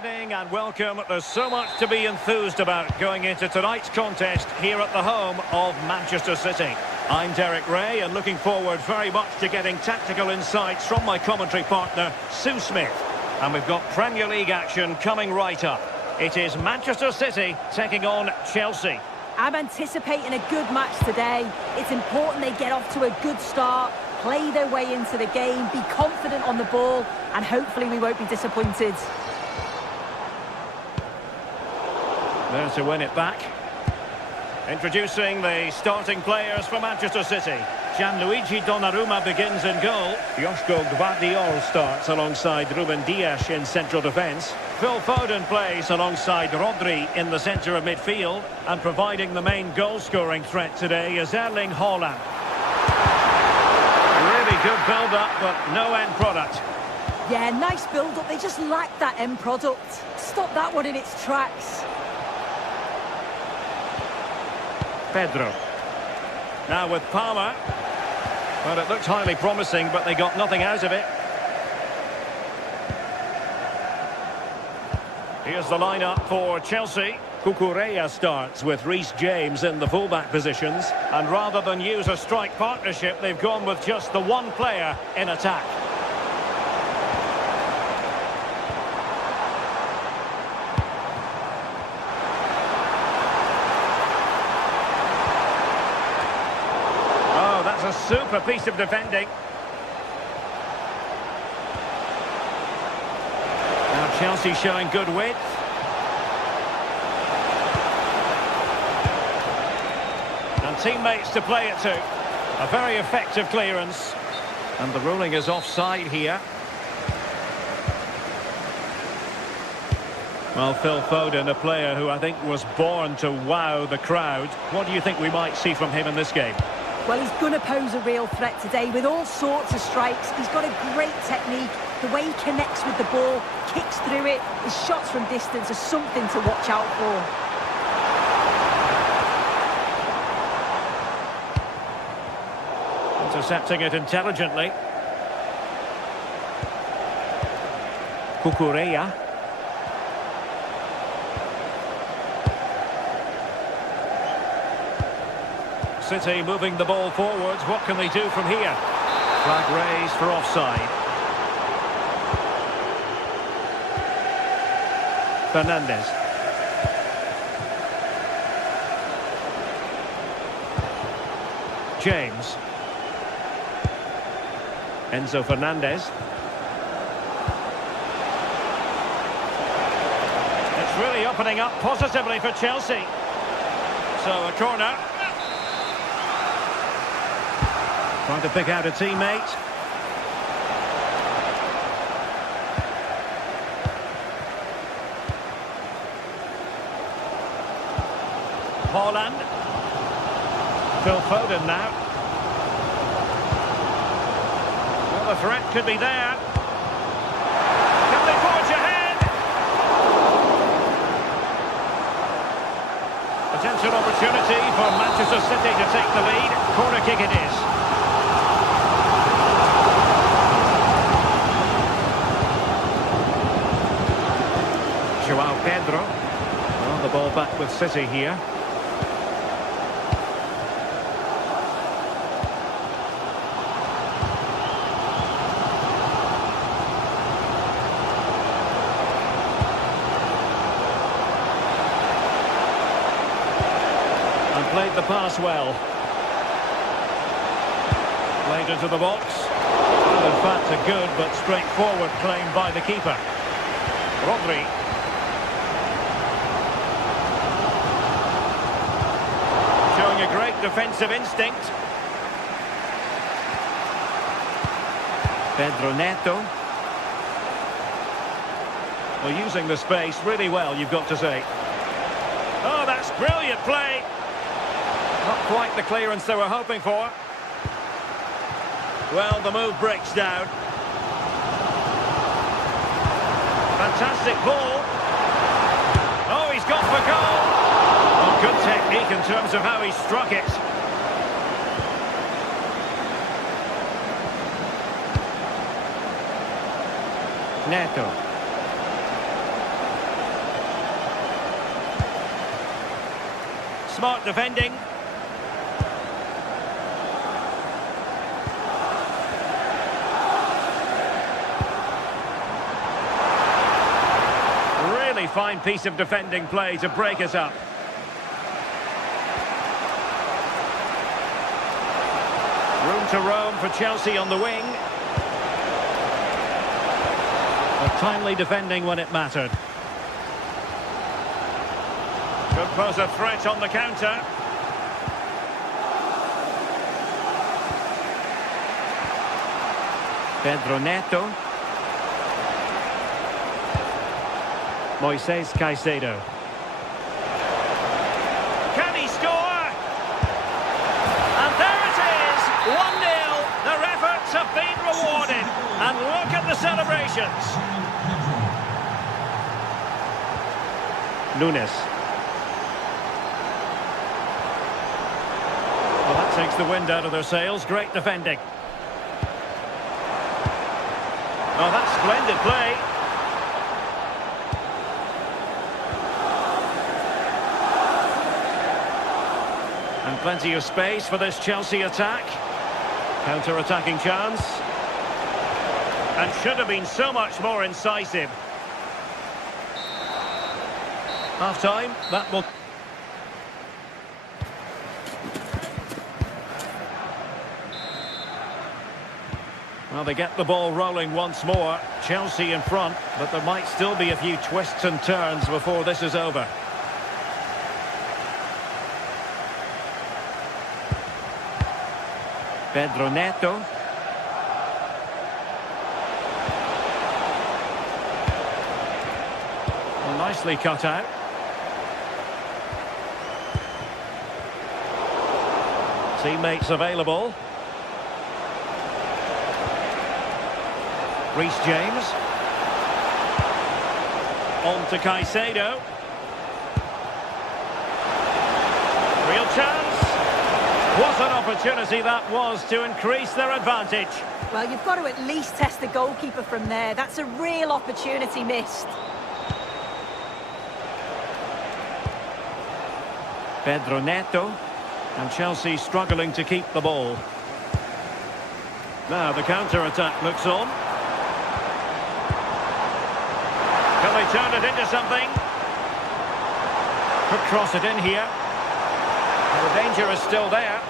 evening and welcome. There's so much to be enthused about going into tonight's contest here at the home of Manchester City. I'm Derek Ray and looking forward very much to getting tactical insights from my commentary partner, Sue Smith. And we've got Premier League action coming right up. It is Manchester City taking on Chelsea. I'm anticipating a good match today. It's important they get off to a good start, play their way into the game, be confident on the ball, and hopefully we won't be disappointed. There to win it back. Introducing the starting players for Manchester City. Gianluigi Donnarumma begins in goal. Joško Gvardiol starts alongside Ruben Dias in central defence. Phil Foden plays alongside Rodri in the centre of midfield. And providing the main goal-scoring threat today is Erling Haaland. Really good build-up, but no end product. Yeah, nice build-up. They just lack that end product. Stop that one in its tracks. Pedro. Now with Palmer. Well, it looked highly promising, but they got nothing out of it. Here's the lineup for Chelsea. Cucurella starts with Reece James in the fullback positions. And rather than use a strike partnership, they've gone with just the one player in attack. A super piece of defending. Now Chelsea showing good width. And teammates to play it to. A very effective clearance. And the ruling is offside here. Well, Phil Foden, a player who I think was born to wow the crowd. What do you think we might see from him in this game? Well, he's going to pose a real threat today with all sorts of strikes. He's got a great technique. The way he connects with the ball, kicks through it, his shots from distance are something to watch out for. Intercepting it intelligently. Cucurella. City moving the ball forwards. What can they do from here? Flag raised for offside. Fernandes. James. Enzo Fernandez. It's really opening up positively for Chelsea. So a corner. Trying to pick out a teammate. Haaland. Phil Foden now. Well, the threat could be there. Can they forge ahead? Potential opportunity for Manchester City to take the lead. Corner kick it is. Pedro. Well, the ball back with City here. And played the pass well. Played into the box. Well, in fact, a good but straightforward claim by the keeper. Rodri. Showing a great defensive instinct. Pedro Neto. Well, using the space really well, you've got to say. Oh, that's brilliant play. Not quite the clearance they were hoping for. Well, the move breaks down. Fantastic ball. Oh, he's gone for goal. Well, good technique in terms of how he struck it. Neto. Smart defending. Really fine piece of defending play to break us up. Room to roam for Chelsea on the wing. But timely defending when it mattered. Could pose a threat on the counter. Pedro Neto. Moises Caicedo. Can he score? And there it is, 1-0. Their efforts have been rewarded. And look at the celebrations. Nunes. Well, that takes the wind out of their sails. Great defending. Oh, that's splendid play. And plenty of space for this Chelsea attack. Counter-attacking chance. And should have been so much more incisive. Half-time, that will... Well, they get the ball rolling once more. Chelsea in front, but there might still be a few twists and turns before this is over. Pedro Neto. Well, nicely cut out. Teammates available. Reece James. On to Caicedo. Real chance. What an opportunity that was to increase their advantage. Well, you've got to at least test the goalkeeper from there. That's a real opportunity missed. Pedro Neto. And Chelsea struggling to keep the ball. Now the counter-attack looks on. Can they turn it into something? Could cross it in here. And the danger is still there.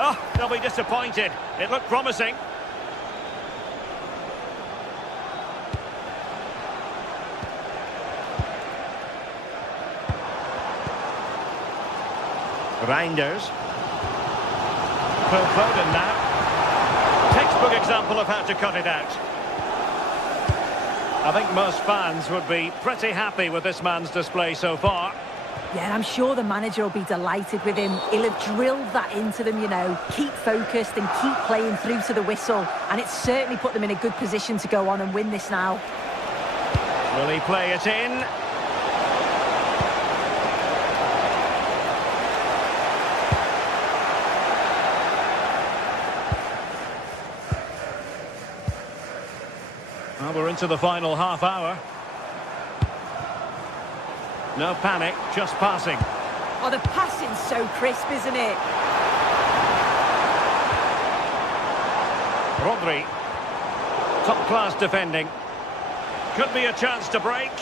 Oh, they'll be disappointed. It looked promising. Reinders. Phil Foden now. Textbook example of how to cut it out. I think most fans would be pretty happy with this man's display so far. Yeah, I'm sure the manager will be delighted with him. He'll have drilled that into them, you know. Keep focused and keep playing through to the whistle. And it's certainly put them in a good position to go on and win this now. Will he play it in? Well, we're into the final half hour. No panic, just passing. Oh, the passing's so crisp, isn't it? Rodri. Top-class defending. Could be a chance to break.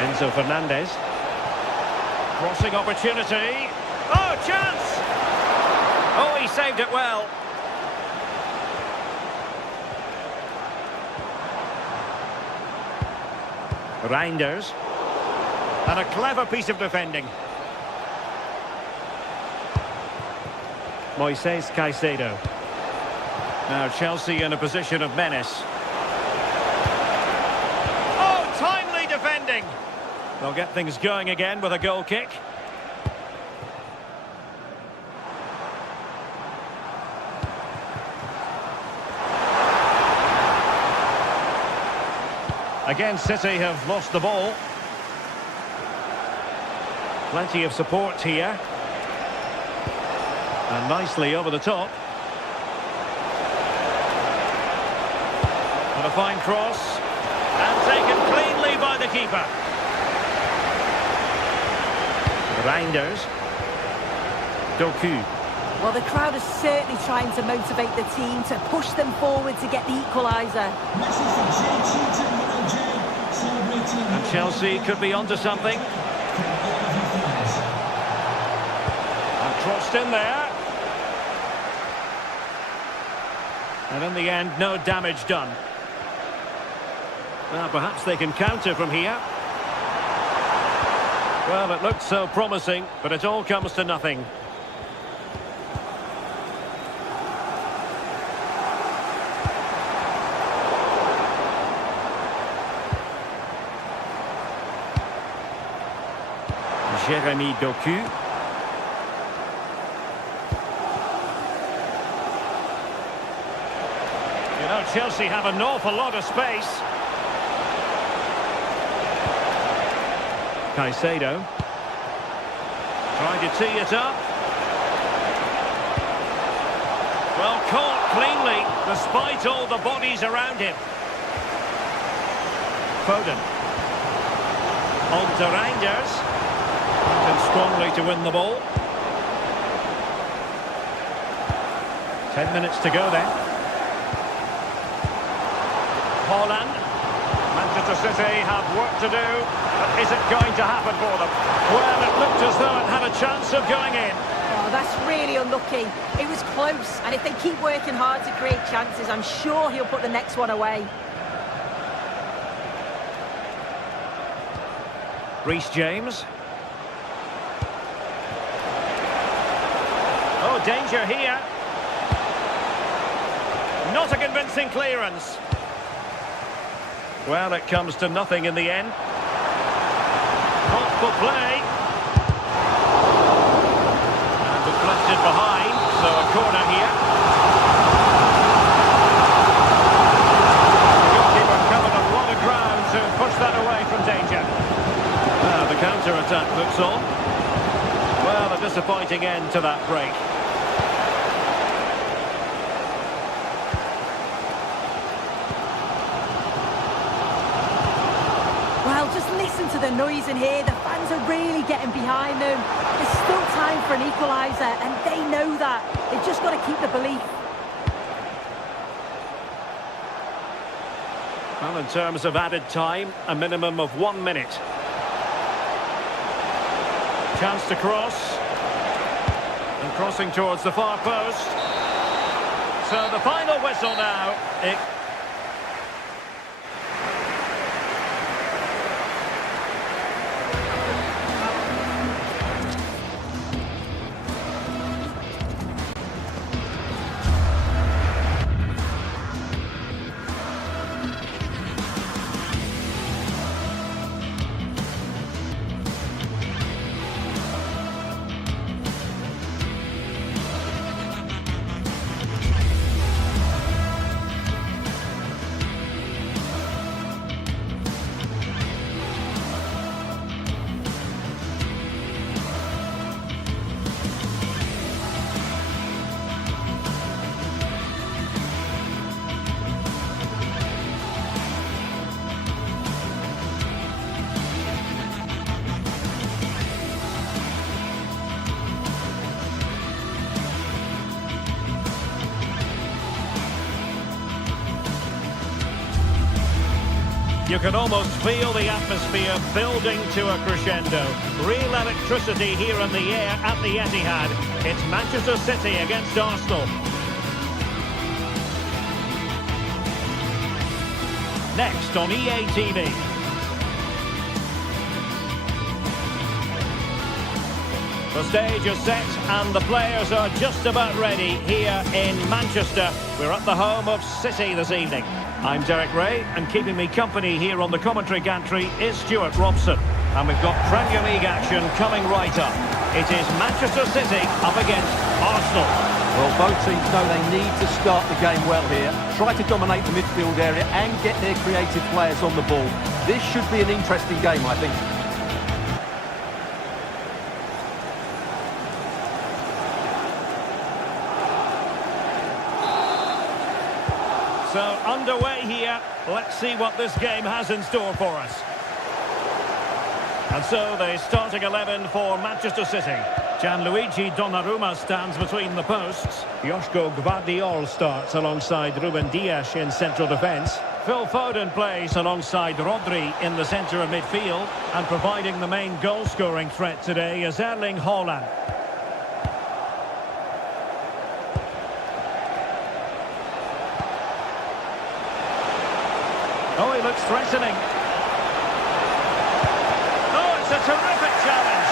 Enzo Fernandez. Crossing opportunity. Oh, chance! Oh, he saved it well. Reinders. And a clever piece of defending. Moises Caicedo. Now Chelsea in a position of menace. Oh, timely defending. They'll get things going again with a goal kick. Again, City have lost the ball. Plenty of support here. And nicely over the top. And a fine cross. And taken cleanly by the keeper. Reinders. Doku. Well, the crowd is certainly trying to motivate the team to push them forward to get the equaliser. And Chelsea could be onto something. And crossed in there. And in the end, no damage done. Now, perhaps they can counter from here. Well, it looked so promising, but it all comes to nothing. Jeremy Doku. You know, Chelsea have an awful lot of space. Caicedo. Trying to tee it up. Well, caught cleanly, despite all the bodies around him. Foden. On to Reinders. And strongly to win the ball. 10 minutes to go then. Haaland. Manchester City have work to do, but is it going to happen for them? Well, it looked as though it had a chance of going in. Oh, that's really unlucky. It was close, and if they keep working hard to create chances, I'm sure he'll put the next one away. Reece James. Oh, danger here. Not a convincing clearance. Well, it comes to nothing in the end. Thoughtful play. And deflected behind, so a corner here. The goalkeeper covered a lot of ground to push that away from danger. The counter-attack looks on. Well, a disappointing end to that break. Well, just listen to the noise in here. The fans are really getting behind them. There's still time for an equaliser, and they know that. They've just got to keep the belief. Well, in terms of added time, a minimum of 1 minute. Chance to cross. And crossing towards the far post. So the final whistle now. You can almost feel the atmosphere building to a crescendo. Real electricity here in the air at the Etihad. It's Manchester City against Arsenal. Next on EA TV. The stage is set and the players are just about ready here in Manchester. We're at the home of City this evening. I'm Derek Ray, and keeping me company here on the commentary gantry is Stuart Robson. And we've got Premier League action coming right up. It is Manchester City up against Arsenal. Well, both teams know they need to start the game well here. Try to dominate the midfield area and get their creative players on the ball. This should be an interesting game, I think. So, underway here. Let's see what this game has in store for us. And so, the starting 11 for Manchester City. Gianluigi Donnarumma stands between the posts. Joško Gvardiol starts alongside Ruben Dias in central defence. Phil Foden plays alongside Rodri in the centre of midfield. And providing the main goal-scoring threat today is Erling Haaland. Oh, he looks threatening. Oh, it's a terrific challenge.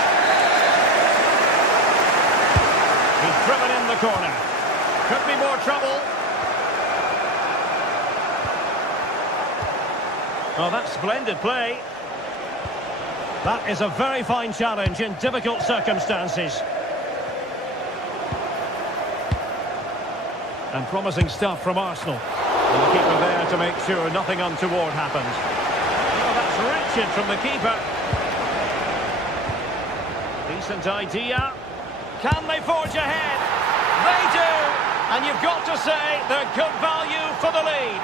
He's driven in the corner. Could be more trouble. Oh, that's splendid play. That is a very fine challenge in difficult circumstances. And promising stuff from Arsenal. And the keeper there to make sure nothing untoward happens. Oh, that's wretched from the keeper. Decent idea. Can they forge ahead? They do! And you've got to say they're good value for the lead.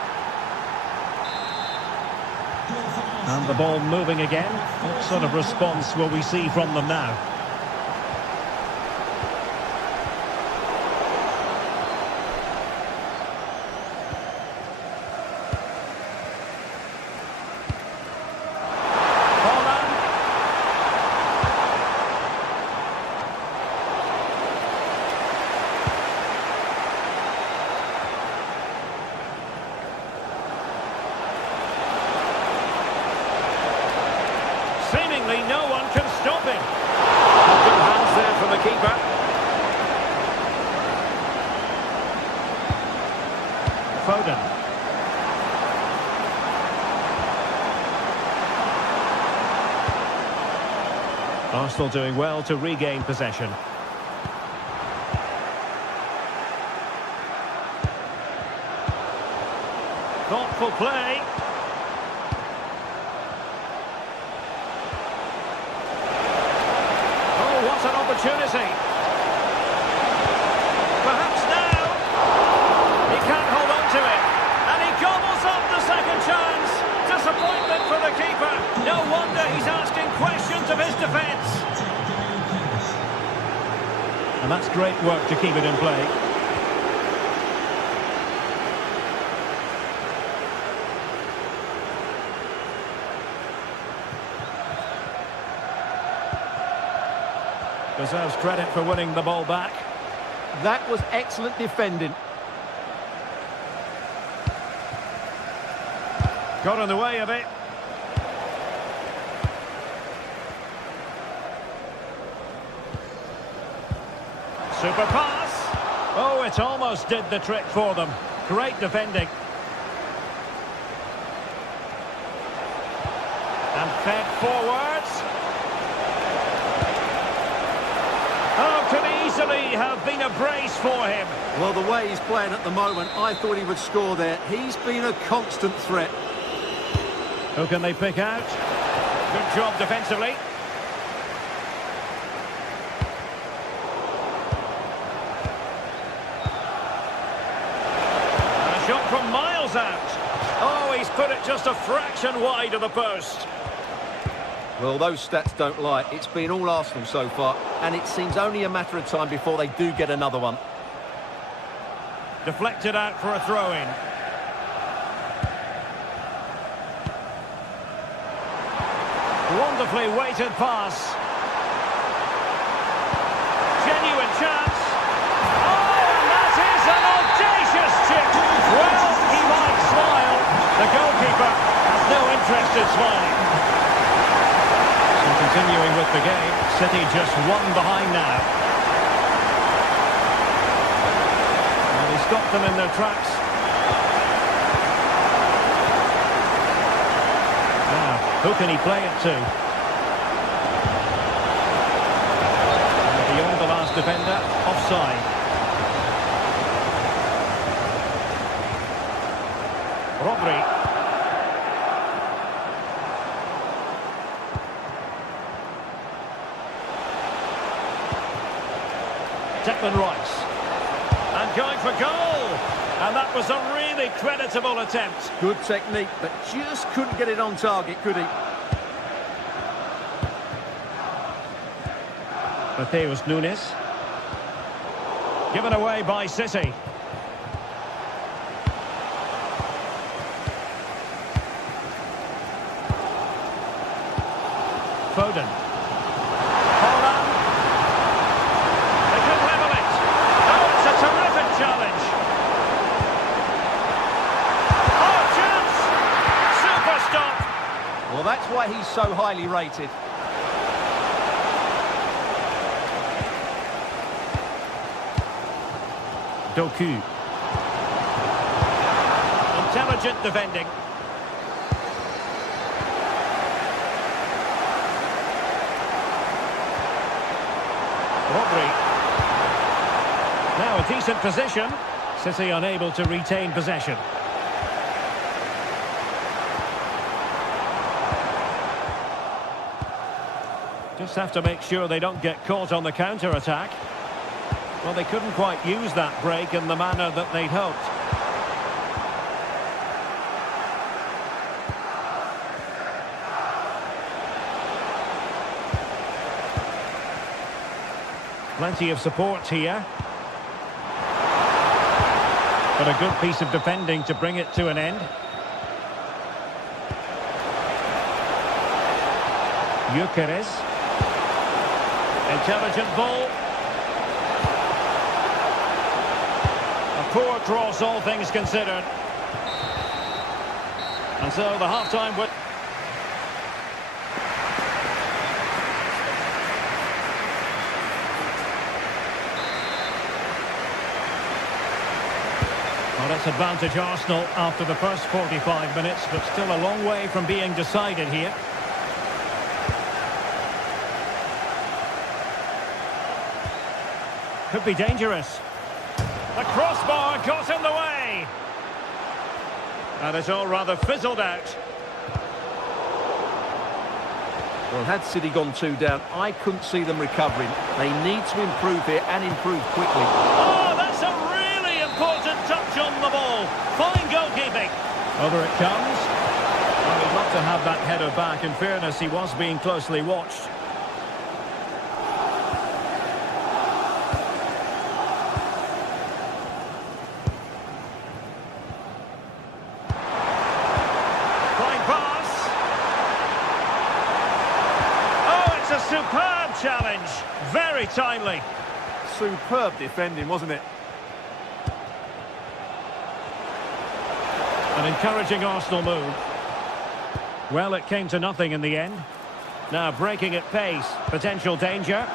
And the ball moving again. What sort of response will we see from them now? Seemingly no one can stop him. Good hands there from the keeper. Foden. Arsenal doing well to regain possession. Thoughtful play. What an opportunity. Perhaps now. He can't hold on to it. And he gobbles up the second chance. Disappointment for the keeper. No wonder he's asking questions of his defence. And that's great work to keep it in play. Deserves credit for winning the ball back. That was excellent defending. Got in the way of it. Super pass. Oh, it almost did the trick for them. Great defending. And fed forwards. Oh, could easily have been a brace for him. Well, the way he's playing at the moment, I thought he would score there. He's been a constant threat. Who can they pick out? Good job defensively. And a shot from miles out. Oh, he's put it just a fraction wide of the post. Well, those stats don't lie. It's been all Arsenal so far, and it seems only a matter of time before they do get another one. Deflected out for a throw-in. Wonderfully weighted pass. Genuine chance. Oh, and that is an audacious chip. Well, he might smile. The goalkeeper has no interest in smiling. Continuing with the game, City just one behind now. And he stopped them in their tracks. Now, who can he play it to? And beyond the last defender, offside. Rodri. Declan Rice. And going for goal. And that was a real really creditable attempt. Good technique, but just couldn't get it on target, could he? Mateus Nunes. Given away by City. Foden. Holland. They could level it. Oh, it's a terrific challenge. Oh, chance! Super stop. Well, that's why he's so highly rated. Doku. Intelligent defending. Rodri. Now a decent position. City unable to retain possession. Just have to make sure they don't get caught on the counter-attack. Well, they couldn't quite use that break in the manner that they'd hoped. Plenty of support here. But a good piece of defending to bring it to an end. Gyökeres. Intelligent ball. A poor cross, all things considered. And so the half-time win. Well, that's advantage Arsenal after the first 45 minutes, but still a long way from being decided here. Could be dangerous. The crossbar got in the way. And it's all rather fizzled out. Well, had City gone 2 down, I couldn't see them recovering. They need to improve here and improve quickly. Oh, that's a really important touch on the ball. Fine goalkeeping. Over it comes. Well, he'd love to have that header back. In fairness, he was being closely watched. Superb challenge, very timely. Superb defending, wasn't it? An encouraging Arsenal move. Well, it came to nothing in the end. Now breaking at pace, potential danger.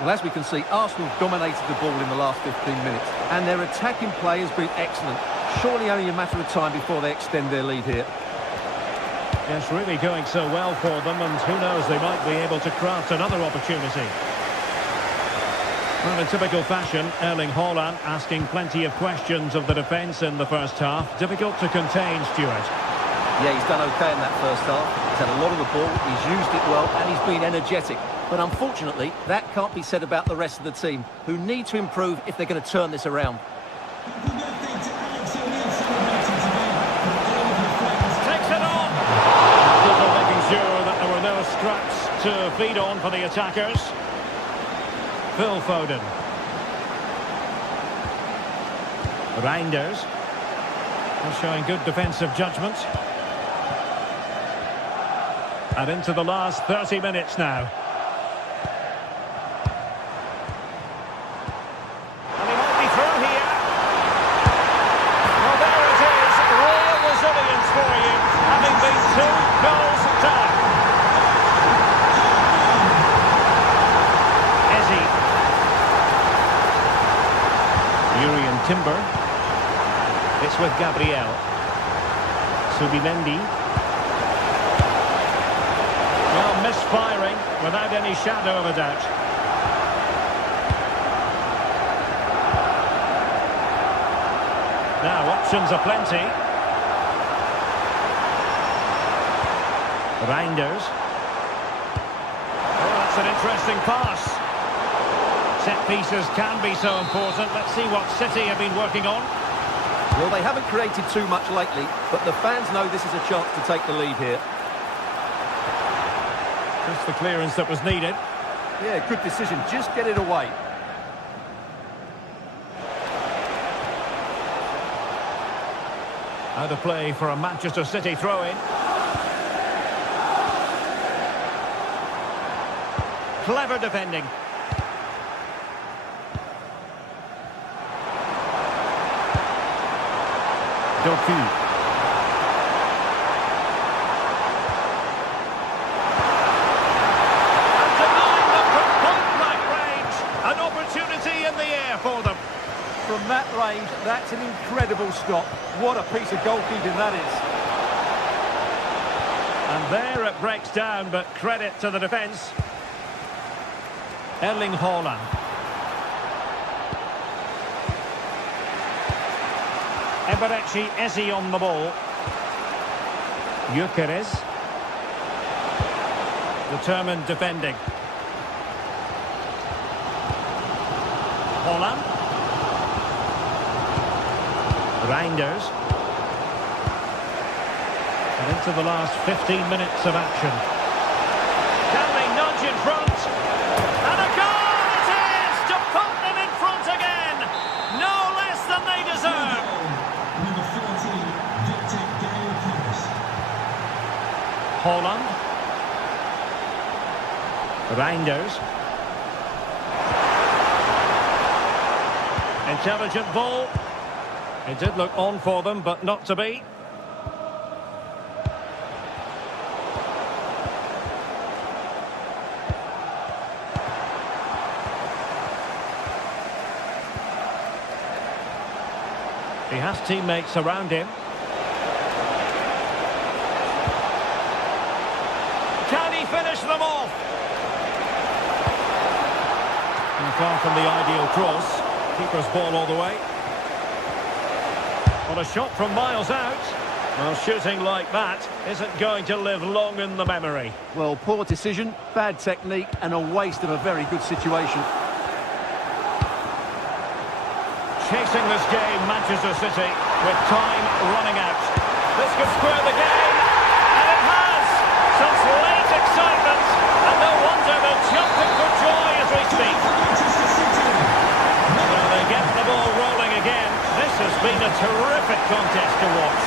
Well, as we can see, Arsenal dominated the ball in the last 15 minutes, and their attacking play has been excellent. Surely only a matter of time before they extend their lead here. Yes, really going so well for them, and who knows, they might be able to craft another opportunity. Well, in typical fashion, Erling Haaland asking plenty of questions of the defence in the first half. Difficult to contain, Stuart. Yeah, he's done okay in that first half. He's had a lot of the ball, he's used it well, and he's been energetic. But unfortunately, that can't be said about the rest of the team, who need to improve if they're going to turn this around. Sure that there were no scraps to feed on for the attackers. Phil Foden. Reinders. Showing good defensive judgment. And into the last 30 minutes now. And he might be through here. Well, there it is. Real resilience for you, having been 2 goals down. Ezzy. Urian Timber. It's with Gabriel. Subimendi. Well, misfiring without any shadow of a doubt. Now, options are plenty. Reinders. Oh, that's an interesting pass. set pieces can be so important. Let's see what City have been working on. Well, they haven't created too much lately, but the fans know this is a chance to take the lead here. Just the clearance that was needed. Yeah, good decision. Just get it away. Out of play for a Manchester City throw-in. Clever defending. Doku. And denying them from point-blank range. An opportunity in the air for them. From that range, that's an incredible stop. What a piece of goalkeeping that is. And there it breaks down, but credit to the defence. Erling Haaland. Eberechi Eze on the ball. Gyökeres. Determined defending. Haaland. Reinders. And into the last 15 minutes of action. Can they nudge in front? And a goal it is to put them in front again. No less than they deserve. Number 14, Victor Gale-Harris. Haaland. Reinders. Intelligent ball. It did look on for them, but not to be. He has teammates around him. Can he finish them off? And far from the ideal cross. Keeper's ball all the way. Well, a shot from miles out. Well, shooting like that isn't going to live long in the memory. Well, poor decision, bad technique, and a waste of a very good situation. Chasing this game, Manchester City, with time running out. This could square the game, and it has! Such late excitement, and no wonder they're jumping for joy as we speak. Well, they get the ball rolling again. This has been a terrific contest to watch.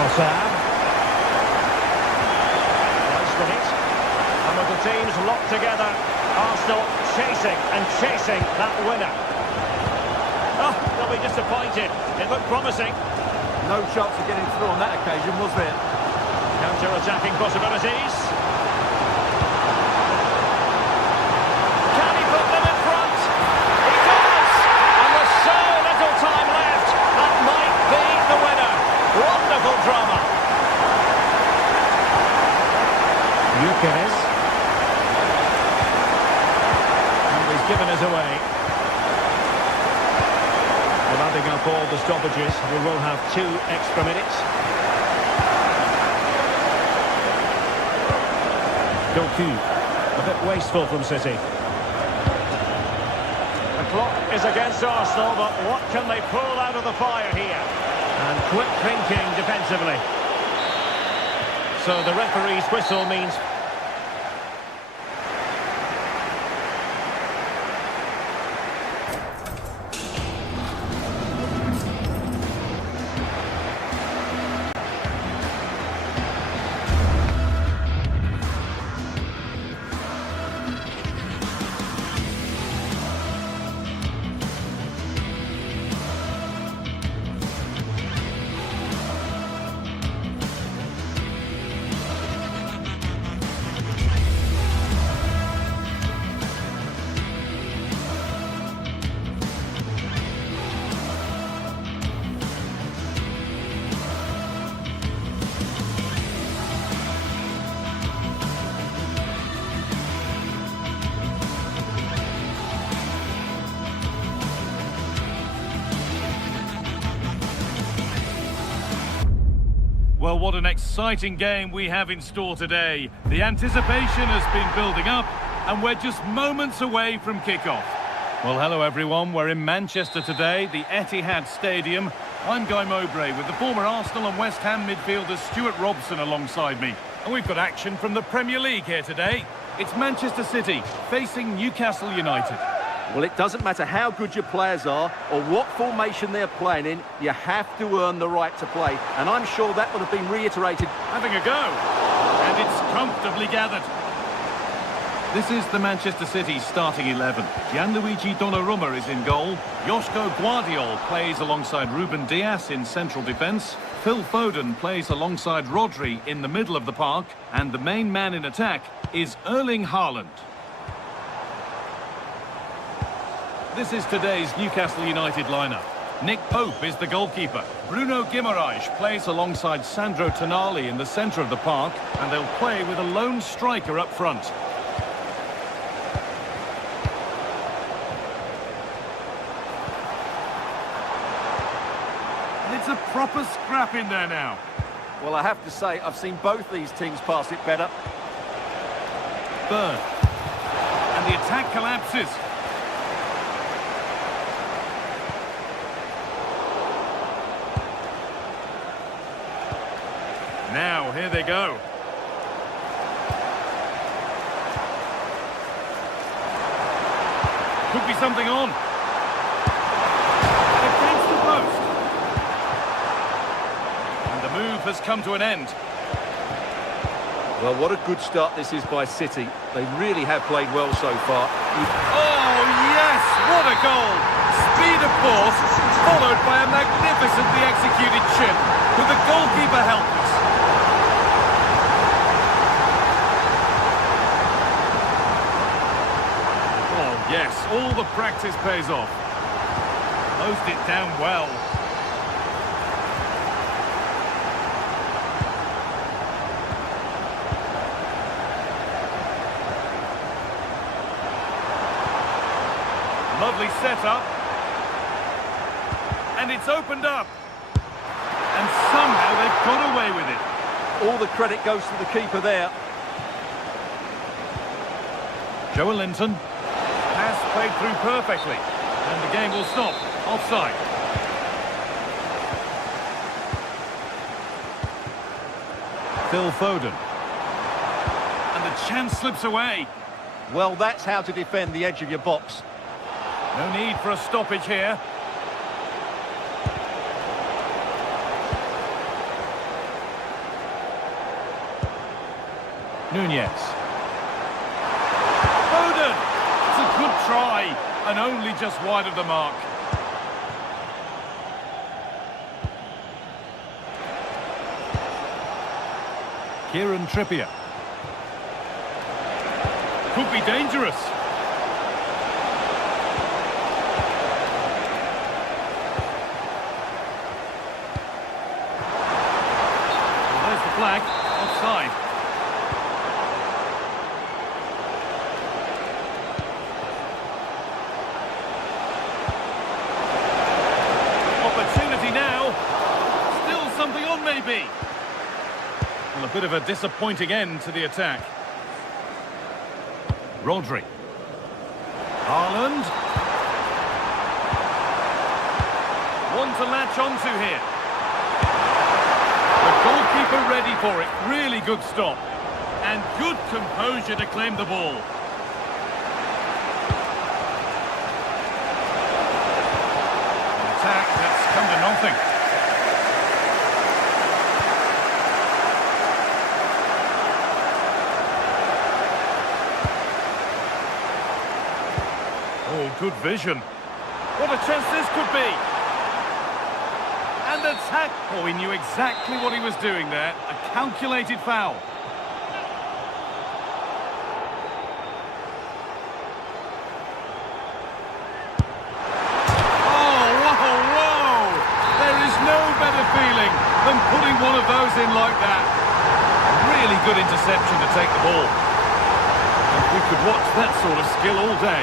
Hossam. Nice with it. And with the teams locked together, Arsenal chasing that winner. Oh, they'll be disappointed. It looked promising. No chance of getting through on that occasion, was there? Counter-attacking possibilities. Can he put them in front? He does! And with so little time left, that might be the winner. Wonderful drama. Gyökeres. And he's given us away. Well, adding up all the stoppages, we will have 2 extra minutes. Doku, a bit wasteful from City. The clock is against Arsenal, but what can they pull out of the fire here? And quick thinking defensively. So the referee's whistle means... Well, what an exciting game we have in store today. The anticipation has been building up, and we're just moments away from kick-off. Well, hello everyone. We're in Manchester today, the Etihad Stadium. I'm Guy Mowbray with the former Arsenal and West Ham midfielder Stuart Robson alongside me. And we've got action from the Premier League here today. It's Manchester City facing Newcastle United. Well, it doesn't matter how good your players are or what formation they're playing in, you have to earn the right to play. And I'm sure that would have been reiterated. Having a go. And it's comfortably gathered. This is the Manchester City starting 11. Gianluigi Donnarumma is in goal. Joško Guardiol plays alongside Ruben Dias in central defence. Phil Foden plays alongside Rodri in the middle of the park. And the main man in attack is Erling Haaland. This is today's Newcastle United lineup. Nick Pope is the goalkeeper. Bruno Guimaraes plays alongside Sandro Tonali in the centre of the park. And they'll play with a lone striker up front. It's a proper scrap in there now. Well, I have to say, I've seen both these teams pass it better. Burn. And the attack collapses. Now, here they go. Could be something on. Against the post. Move has come to an end. Well, what a good start this is by City. They really have played well so far. Oh, yes! What a goal! Speed, of course, followed by a magnificently executed chip, with the goalkeeper helpless. Oh, yes, all the practice pays off. Closed it down well. Lovely setup. And it's opened up. And somehow they've got away with it. All the credit goes to the keeper there. Joe Linton. Pass played through perfectly. And the game will stop. Offside. Phil Foden. And the chance slips away. Well, that's how to defend the edge of your box. No need for a stoppage here. Nunez. Foden! It's a good try, and only just wide of the mark. Kieran Trippier. Could be dangerous. Flag, offside. Opportunity now. Still something on, maybe. Well, a bit of a disappointing end to the attack. Rodri. Haaland. One to latch onto here. The goalkeeper ready for it. Really good stop. And good composure to claim the ball. An attack that's come to nothing. Oh, good vision. What a chance this could be. And attack. Oh, he knew exactly what he was doing there. A calculated foul. Oh, whoa. There is no better feeling than putting one of those in like that. Really good interception to take the ball. And we could watch that sort of skill all day.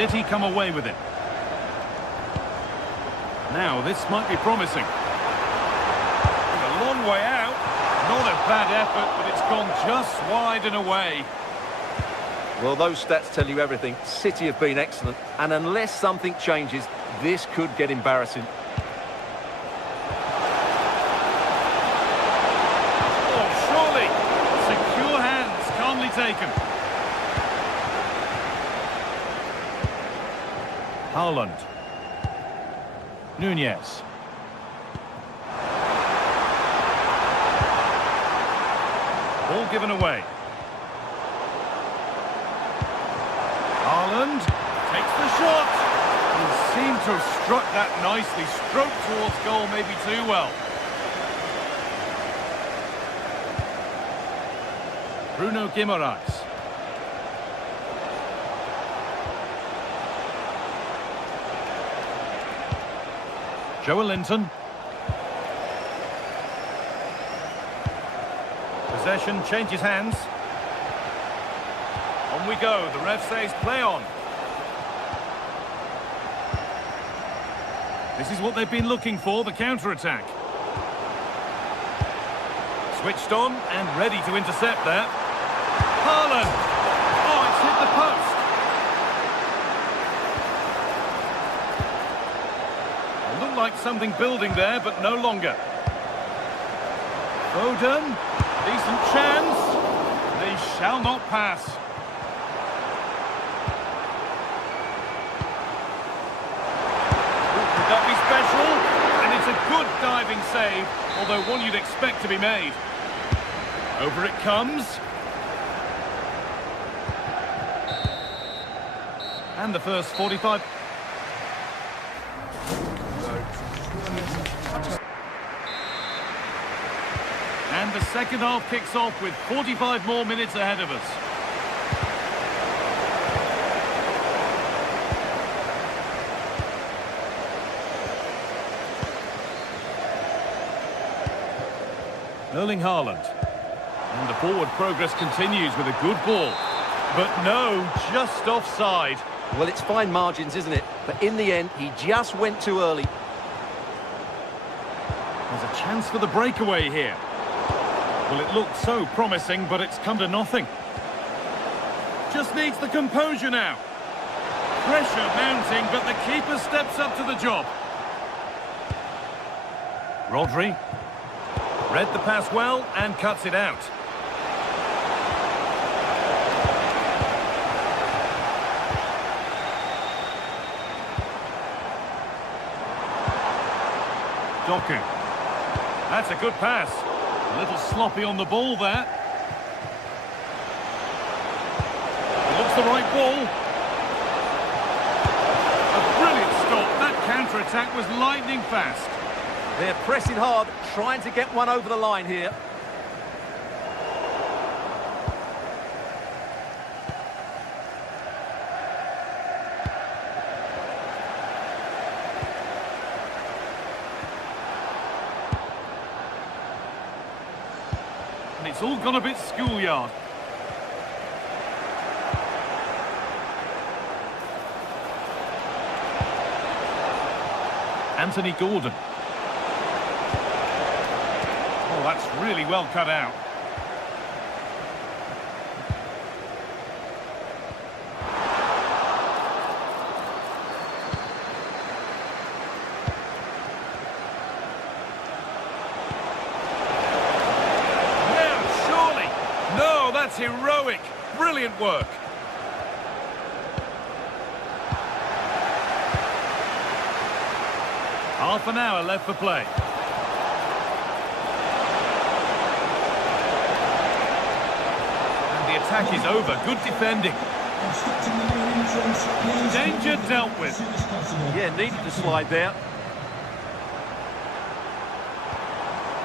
City come away with it. Now, this might be promising. A long way out. Not a bad effort, but it's gone just wide and away. Well, those stats tell you everything. City have been excellent, and unless something changes, this could get embarrassing. Oh, surely. Secure hands, calmly taken. Haaland. Nunez. Ball given away. Haaland takes the shot. He seemed to have struck that nicely. Stroked towards goal, maybe too well. Bruno Guimaraes. Joelinton. Possession changes hands. On we go. The ref says play on. This is what they've been looking for, the counter-attack. Switched on and ready to intercept there. Haaland! Oh, it's hit the post. It looked like something building there, but no longer. Foden. Decent chance. They shall not pass. Could that be special? And it's a good diving save, although one you'd expect to be made. Over it comes. And the first 45. And the second half kicks off with 45 more minutes ahead of us. Erling Haaland. And the forward progress continues with a good ball. But no, just offside. Well, it's fine margins, isn't it? But in the end, he just went too early. There's a chance for the breakaway here. Well, it looked so promising, but it's come to nothing. Just needs the composure now. Pressure mounting, but the keeper steps up to the job. Rodri. Read the pass well and cuts it out. Doku. That's a good pass. A little sloppy on the ball there. It looks the right ball. A brilliant stop. That counter-attack was lightning fast. They're pressing hard, trying to get one over the line here. And it's all gone a bit schoolyard. Anthony Gordon. Oh, that's really well cut out. That's heroic. Brilliant work. Half an hour left for play. And the attack is over. Good defending. Danger dealt with. Yeah, needed to slide there.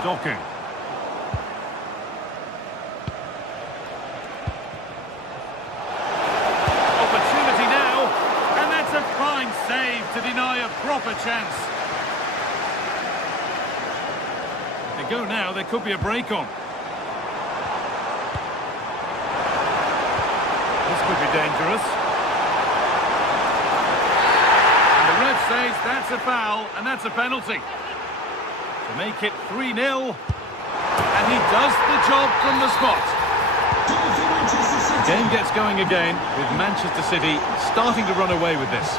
Doku. Save to deny a proper chance. They go now, there could be a break on. This could be dangerous. says that's a foul, and that's a penalty. To make it 3-0. And he does the job from the spot. The game gets going again, with Manchester City starting to run away with this.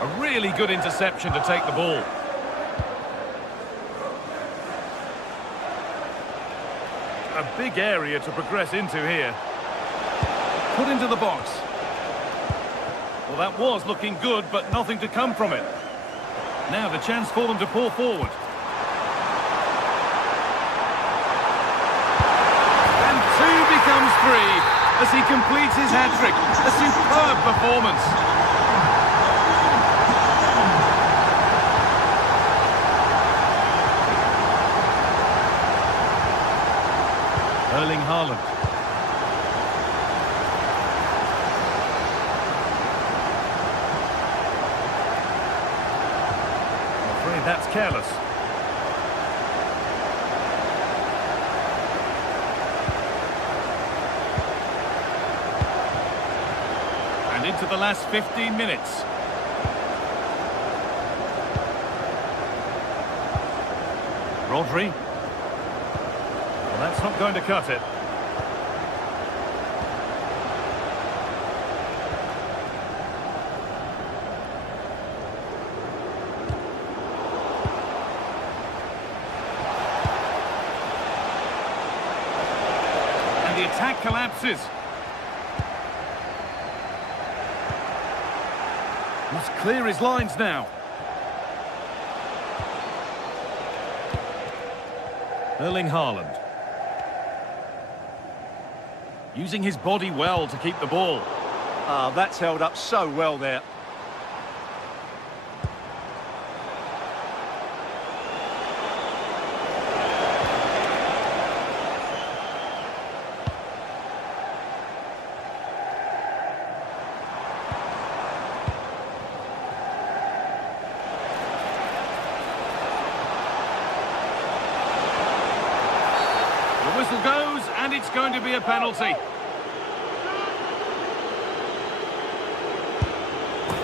A really good interception to take the ball. A big area to progress into here. Put into the box. Well, that was looking good, but nothing to come from it. Now the chance for them to pull forward. And 2 becomes 3 as he completes his hat-trick. A superb performance. Erling Haaland. I'm afraid that's careless. And into the last 15 minutes. Rodri. Well, that's not going to cut it. And the attack collapses. Must clear his lines now. Erling Haaland. Using his body well to keep the ball. Ah, that's held up so well there. The whistle goes, and it's going to be a penalty.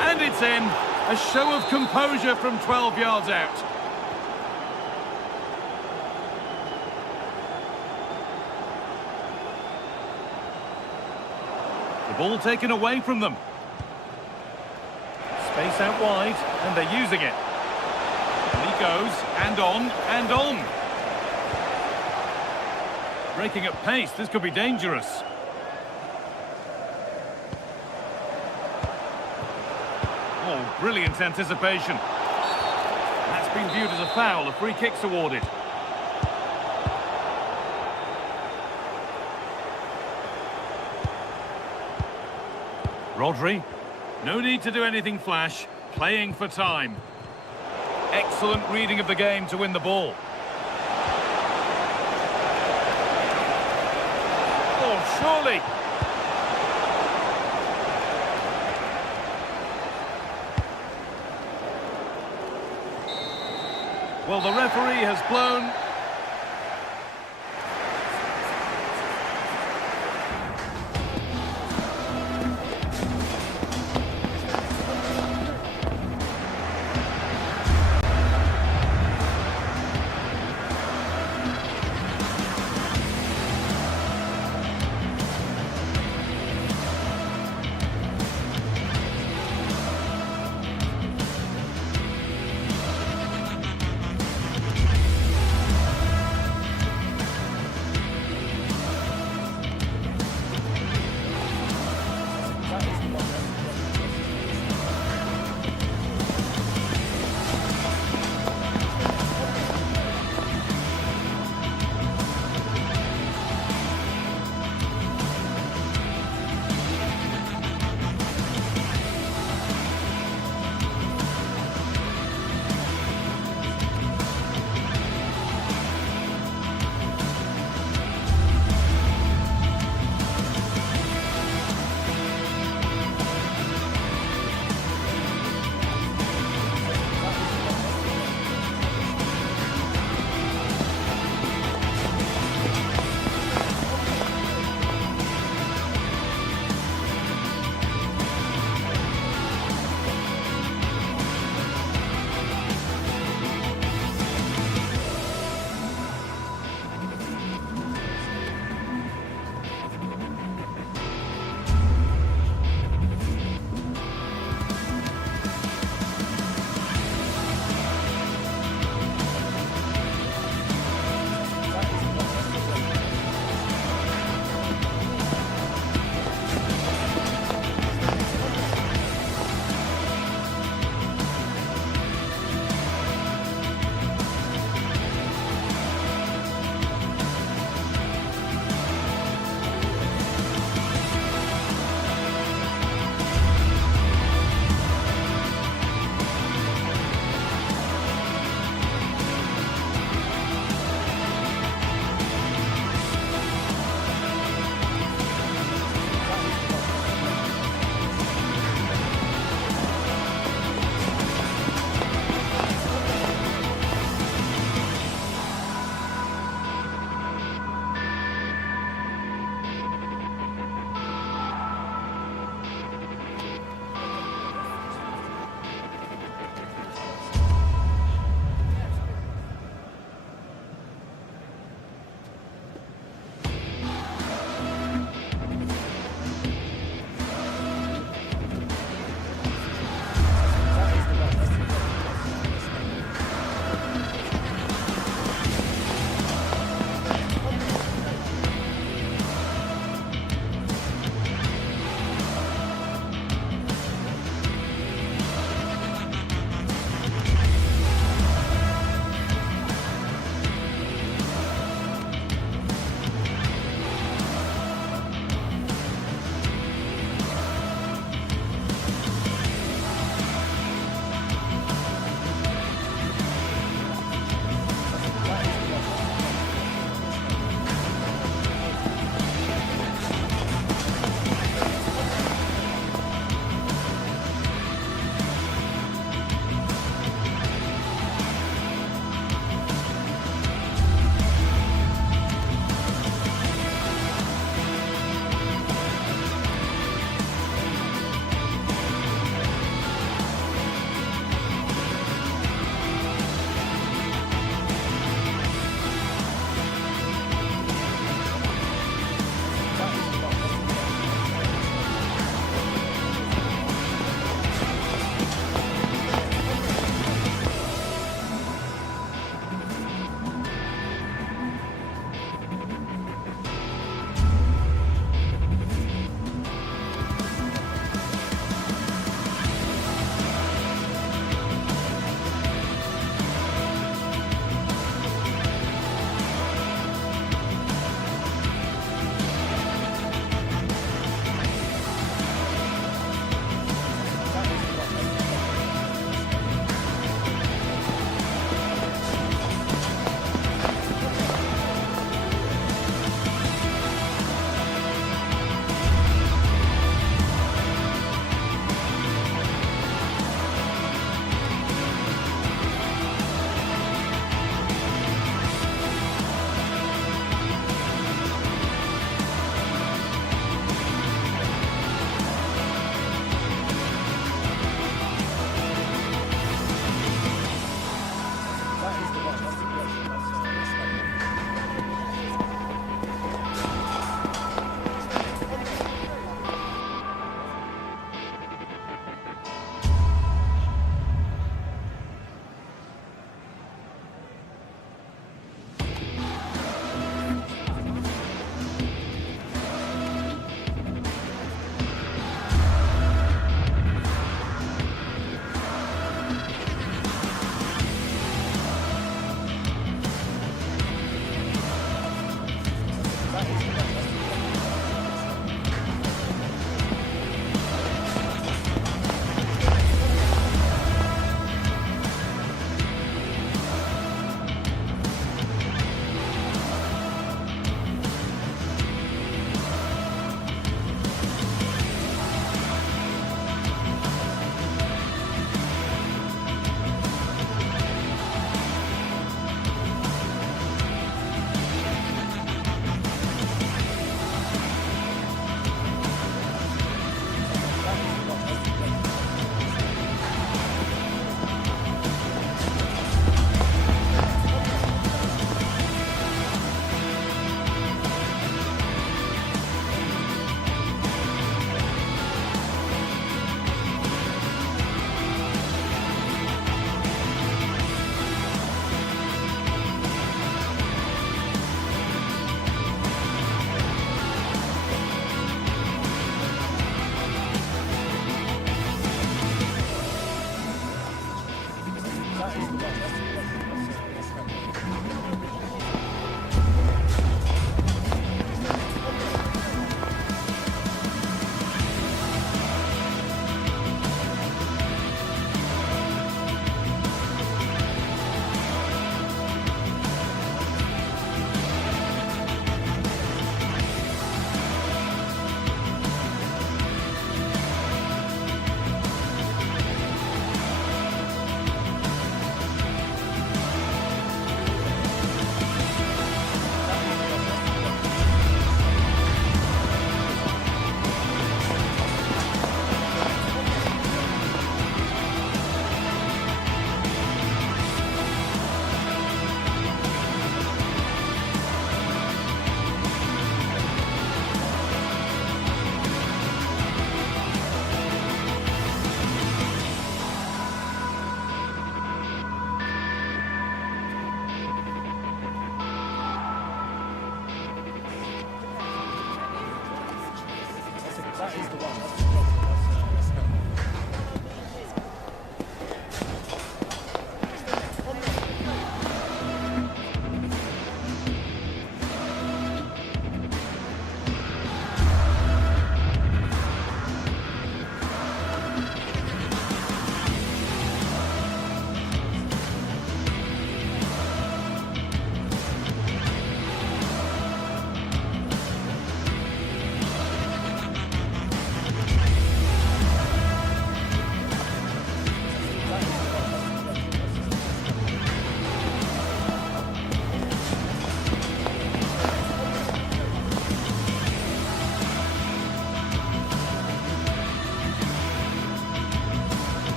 And it's in. A show of composure from 12 yards out. The ball taken away from them. Space out wide, and they're using it. And he goes, and on, and on. Breaking at pace, this could be dangerous. Oh, brilliant anticipation. That's been viewed as a foul. A free kick's awarded. Rodri. No need to do anything flash. Playing for time. Excellent reading of the game to win the ball. Oh, surely. Well, the referee has blown.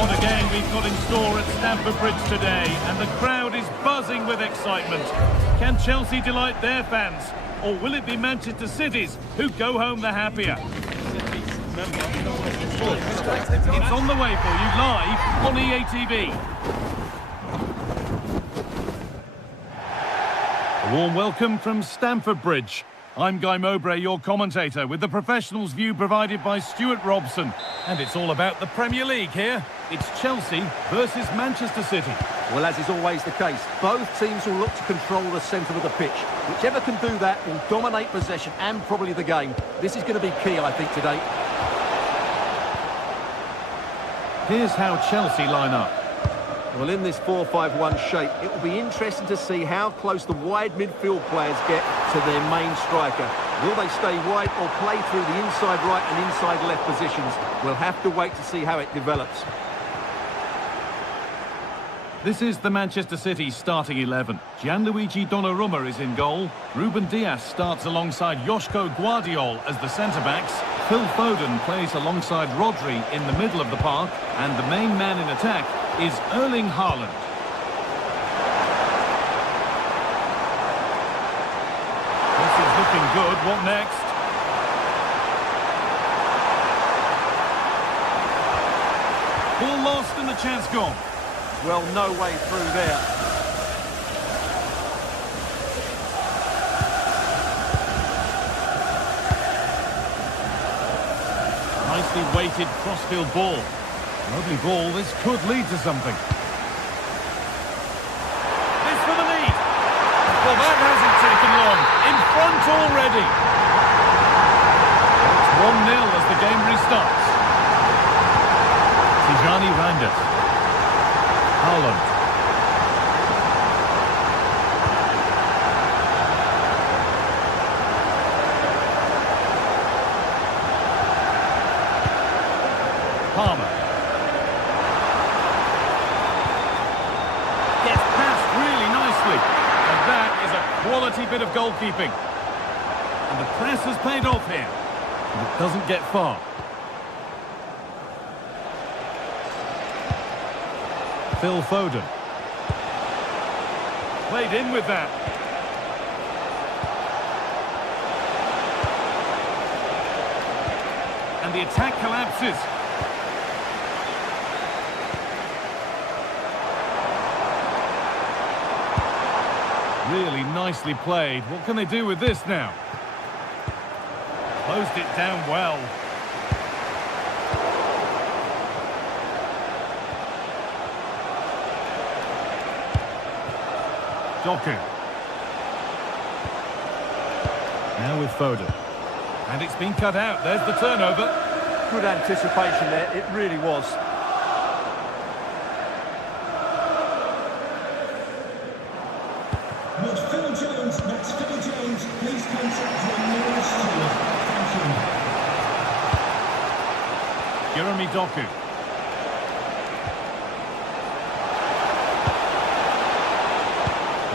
What a game we've got in store at Stamford Bridge today, and the crowd is buzzing with excitement. Can Chelsea delight their fans, or will it be Manchester City's who go home the happier? It's on the way for you live on EA TV. A warm welcome from Stamford Bridge. I'm Guy Mowbray, your commentator, with the professionals' view provided by Stuart Robson. And it's all about the Premier League here. It's Chelsea versus Manchester City. Well, as is always the case, both teams will look to control the centre of the pitch. Whichever can do that will dominate possession and probably the game. This is going to be key, I think, today. Here's how Chelsea line up. Well, in this 4-5-1 shape, it will be interesting to see how close the wide midfield players get to their main striker. Will they stay wide or play through the inside right and inside left positions? We'll have to wait to see how it develops. This is the Manchester City starting 11. Gianluigi Donnarumma is in goal. Ruben Dias starts alongside Joško Gvardiol as the centre-backs. Phil Foden plays alongside Rodri in the middle of the park. And the main man in attack is Erling Haaland. This is looking good. What next? Ball lost and the chance gone. Well, no way through there. Nicely weighted crossfield ball. Lovely ball. This could lead to something. This for the lead. Well, that hasn't taken long. In front already. It's 1-0 as the game restarts. Tijani Reinders. Haaland. Palmer. Gets past really nicely. And that is a quality bit of goalkeeping. And the press has paid off here. But it doesn't get far. Phil Foden. Played in with that. And the attack collapses. Really nicely played. What can they do with this now? Closed it down well. Doku. Now with Foden. And it's been cut out. There's the turnover. Good anticipation there. It really was. With Phil Jones, that's Phil Jones. Please contact the nearest steward. Thank you. Jeremy Doku.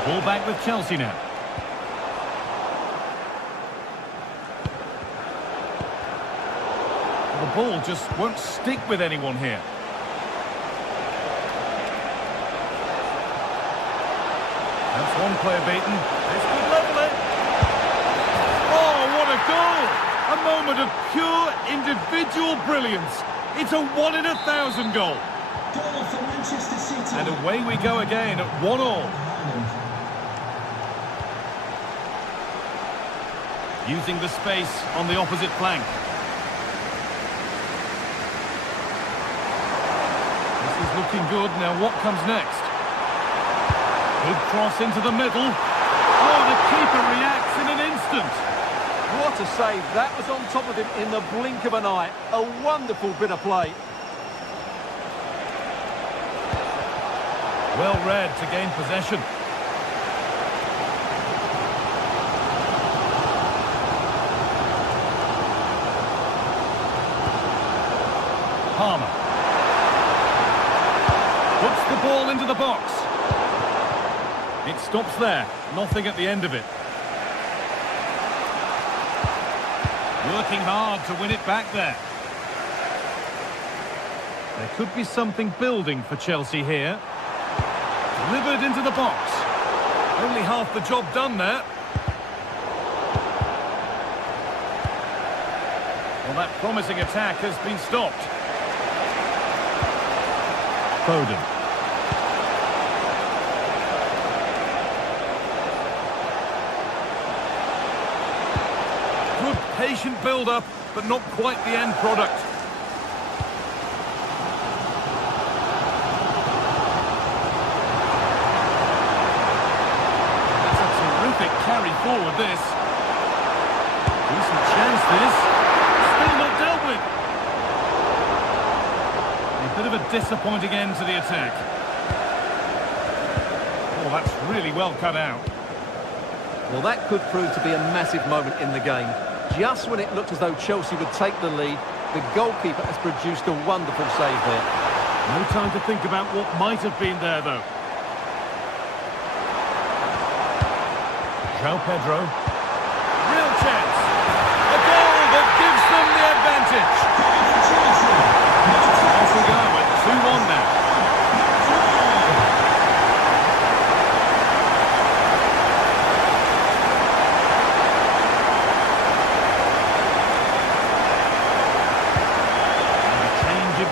Ball back with Chelsea now. The ball just won't stick with anyone here. That's one player beaten. This could level it. Oh, what a goal! A moment of pure individual brilliance. It's a 1 in 1,000 goal. Goal for Manchester City. And away we go again at 1-1. Using the space on the opposite flank. This is looking good. Now what comes next? Good cross into the middle. Oh, the keeper reacts in an instant. What a save. That was on top of him in the blink of an eye. A wonderful bit of play. Well read to gain possession. Palmer. Puts the ball into the box. It stops there. Nothing at the end of it. Working hard to win it back there. There could be something building for Chelsea here. Delivered into the box. Only half the job done there. Well, that promising attack has been stopped. Foden. Good patient build-up, but not quite the end product. That's a terrific carry forward, this. Decent chance, this. Still not dealt with. A bit of a disappointing end to the attack. Oh, that's really well cut out. Well, that could prove to be a massive moment in the game. Just when it looked as though Chelsea would take the lead, the goalkeeper has produced a wonderful save there. No time to think about what might have been there, though. João Pedro. Real chance. A goal that gives them the advantage. Off we go at 2-1 now.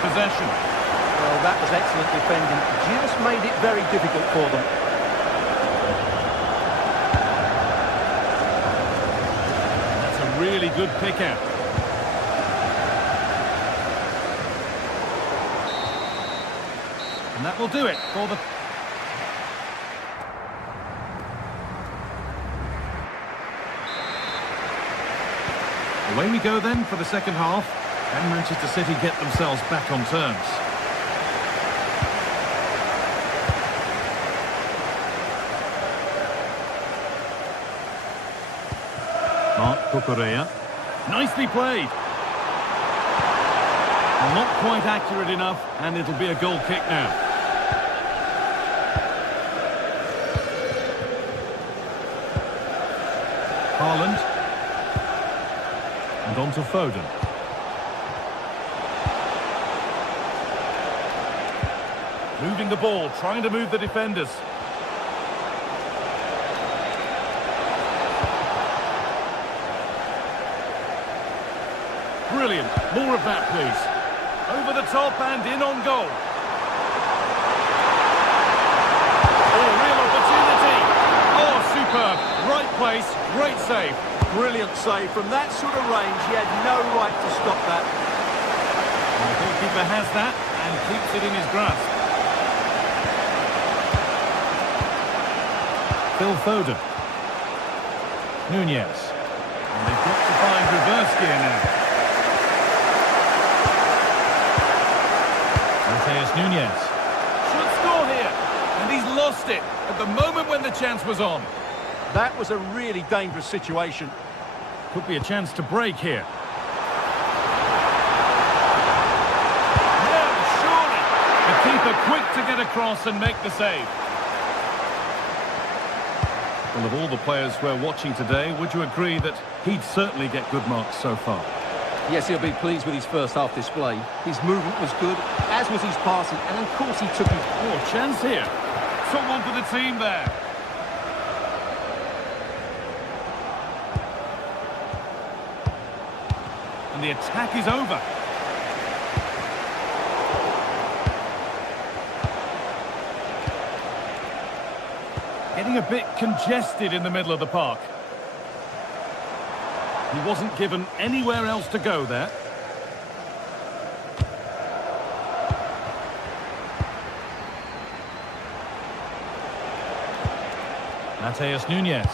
Possession. Well, that was excellent defending. Just made it very difficult for them. That's a really good pick out. And that will do it for the... Away we go then for the second half. Can Manchester City get themselves back on terms? Marc Cucurella. Nicely played. Not quite accurate enough, and it'll be a goal kick now. Haaland. And on to Foden. Moving the ball, trying to move the defenders. Brilliant. More of that, please. Over the top and in on goal. Oh, real opportunity. Oh, superb. Right place, great save. Brilliant save. From that sort of range, he had no right to stop that. And the goalkeeper has that and keeps it in his grasp. Phil Foden. Nunez. And they've got to find reverse gear now. Mateus Nunez. Should score here. And he's lost it at the moment when the chance was on. That was a really dangerous situation. Could be a chance to break here. Yeah, surely. The keeper quick to get across and make the save. Well, of all the players we're watching today, would you agree that he'd certainly get good marks so far? Yes, he'll be pleased with his first half display. His movement was good, as was his passing, and of course he took his... Oh, chance here. Someone for the team there. And the attack is over. Getting a bit congested in the middle of the park. He wasn't given anywhere else to go there. Mateus Nunez.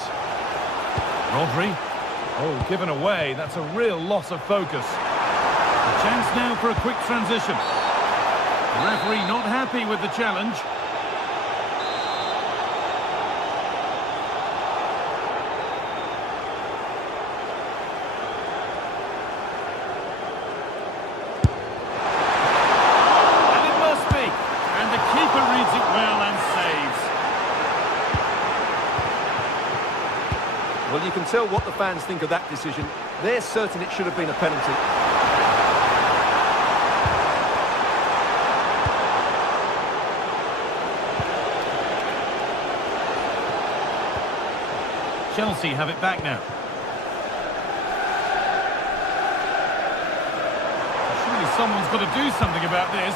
Rodri. Oh, given away. That's a real loss of focus. A chance now for a quick transition. The referee not happy with the challenge. Well, you can tell what the fans think of that decision. They're certain it should have been a penalty. Chelsea have it back now. Surely someone's got to do something about this.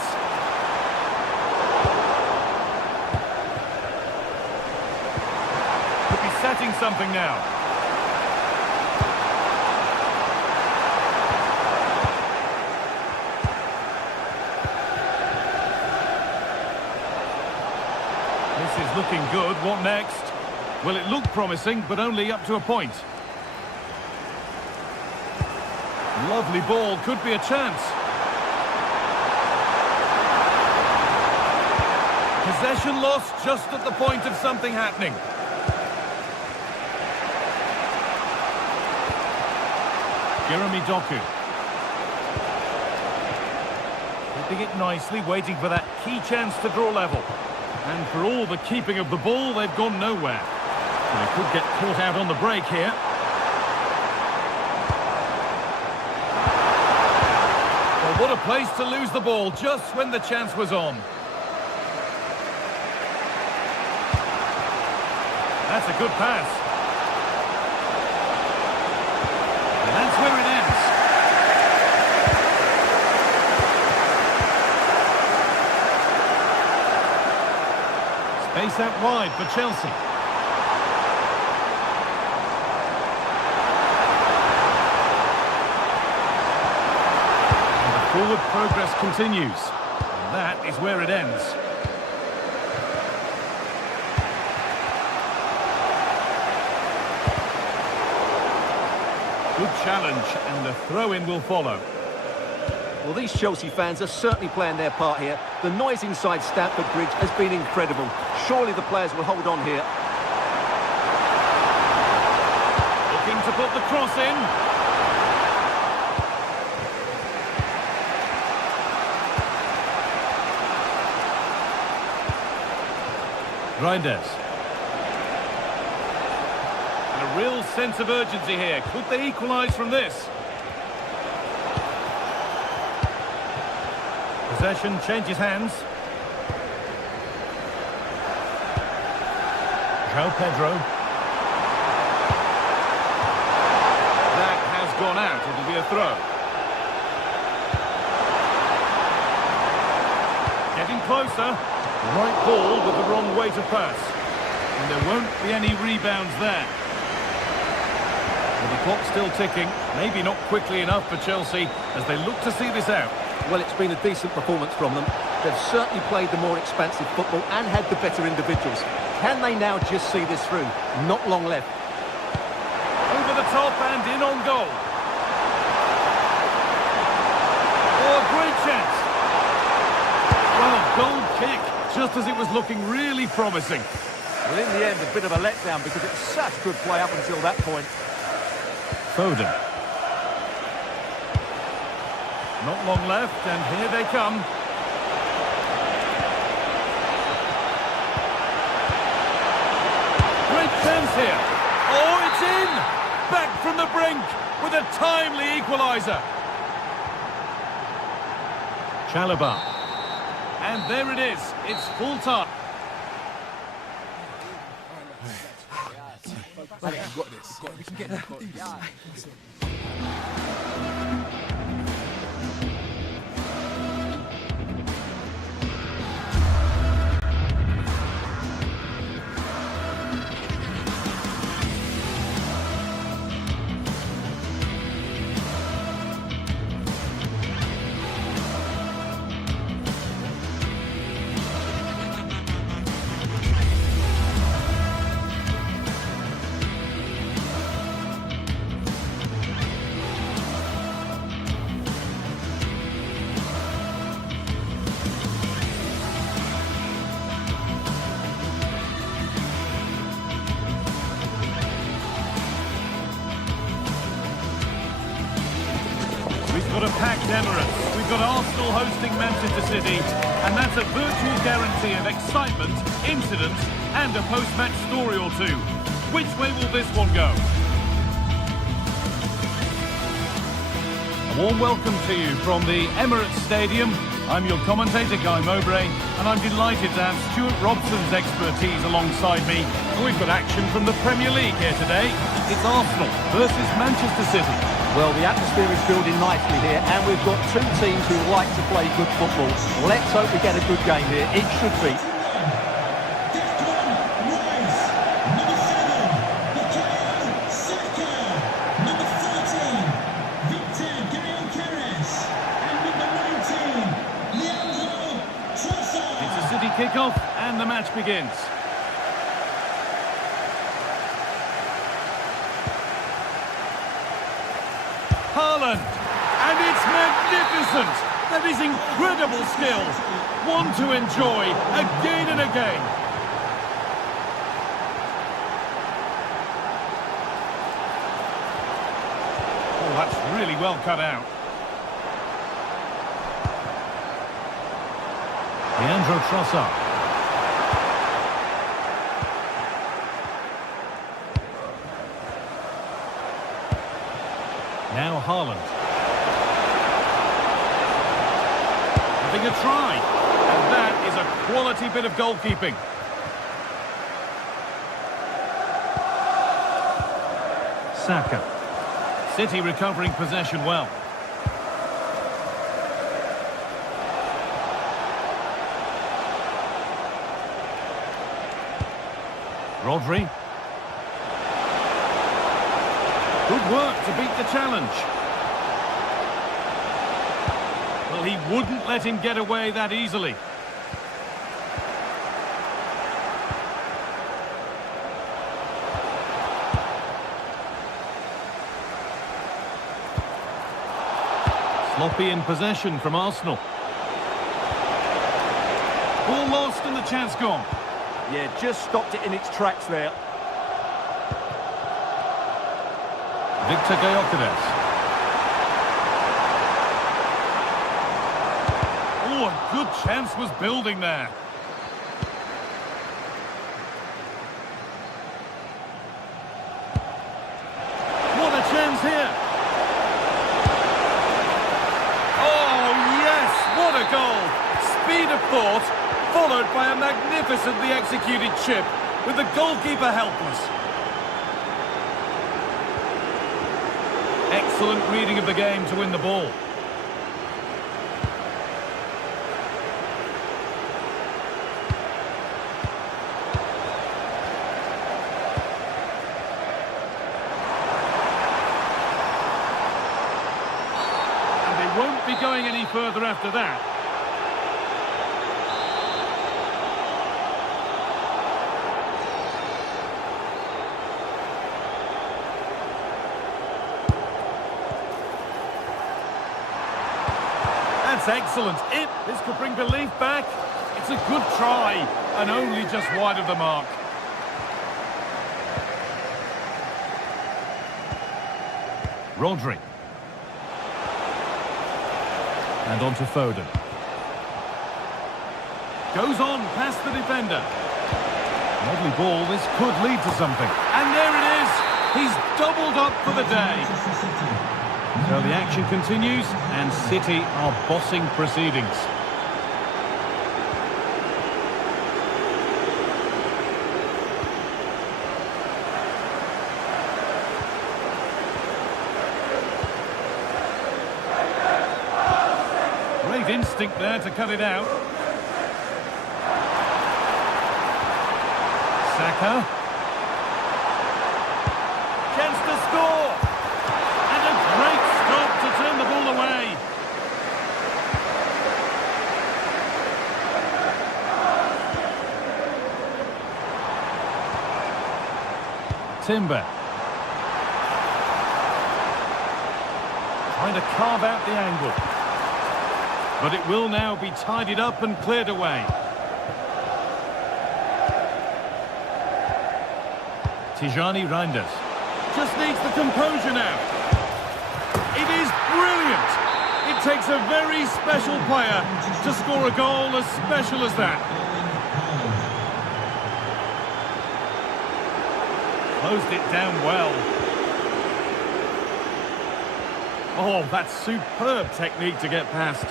Could be setting something now. This is looking good. What next? Well, it looked promising, but only up to a point. Lovely ball. Could be a chance. Possession lost just at the point of something happening. Jeremy Doku. Keeping it nicely, waiting for that key chance to draw level. And for all the keeping of the ball, they've gone nowhere. They could get caught out on the break here. Well, what a place to lose the ball just when the chance was on. That's a good pass. And that's where it ends. Space out wide for Chelsea. And the forward progress continues. And that is where it ends. Good challenge, and the throw-in will follow. Well, these Chelsea fans are certainly playing their part here. The noise inside Stamford Bridge has been incredible. Surely the players will hold on here. Looking to put the cross in. Reinders. And a real sense of urgency here. Could they equalise from this? Possession changes hands. João Pedro. That has gone out. It'll be a throw. Getting closer. Right ball with the wrong way to pass. And there won't be any rebounds there. Well, the clock's still ticking. Maybe not quickly enough for Chelsea as they look to see this out. Well, it's been a decent performance from them. They've certainly played the more expansive football and had the better individuals. Can they now just see this through? Not long left. Over the top and in on goal. Oh, a great chance. Well, goal kick, just as it was looking really promising. Well, in the end, a bit of a letdown because it's such good play up until that point. Foden. Not long left, and here they come. Great chance here. Oh, it's in! Back from the brink with a timely equaliser. Chalobah. And there it is. It's full time. Right, we've got this. We can get this. We've got a packed Emirates, we've got Arsenal hosting Manchester City, and that's a virtual guarantee of excitement, incident, and a post-match story or two. Which way will this one go? A warm welcome to you from the Emirates Stadium. I'm your commentator, Guy Mowbray, and I'm delighted to have Stuart Robson's expertise alongside me. And we've got action from the Premier League here today. It's Arsenal versus Manchester City. Well, the atmosphere is building nicely here, and we've got two teams who like to play good football. Let's hope we get a good game here. It should be. Kick-off and the match begins. Haaland, and it's magnificent. That is incredible skill. One to enjoy again and again. Oh, that's really well cut out. Leandro Trossard. Now Haaland. Having a try. And that is a quality bit of goalkeeping. Saka. City recovering possession well. Rodri. Good work to beat the challenge. Well, he wouldn't let him get away that easily. Sloppy in possession from Arsenal. Ball lost and the chance gone. Yeah, just stopped it in its tracks there. Victor Gyökeres. Oh, a good chance was building there. What a chance here. Oh, yes, what a goal. Speed of thought, followed by a magnificently executed chip, with the goalkeeper helpless. Excellent reading of the game to win the ball. And they won't be going any further after that. That's excellent. This could bring belief back. It's a good try, and only just wide of the mark. Rodri. And on to Foden. Goes on past the defender. Lovely ball. This could lead to something. And there it is. He's doubled up for the day. So the action continues, and City are bossing proceedings. Great instinct there to cut it out. Saka. Chance to score. And a great stop to turn the ball away. Timber. Trying to carve out the angle. But it will now be tidied up and cleared away. Tijani Reinders. Just needs the composure now. It is brilliant. It takes a very special player to score a goal as special as that. Closed it down well. Oh, that's superb technique to get past.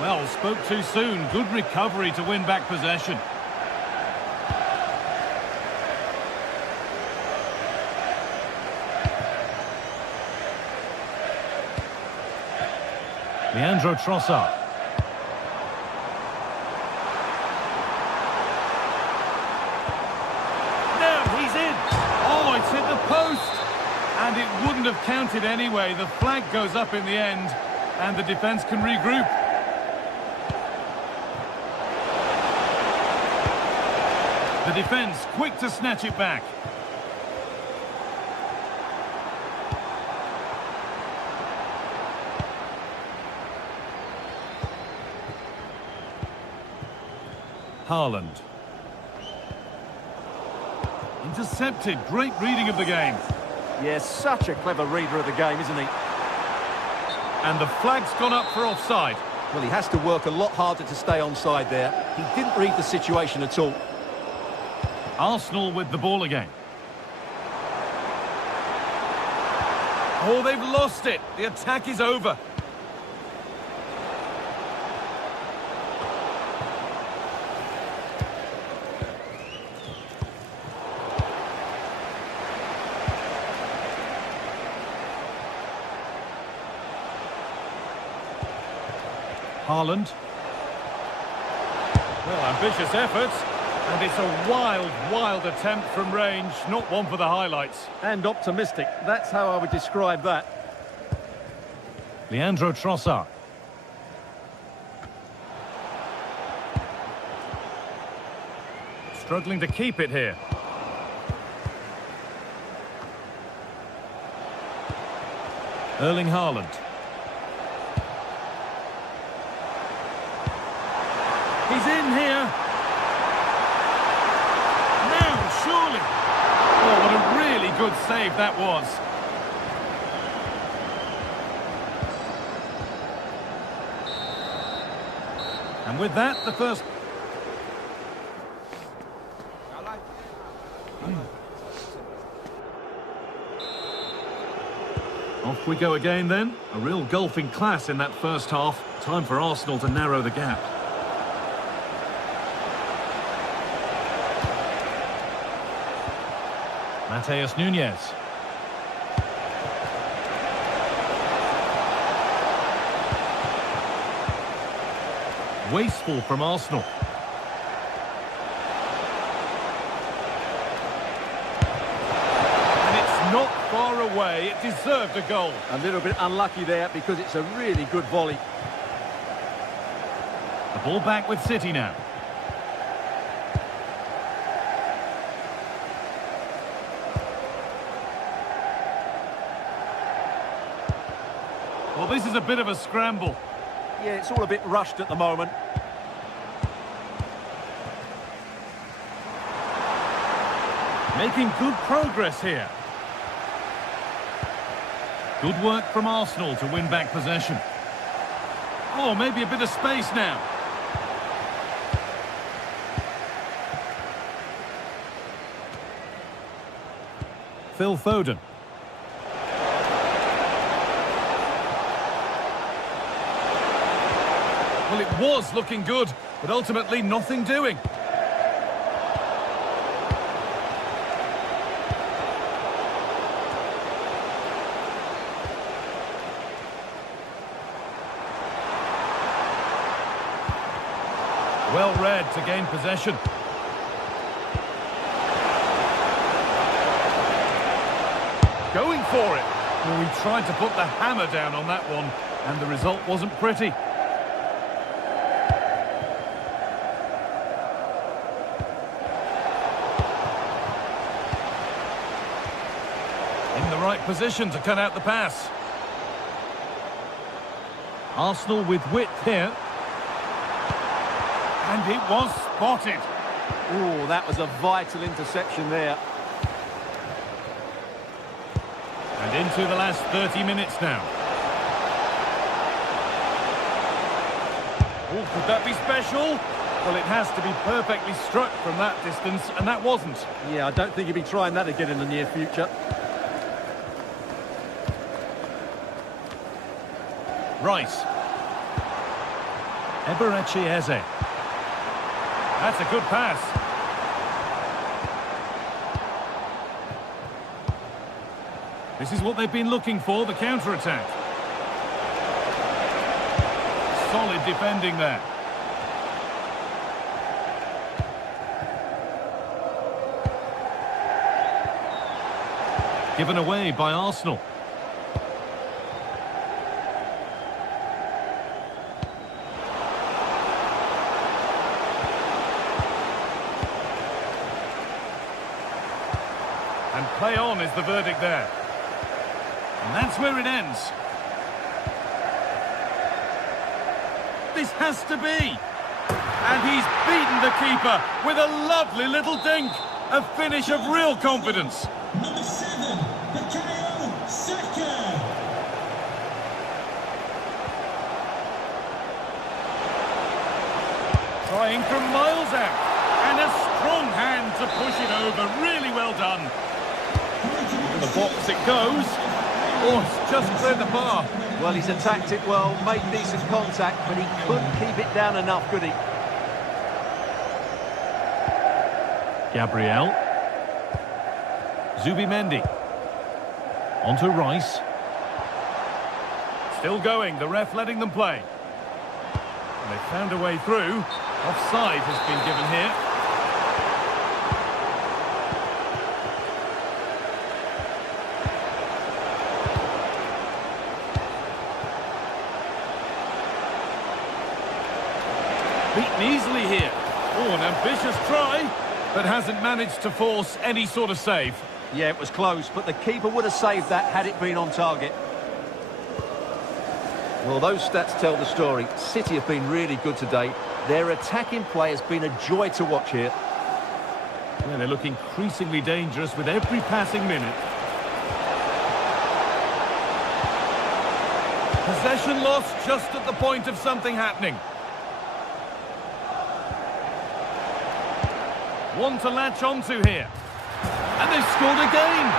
Well, spoke too soon. Good recovery to win back possession. Leandro Trossard. Now he's in. Oh, it's hit the post. And it wouldn't have counted anyway. The flag goes up in the end, and the defence can regroup. The defence quick to snatch it back. Haaland. Intercepted. Great reading of the game. Yes, such a clever reader of the game, isn't he? And the flag's gone up for offside. Well, he has to work a lot harder to stay onside there. He didn't read the situation at all. Arsenal with the ball again. Oh, they've lost it. The attack is over. Haaland. Well, ambitious efforts. And it's a wild, wild attempt from range. Not one for the highlights. And optimistic. That's how I would describe that. Leandro Trossard. Struggling to keep it here. Erling Haaland. He's in here. Now, surely. Oh, what a really good save that was. And with that, the first... Off we go again then. A real golfing class in that first half. Time for Arsenal to narrow the gap. Mateus Nunes. Wasteful from Arsenal. And it's not far away. It deserved a goal. A little bit unlucky there because it's a really good volley. The ball back with City now. Well, this is a bit of a scramble. Yeah, it's all a bit rushed at the moment. Making good progress here. Good work from Arsenal to win back possession. Oh, maybe a bit of space now. Phil Foden. Well, it was looking good, but ultimately nothing doing. Well read to gain possession. Going for it. Well, he tried to put the hammer down on that one, and the result wasn't pretty. In the right position to cut out the pass. Arsenal with width here. And it was spotted. Oh, that was a vital interception there. And into the last 30 minutes now. Oh, could that be special? Well, it has to be perfectly struck from that distance, and that wasn't. Yeah, I don't think he'll be trying that again in the near future. Rice. Eberechi Eze. That's a good pass. This is what they've been looking for, the counter-attack. Solid defending there. Given away by Arsenal. And play on is the verdict there. And that's where it ends. This has to be. And he's beaten the keeper with a lovely little dink. A finish of real confidence. Number 7, Bukayo Saka. Trying from miles out. And a strong hand to push it over. Really well done. In the box it goes. Oh, it's just cleared the bar. Well, he's attacked it well, made decent contact, but he couldn't keep it down enough, could he? Gabriel. Zubimendi. On to Rice. Still going, the ref letting them play. And they found a way through. Offside has been given here. Beaten easily here. Oh, an ambitious try, but hasn't managed to force any sort of save. Yeah, it was close, but the keeper would have saved that had it been on target. Well, those stats tell the story. City have been really good today. Their attacking play has been a joy to watch here. Yeah, they look increasingly dangerous with every passing minute. Possession lost just at the point of something happening. One to latch onto here. And they've scored again.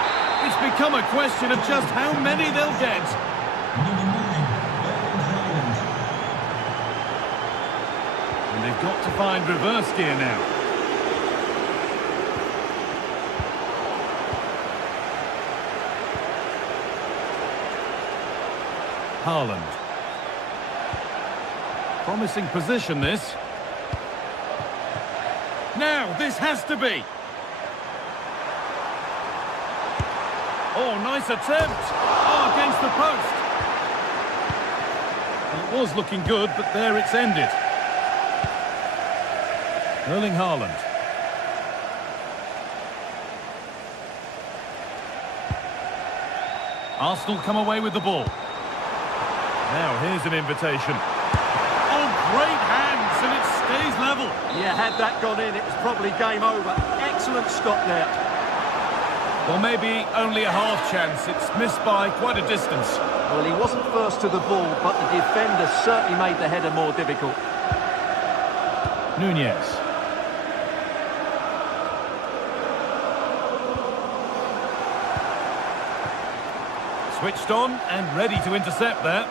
It's become a question of just how many they'll get. Number 9, Haaland. And they've got to find reverse gear now. Haaland. Promising position, this. Now, this has to be. Oh, nice attempt. Oh, against the post. It was looking good, but there it's ended. Erling Haaland. Arsenal come away with the ball. Now, here's an invitation. Oh, great hands, and it stays level. Yeah, had that gone in, it was probably game over. Excellent stop there. Well, maybe only a half chance. It's missed by quite a distance. Well, he wasn't first to the ball, but the defender certainly made the header more difficult. Nunez. Switched on and ready to intercept there.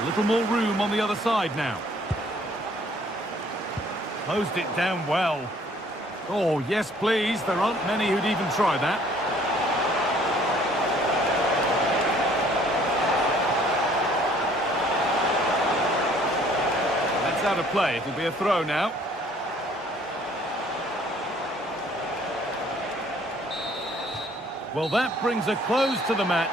A little more room on the other side now. Closed it down well. Oh, yes, please. There aren't many who'd even try that. That's out of play. It'll be a throw now. Well, that brings a close to the match.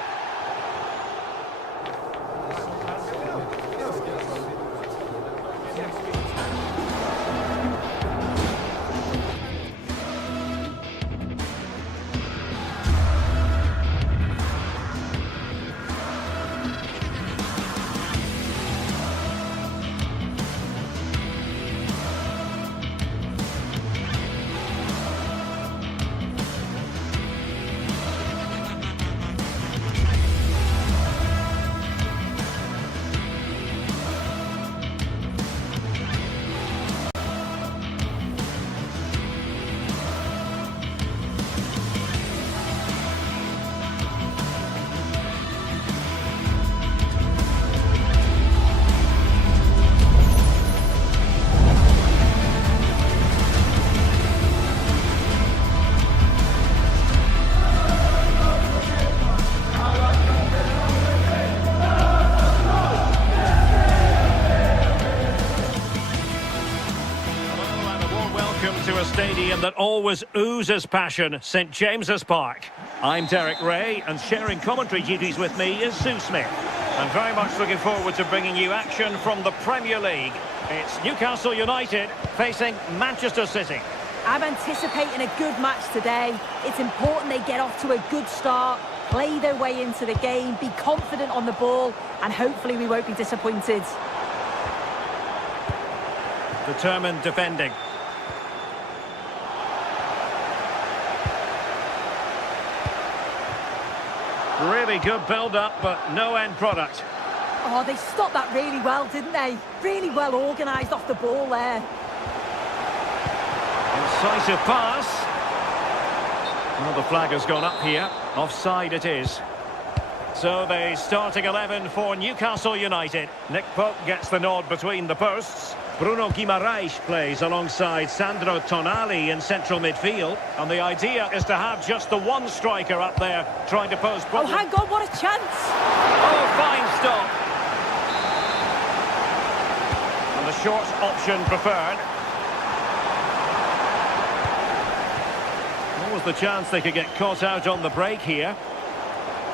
that always oozes passion, St James's Park. I'm Derek Ray, and sharing commentary duties with me is Sue Smith. I'm very much looking forward to bringing you action from the Premier League. It's Newcastle United facing Manchester City. I'm anticipating a good match today. It's important they get off to a good start, play their way into the game, be confident on the ball, and hopefully we won't be disappointed. Determined defending. Really good build-up, but no end product. Oh, they stopped that really well, didn't they? Really well organised off the ball there. Incisive pass. Well, the flag has gone up here. Offside it is. So the starting 11 for Newcastle United. Nick Pope gets the nod between the posts. Bruno Guimaraes plays alongside Sandro Tonali in central midfield. And the idea is to have just the one striker up there trying to pose problems. Oh, hang on, what a chance! Oh, fine stop. And the short option preferred. What was the chance they could get caught out on the break here?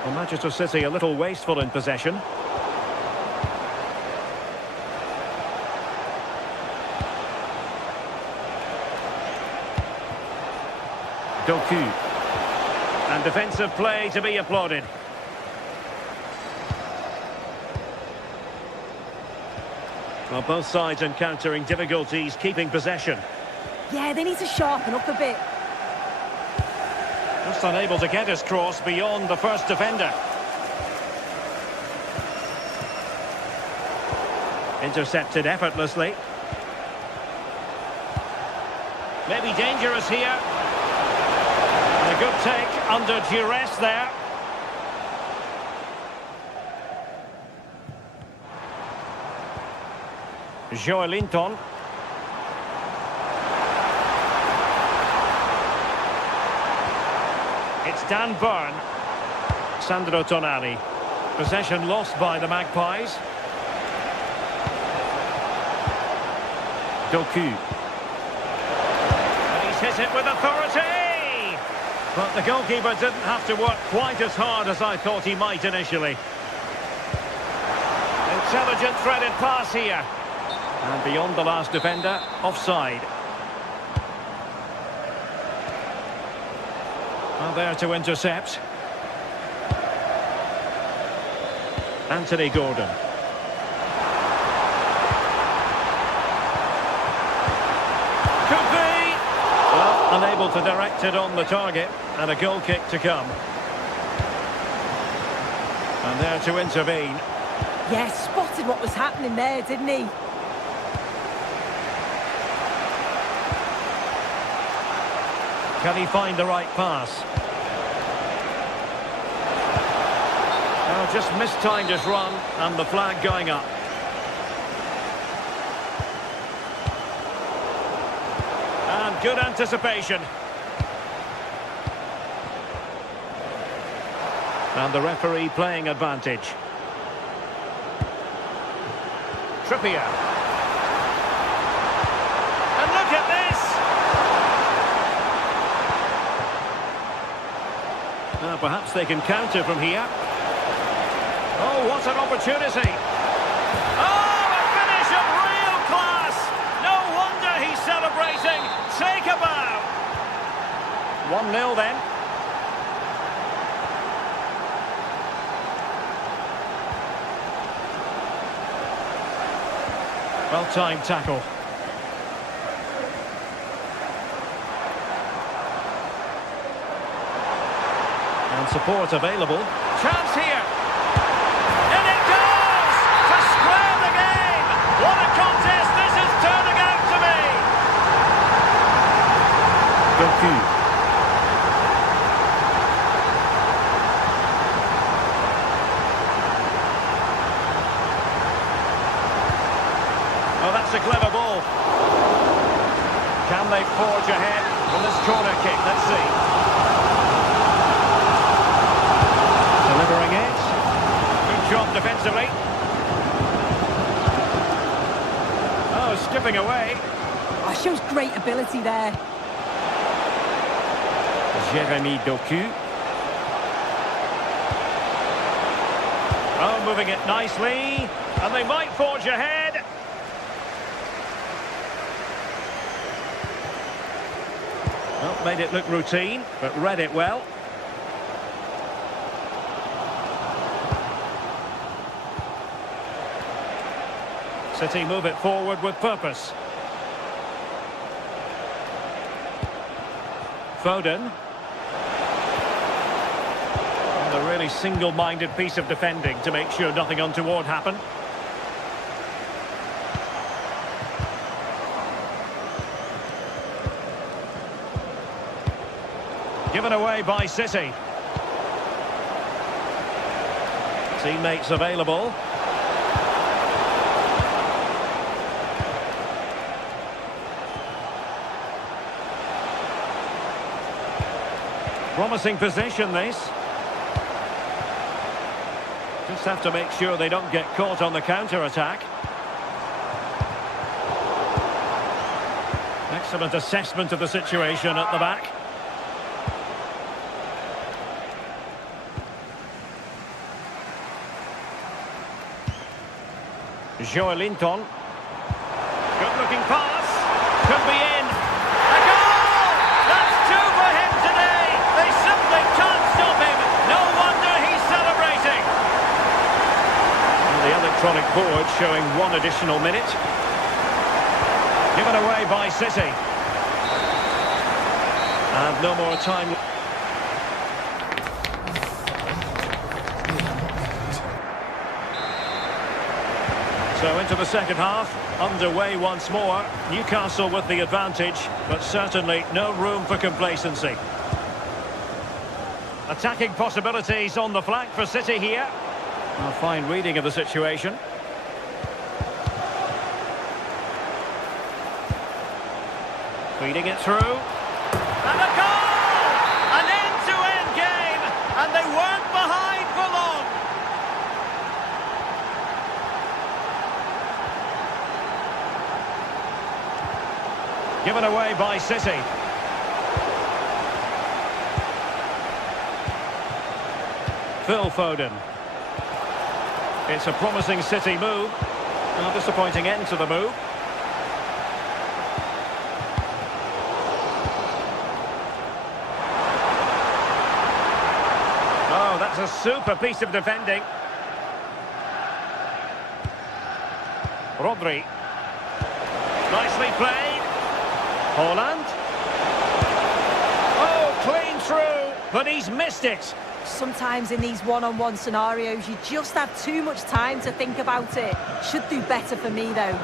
Well, Manchester City a little wasteful in possession. Doku. And defensive play to be applauded. Well, both sides encountering difficulties keeping possession. Yeah, they need to sharpen up a bit. Just unable to get his cross beyond the first defender. Intercepted effortlessly. Maybe dangerous here. And a good take under duress there. Joelinton. It's Dan Burn. Sandro Tonali. Possession lost by the Magpies. Doku. And he's hit it with authority! But the goalkeeper didn't have to work quite as hard as I thought he might initially. Intelligent threaded pass here. And beyond the last defender, offside. Well, there to intercept. Anthony Gordon. Could be! Well, unable to direct it on the target, and a goal kick to come. And there to intervene. Yeah, spotted what was happening there, didn't he? Can he find the right pass? Oh, just mistimed his run, and the flag going up. And good anticipation. And the referee playing advantage. Trippier. And look at this! Now perhaps they can counter from here. Oh, what an opportunity! Oh, a finish of real class! No wonder he's celebrating! Take a bow! 1-0 then. Well-timed tackle. And support available. Chance here! And it goes! To square the game! What a contest this is turning out to be! Doku. Oh, that's a clever ball. Can they forge ahead from this corner kick? Let's see. Delivering it. Good job defensively. Oh, skipping away. Oh, shows great ability there. Jeremy Doku. Oh, moving it nicely. And they might forge ahead. Well, made it look routine, but read it well. City move it forward with purpose. Foden. And a really single-minded piece of defending to make sure nothing untoward happened. Given away by City. Teammates available. Promising position, this. Just have to make sure they don't get caught on the counter-attack. Excellent assessment of the situation at the back. Joelinton. Good-looking pass. Could be in. A goal! That's two for him today. They simply can't stop him. No wonder he's celebrating. And the electronic board showing one additional minute. Given away by City. And no more time. So into the second half, underway once more. Newcastle with the advantage, but certainly no room for complacency. Attacking possibilities on the flank for City here. A fine reading of the situation. Feeding it through. And a goal! An end-to-end game, and they weren't behind for long. Given away by City. Phil Foden. It's a promising City move. A disappointing end to the move. Oh, that's a super piece of defending. Rodri. Nicely played. Holland. Oh, clean through, but he's missed it. Sometimes in these one-on-one scenarios, you just have too much time to think about it. Should do better for me, though.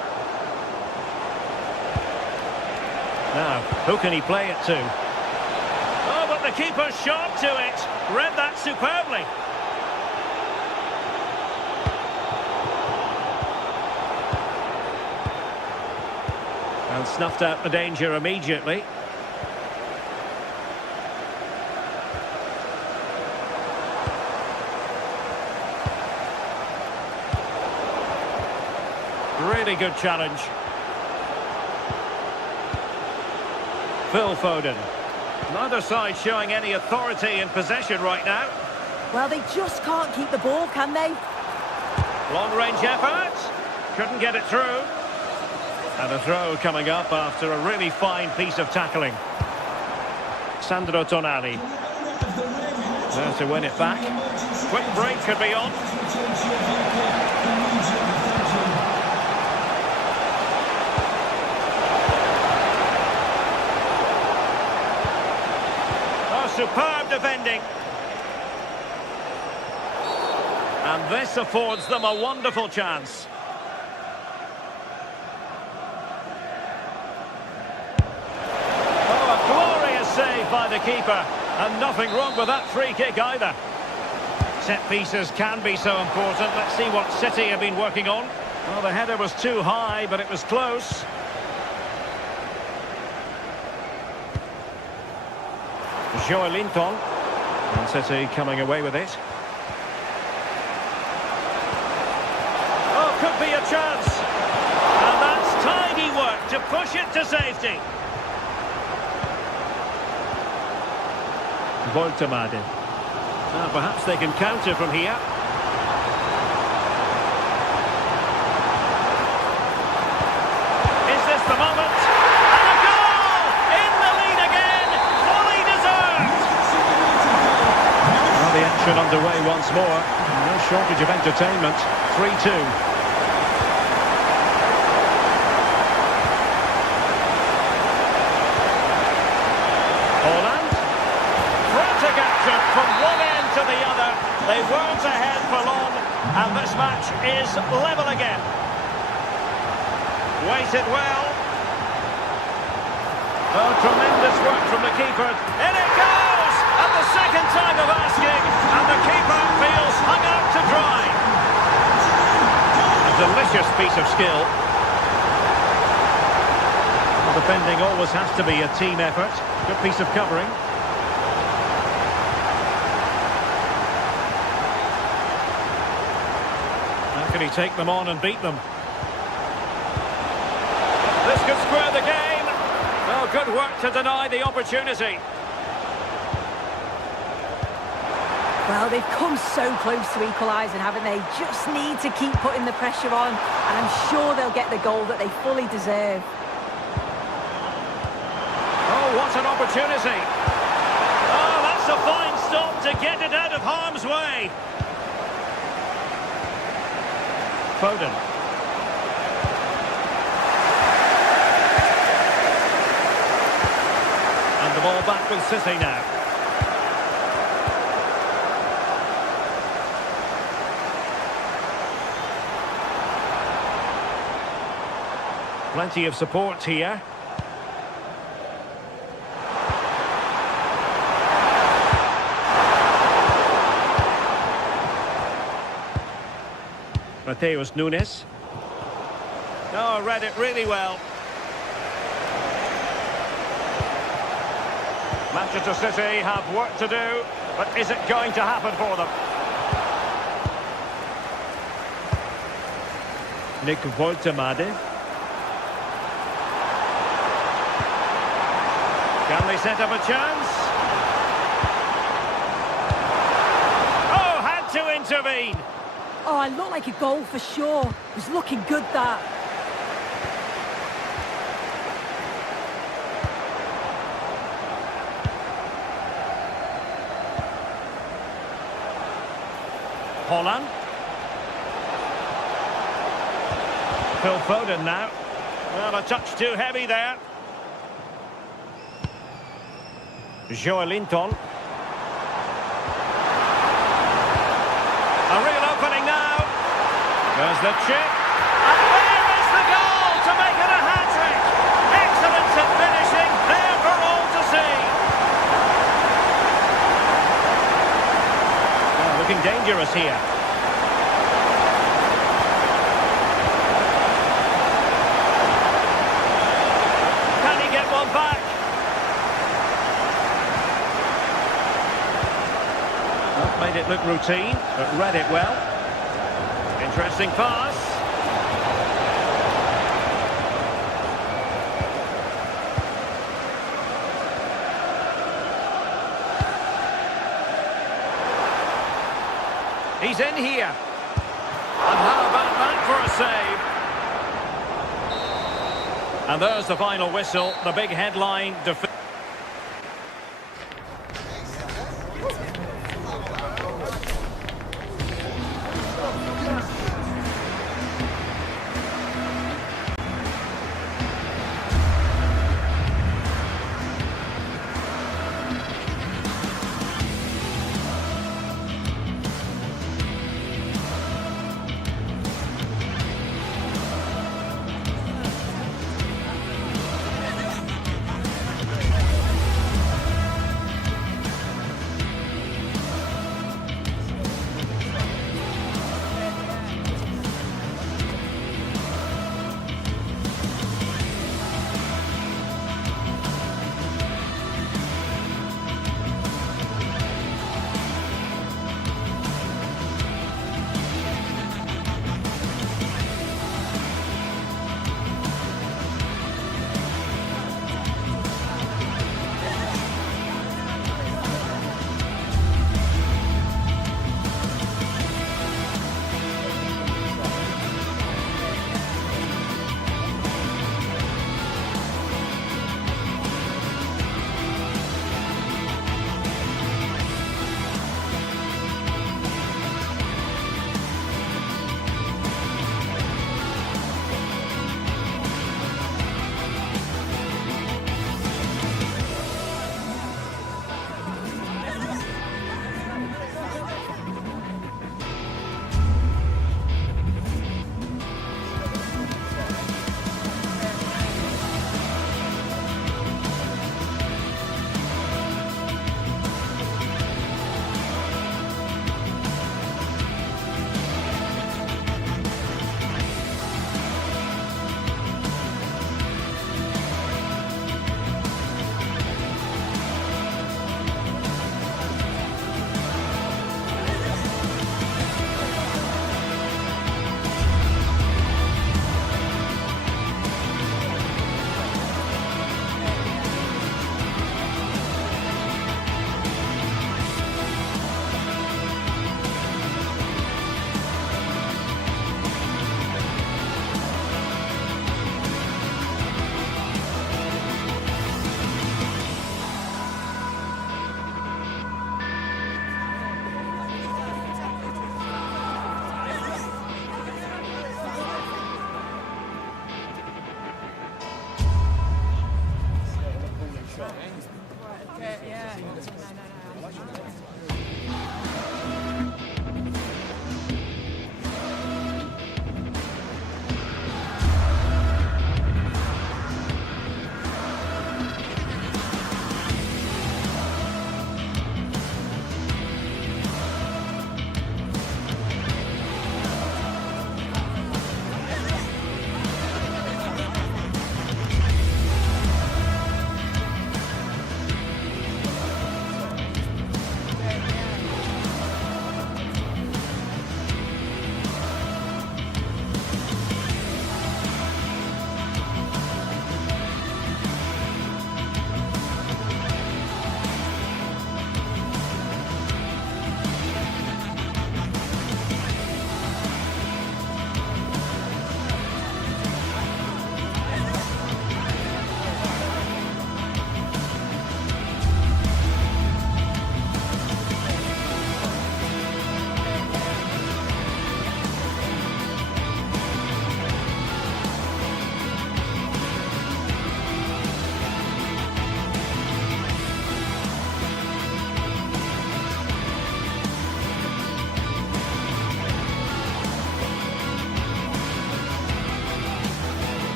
Now, who can he play it to? Oh, but the keeper's shot to it. Read that superbly. And snuffed out the danger immediately. Really good challenge. Phil Foden. Neither side showing any authority in possession right now. Well, they just can't keep the ball, can they? Long-range effort. Couldn't get it through. And a throw coming up after a really fine piece of tackling. Sandro Tonali. There to win it back. Quick break could be on. Oh, superb defending. And this affords them a wonderful chance. Saved by the keeper, and nothing wrong with that free kick either. Set pieces can be so important. Let's see what City have been working on. Well, the header was too high, but it was close. Joelinton, and City coming away with it. Oh, could be a chance, and that's tidy work to push it to safety. Voltemade. Perhaps they can counter from here. Is this the moment? And a goal! In the lead again! Fully deserved! Well, the action underway once more. No shortage of entertainment. 3-2. From one end to the other, they weren't ahead for long, and this match is level again. Waited well. Oh, tremendous work from the keeper. In it goes! At the second time of asking, and the keeper feels hung out to dry. A delicious piece of skill. Well, defending always has to be a team effort. Good piece of covering. Can he take them on and beat them? This could square the game. Oh, good work to deny the opportunity. Well, they've come so close to equalising, haven't they? Just need to keep putting the pressure on, and I'm sure they'll get the goal that they fully deserve. Oh, what an opportunity. Oh, that's a fine stop to get it out of harm's way. Foden. And the ball back with City now. Plenty of support here. Mateus Nunes. Oh, read it really well. Manchester City have work to do, but is it going to happen for them? Nick Voltemade. Can they set up a chance? Oh, had to intervene. Oh, it looked like a goal for sure. It was looking good, that. Holland. Phil Foden now. Well, a touch too heavy there. Joelinton. A real opening now. There's the chip. And there is the goal to make it a hat-trick. Excellence in finishing, there for all to see. Well, looking dangerous here. Can he get one back? Well, made it look routine, but read it well. Interesting pass. He's in here. And how about that for a save? And there's the final whistle, the big headline.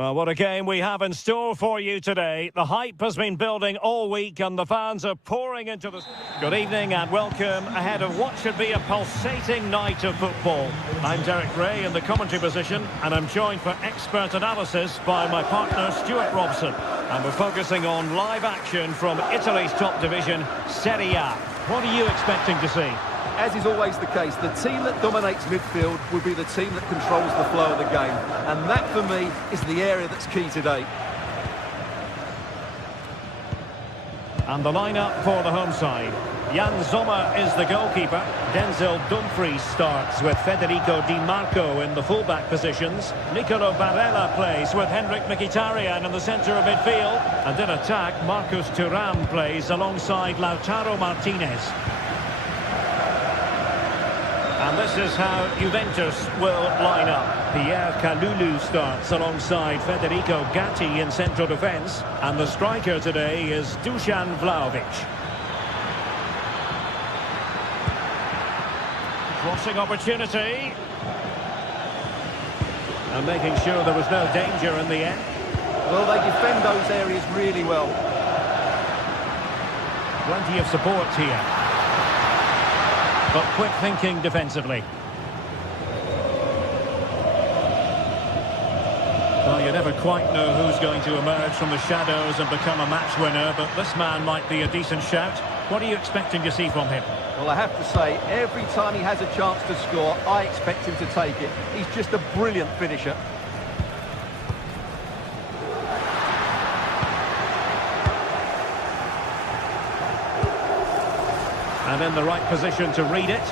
Well, what a game we have in store for you today. The hype has been building all week and the fans are pouring into the... Good evening and welcome ahead of what should be a pulsating night of football. I'm Derek Ray in the commentary position and I'm joined for expert analysis by my partner Stuart Robson. And we're focusing on live action from Italy's top division, Serie A. What are you expecting to see? As is always the case, the team that dominates midfield will be the team that controls the flow of the game. And that, for me, is the area that's key today. And the lineup for the home side. Jan Sommer is the goalkeeper. Denzel Dumfries starts with Federico Di Marco in the fullback positions. Nicolo Barella plays with Henrik Mkhitaryan in the centre of midfield. And in attack, Marcus Thuram plays alongside Lautaro Martinez. And this is how Juventus will line up. Pierre Kalulu starts alongside Federico Gatti in central defence. And the striker today is Dusan Vlahovic. Crossing opportunity. And making sure there was no danger in the end. Well, they defend those areas really well. Plenty of support here. But quick thinking defensively. Well, you never quite know who's going to emerge from the shadows and become a match winner, but this man might be a decent shout. What are you expecting to see from him? Well, I have to say, every time he has a chance to score, I expect him to take it. He's just a brilliant finisher. And in the right position to read it.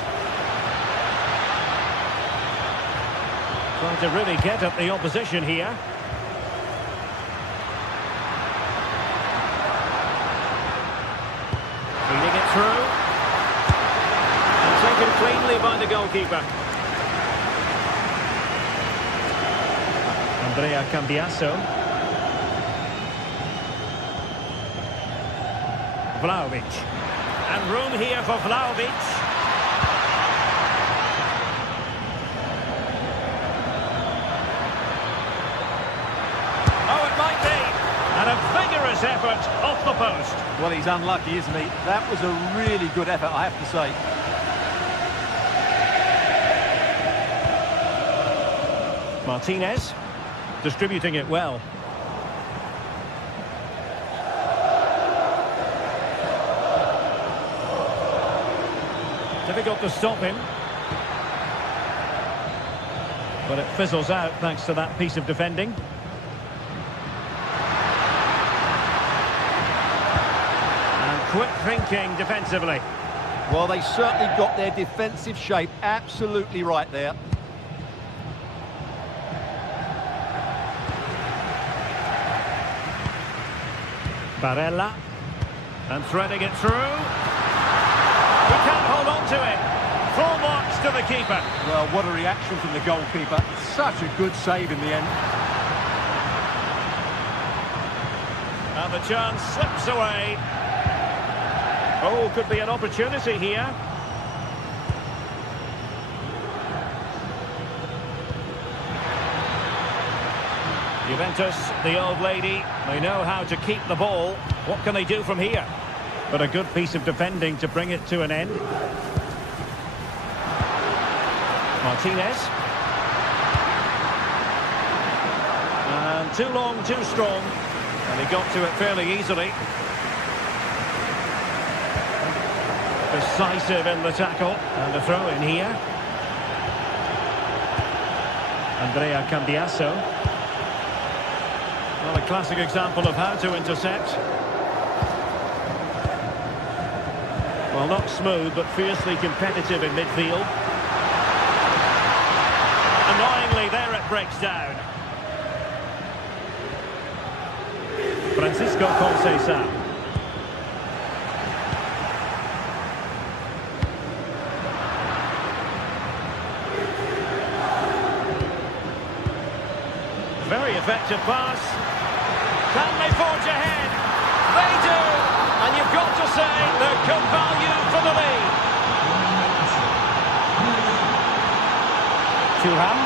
Trying to really get at the opposition here. Feeding it through. And taken cleanly by the goalkeeper. Andrea Cambiasso. Vlahovic. And room here for Vlahovic. Oh, it might be. And a vigorous effort off the post. Well, he's unlucky, isn't he? That was a really good effort, I have to say. Martinez distributing it well. Difficult to stop him. But it fizzles out thanks to that piece of defending. And quick thinking defensively. Well, they certainly got their defensive shape absolutely right there. Barella. And threading it through. He can't hold on to it. Full marks to the keeper. Well, what a reaction from the goalkeeper. Such a good save in the end. And the chance slips away. Oh, could be an opportunity here. Juventus, the old lady, they know how to keep the ball. What can they do from here? But a good piece of defending to bring it to an end. Martinez. And too long, too strong. And he got to it fairly easily. Decisive in the tackle. And a throw in here. Andrea Cambiasso. Well, a classic example of how to intercept. Well, not smooth, but fiercely competitive in midfield. Annoyingly, there it breaks down. Francisco Conceição. Very effective pass. Can they forge ahead? They do! And you've got to say they're good value for the lead. Thuram.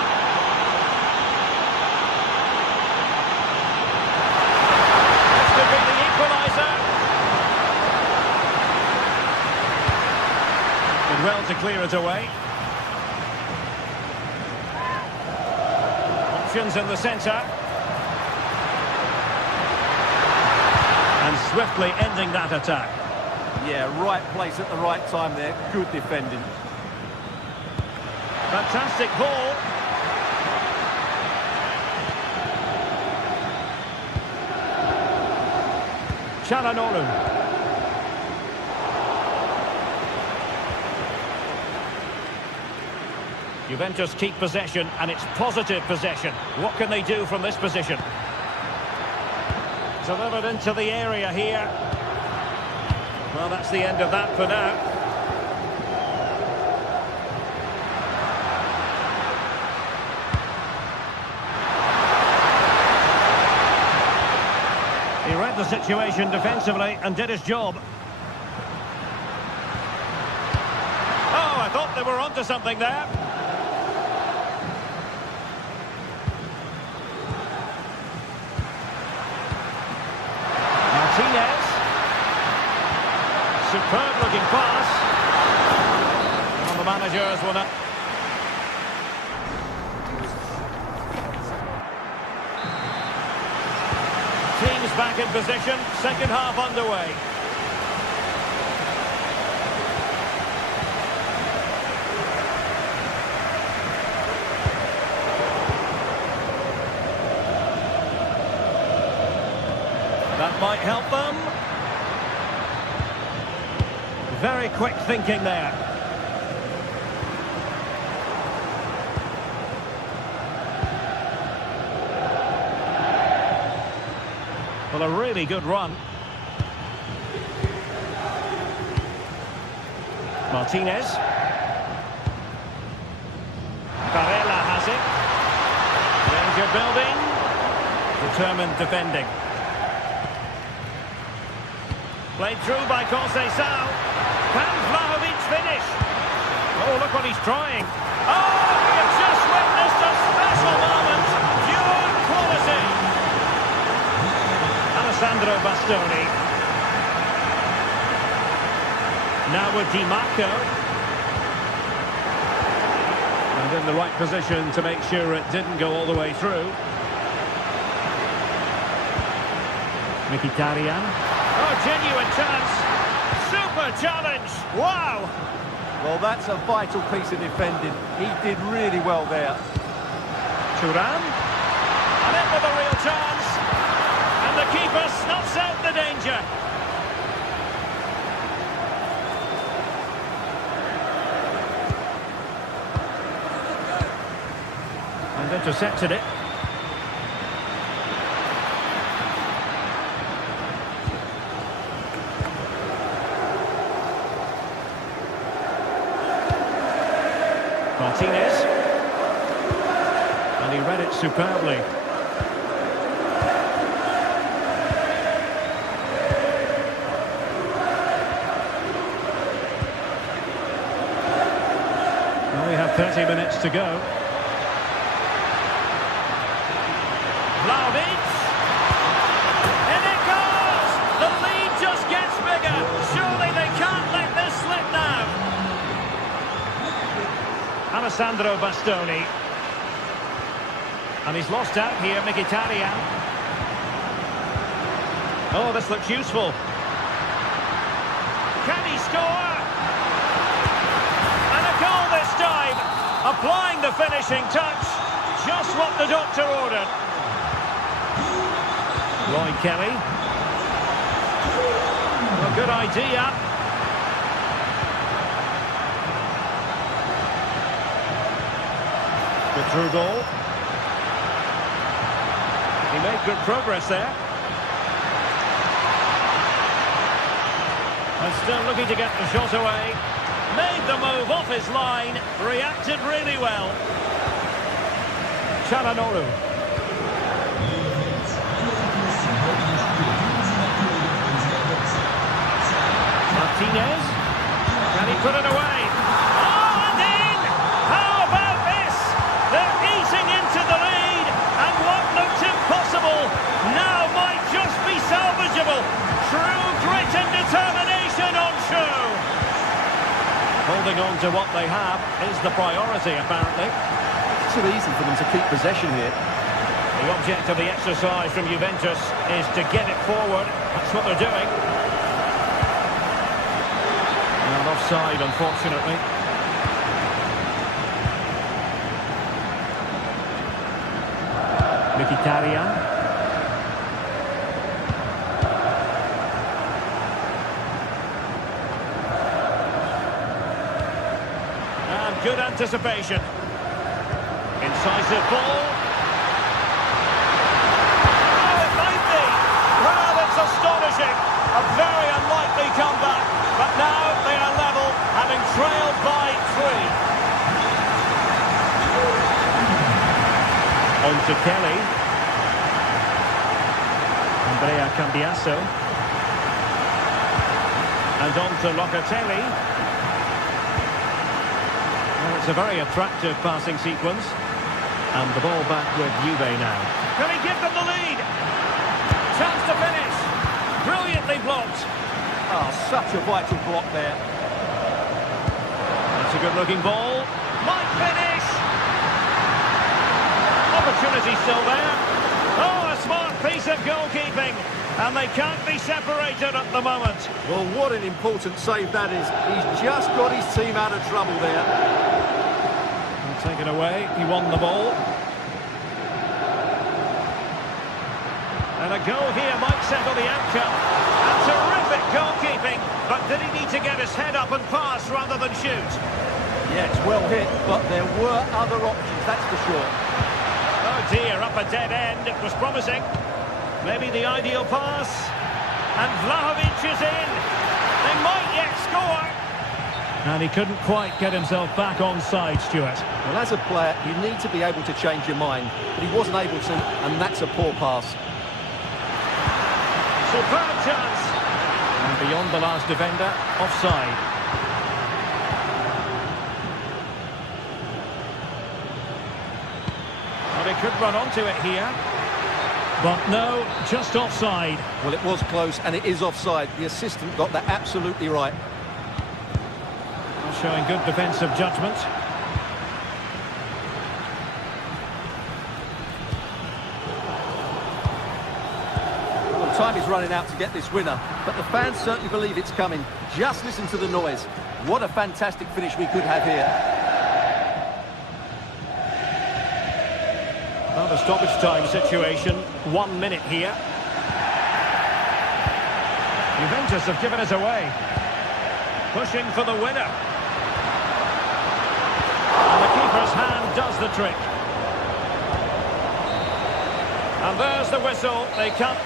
well to clear it away. Options in the centre. And swiftly ending that attack. Yeah, right place at the right time there. Good defending. Fantastic ball. Çalhanoğlu. Juventus keep possession, and it's positive possession. What can they do from this position? Delivered into the area here. Well, that's the end of that for now. He read the situation defensively and did his job. Oh, I thought they were onto something there. Martinez. Superb looking pass. And the managers will not. Teams back in position, second half underway. That might help them. Very quick thinking there. Well, a really good run. Martinez. Barella has it. Danger building. Determined defending. Played through by Conceição. Can Vlahovic finish? Oh, look what he's trying. Oh, you've just witnessed a special moment. Pure quality. Alessandro Bastoni. Now with Di Marco. And in the right position to make sure it didn't go all the way through. Mkhitaryan. Oh, genuine chance. Super challenge. Wow. Well, that's a vital piece of defending. He did really well there. Thuram. And in with a real chance. And the keeper snuffs out the danger. And intercepted it. Martinez. And he read it superbly. Well, we have 30 minutes to go. Vlahovic. In it goes! The lead just gets bigger. Surely they can't let this slip now. Alessandro Bastoni. And he's lost out here, Mkhitaryan. Oh, this looks useful. Can he score? And a goal this time. Applying the finishing touch. Just what the doctor ordered. Roy Kelly. A good idea. The through goal. He made good progress there. And still looking to get the shot away. Made the move off his line. Reacted really well. Çalhanoğlu. Martinez. Can he put it away? Oh, and in! How about this? They're eating into the lead, and what looked impossible now might just be salvageable. True grit and determination on show. Holding on what they have is the priority, apparently. It's too easy for them to keep possession here. The object of the exercise from Juventus is to get it forward. That's what they're doing. And offside, unfortunately. Mkhitaryan. And good anticipation. Incisive ball. Oh, it might be. Well, it's astonishing. A very unlikely comeback. But now they are level, having trailed by 3. On to Kelly. Andrea Cambiasso. And on to Locatelli. Well, it's a very attractive passing sequence. And the ball back with Juve now. Can he give them the lead? Chance to finish. Brilliantly blocked. Oh, such a vital block there. That's a good-looking ball. Might finish. Opportunity still there. Oh, a smart piece of goalkeeping. And they can't be separated at the moment. Well, what an important save that is. He's just got his team out of trouble there. And taken away. He won the ball. And a goal here might settle the outcome. And terrific goalkeeping. But did he need to get his head up and pass rather than shoot? Yeah, it's well hit, but there were other options, that's for sure. Oh dear, up a dead end. It was promising. Maybe the ideal pass. And Vlahovic is in. They might yet score. And he couldn't quite get himself back on side, Stuart. Well, as a player, you need to be able to change your mind. But he wasn't able to, and that's a poor pass. Superb chance. And beyond the last defender, offside. Well, he could run onto it here. But no, just offside. Well, it was close, and it is offside. The assistant got that absolutely right. Showing good defensive judgment. Well, time is running out to get this winner, but the fans certainly believe it's coming. Just listen to the noise. What a fantastic finish we could have here. Well, the stoppage time situation, 1 minute here. Juventus have given us away. Pushing for the winner. And the keeper's hand does the trick. And there's the whistle. They come.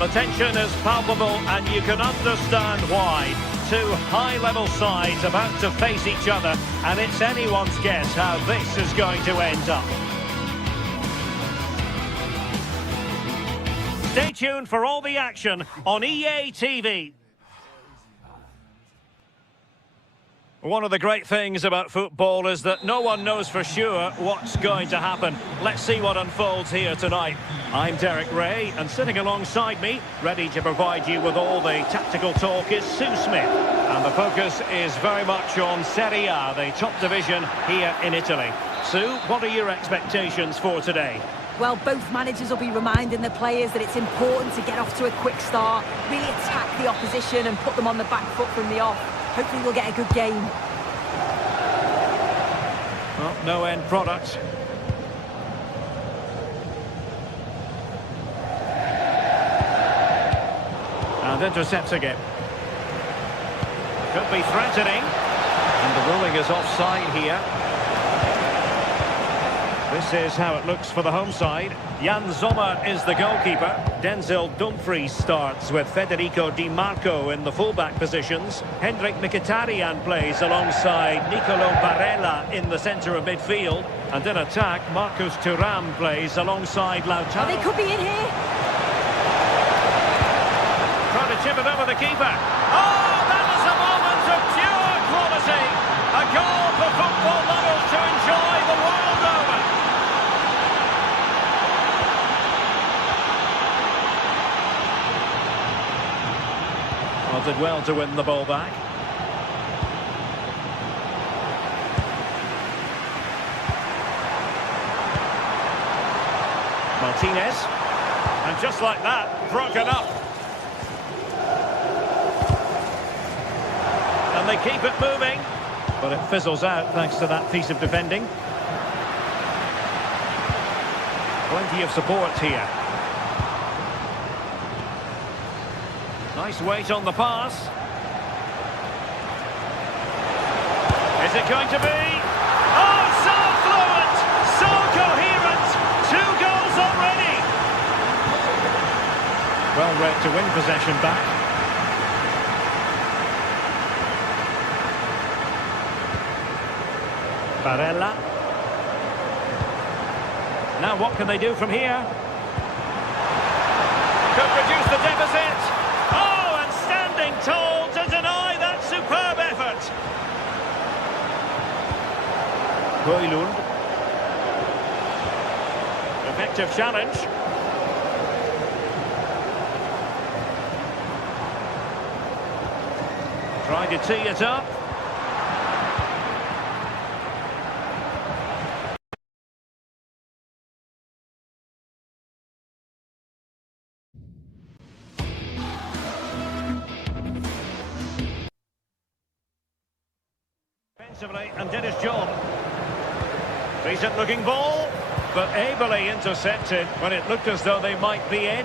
The tension is palpable and you can understand why. Two high-level sides about to face each other, and it's anyone's guess how this is going to end up. Stay tuned for all the action on EA TV. One of the great things about football is that no one knows for sure what's going to happen. Let's see what unfolds here tonight. I'm Derek Ray, and sitting alongside me, ready to provide you with all the tactical talk, is Sue Smith. And the focus is very much on Serie A, the top division here in Italy. Sue, what are your expectations for today? Well, both managers will be reminding the players that it's important to get off to a quick start, really attack the opposition and put them on the back foot from the off. Hopefully we'll get a good game. Well, no end product. And intercepting it. Could be threatening. And the ruling is offside here. This is how it looks for the home side. Jan Sommer is the goalkeeper. Denzel Dumfries starts with Federico Di Marco in the fullback positions. Hendrik Mkhitaryan plays alongside Nicolo Barella in the centre of midfield. And in attack, Marcus Thuram plays alongside Lautaro. Oh, they could be in here. Trying to chip it over the keeper. Oh, that is a moment of pure quality. A goal for football lovers to enjoy the world over. Well, did well to win the ball back. Martinez. And just like that, broken up. And they keep it moving. But it fizzles out thanks to that piece of defending. Plenty of support here. Nice weight on the pass. Is it going to be? Oh, so fluent! So coherent! 2 goals already! Well read to win possession back. Barella. Now what can they do from here? Could reduce the deficit. Oh, and standing tall to deny that superb effort. Højlund. Effective challenge. Trying to tee it up. And did his job. Decent looking ball, but ably intercepted when it looked as though they might be in.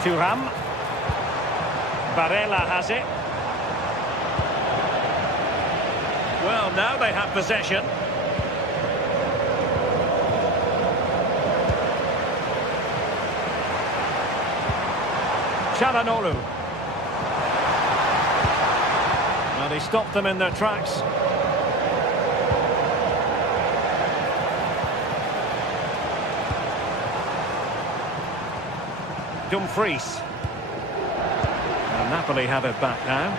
Thuram. Barella has it. Well, now they have possession. Çalhanoğlu. Well, he stopped them in their tracks. Dumfries. And Napoli have it back now.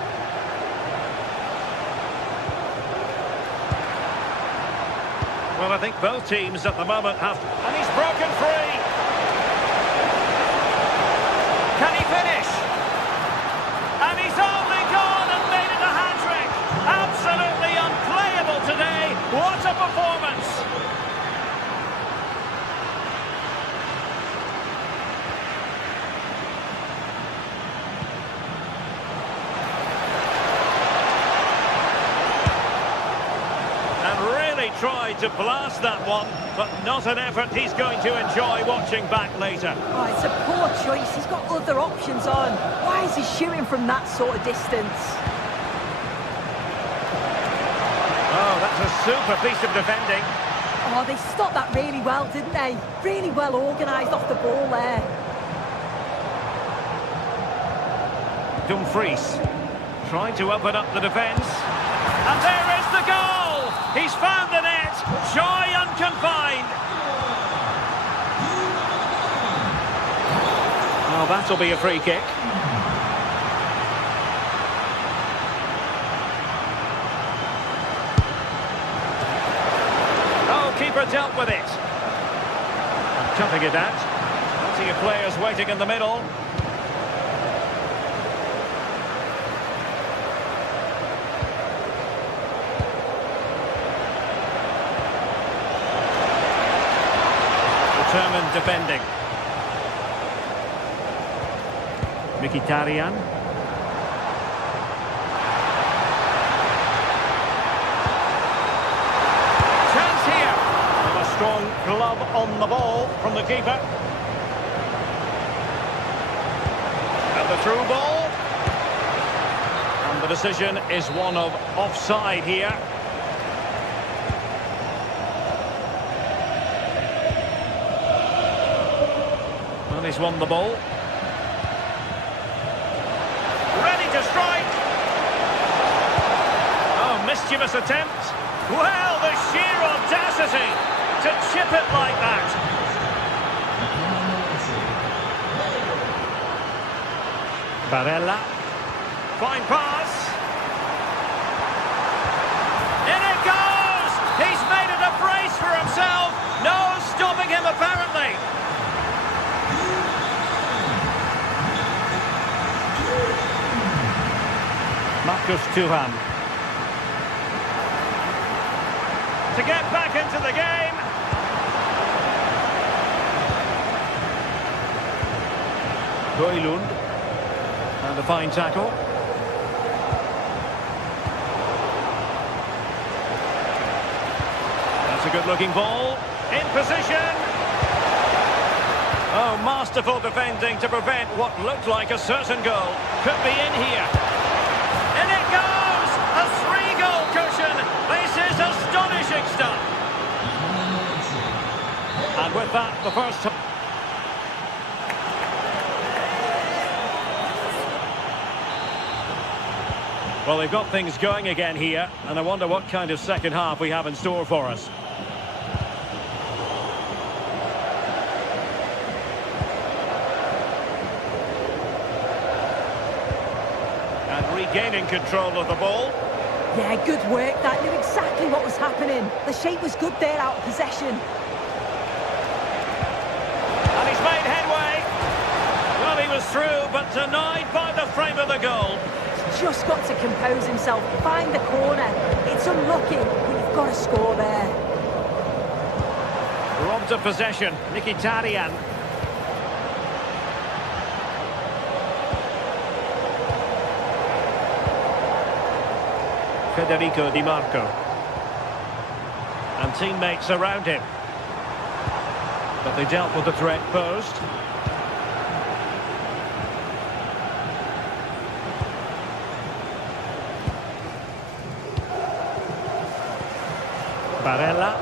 Well, I think both teams at the moment have... And he's broken free! Can he finish? And he's only gone and made it a hat-trick! Absolutely unplayable today! What a performance! Tried to blast that one, but not an effort he's going to enjoy watching back later. Oh, it's a poor choice. He's got other options on. Why is he shooting from that sort of distance? Oh, that's a super piece of defending. Oh, they stopped that really well, didn't they? Really well organised off the ball there. Dumfries trying to open up the defence. And there is the goal! He's found the net! Joy unconfined! Oh, that'll be a free kick. Oh, keeper dealt with it. And cutting it out. Plenty of players waiting in the middle. determined defending. Mkhitaryan. Chance here. And a strong glove on the ball from the keeper. And the through ball. And the decision is one of offside here. And he's won the ball. Ready to strike. Oh, mischievous attempt. Well, the sheer audacity to chip it like that. Barella. Fine pass. In it goes! He's made it a brace for himself. No stopping him, apparently. Marcus Thuram. To get back into the game. Højlund. And a fine tackle. That's a good-looking ball. In position. Oh, masterful defending to prevent what looked like a certain goal. Could be in here. In it goes! A 3-goal cushion. This is astonishing stuff. And with that, the first... Well, they've got things going again here, and I wonder what kind of second half we have in store for us. And regaining control of the ball. Yeah, good work. That knew exactly what was happening. The shape was good there out of possession. And he's made headway. Well, he was through, but denied by the frame of the goal. Just got to compose himself, find the corner. It's unlucky, but you've got to score there. Robbed of possession, Mkhitaryan. Federico Di Marco. And teammates around him. But they dealt with the threat posed. Barella,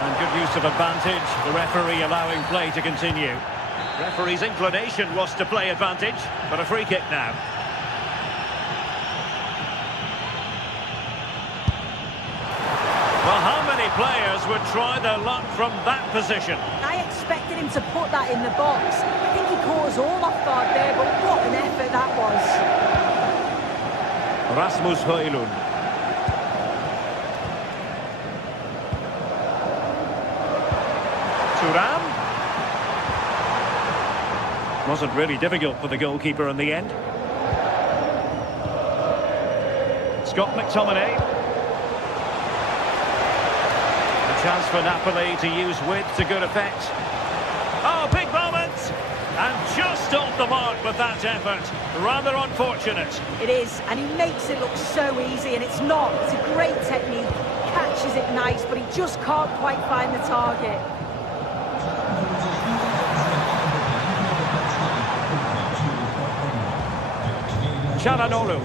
and good use of advantage, the referee allowing play to continue. Referee's inclination was to play advantage, but a free kick now. Well, how many players would try their luck from that position? I expected him to put that in the box. I think he caught us all off guard there, but what an effort that was. Rasmus Højlund. Thuram. Wasn't really difficult for the goalkeeper in the end. Scott McTominay. A chance for Napoli to use width to good effect. Oh, big moment! And just off the mark with that effort. Rather unfortunate. It is, and he makes it look so easy, and it's not. It's a great technique. Catches it nice, but he just can't quite find the target. Çalhanoğlu.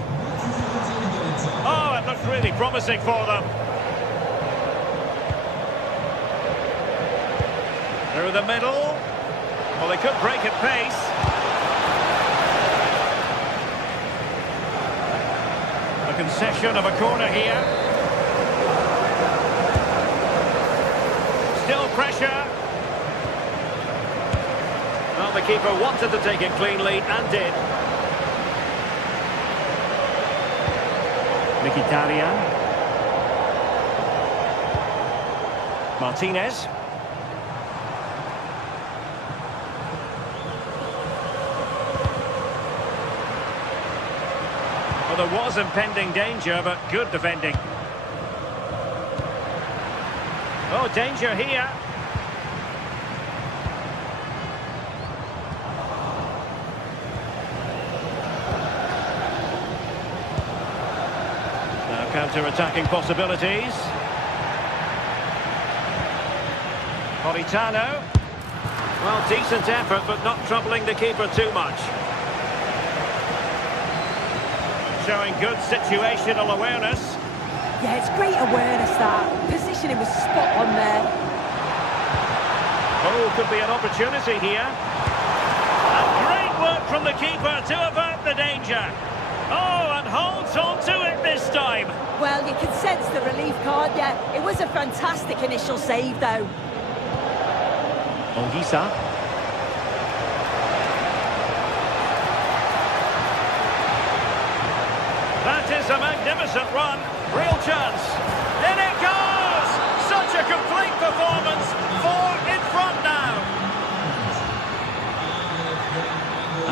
Oh, it looks really promising for them. Through the middle. Well, they could break at pace. A concession of a corner here. Still pressure. Well, the keeper wanted to take it cleanly and did. Mkhitaryan. Martinez. Well, there was impending danger, but good defending. Oh, danger here. Counter-attacking possibilities. Politano. Well, decent effort, but not troubling the keeper too much. Showing good situational awareness. Yeah, it's great awareness, that. Positioning was spot on there. Oh, could be an opportunity here. And great work from the keeper to avert the danger. Oh, and holds on to it this time. Well, you can sense the relief, can't you? It was a fantastic initial save, though. Ongisa. That is a magnificent run. Real chance. In it goes! Such a complete performance. 4 in front now.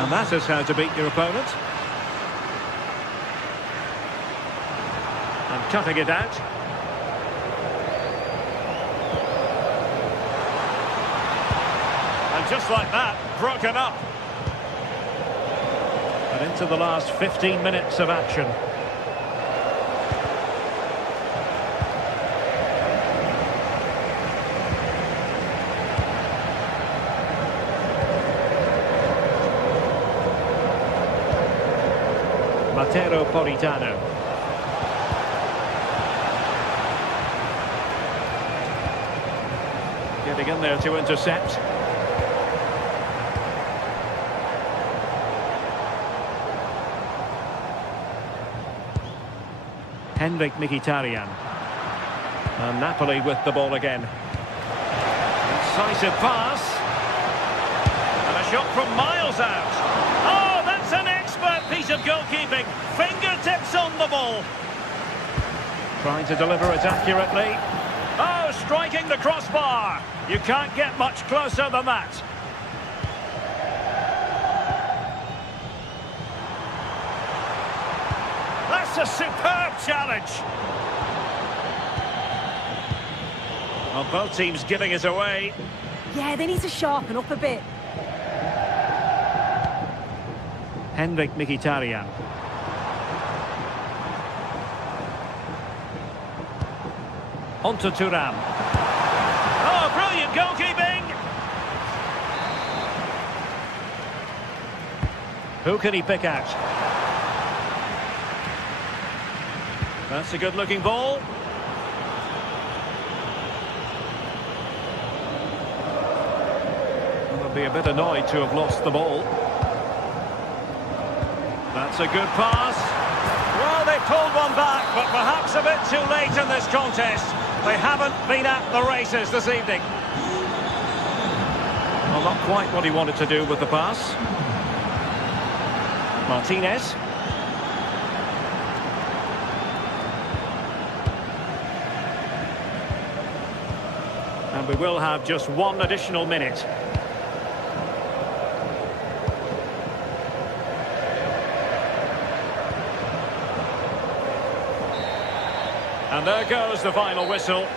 And that is how to beat your opponent. And cutting it out. And just like that, broken up. And into the last 15 minutes of action. Politano. Getting in there to intercept. Henrik Mkhitaryan. And Napoli with the ball again. Incisive pass. And a shot from miles out. Oh, that's an expert piece of goalkeeping. Fingertips on the ball. Trying to deliver it accurately. Oh, striking the crossbar. You can't get much closer than that. That's a superb challenge. Well, both teams giving it away. Yeah, they need to sharpen up a bit. Henrik Mkhitaryan. On to Thuram. Oh, brilliant goalkeeping! Who can he pick out? That's a good-looking ball. They'll be a bit annoyed to have lost the ball. That's a good pass. Well, they pulled one back, but perhaps a bit too late in this contest. They haven't been at the races this evening. Well, not quite what he wanted to do with the pass. Martinez. And we will have just one additional minute. And there goes the final whistle.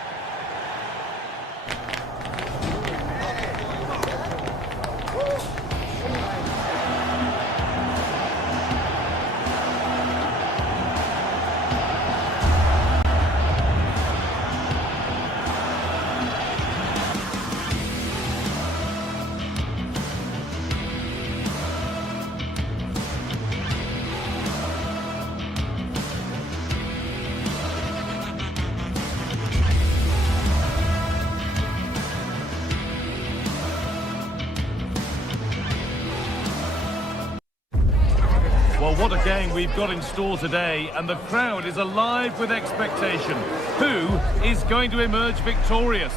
Well, what a game we've got in store today, and the crowd is alive with expectation. Who is going to emerge victorious?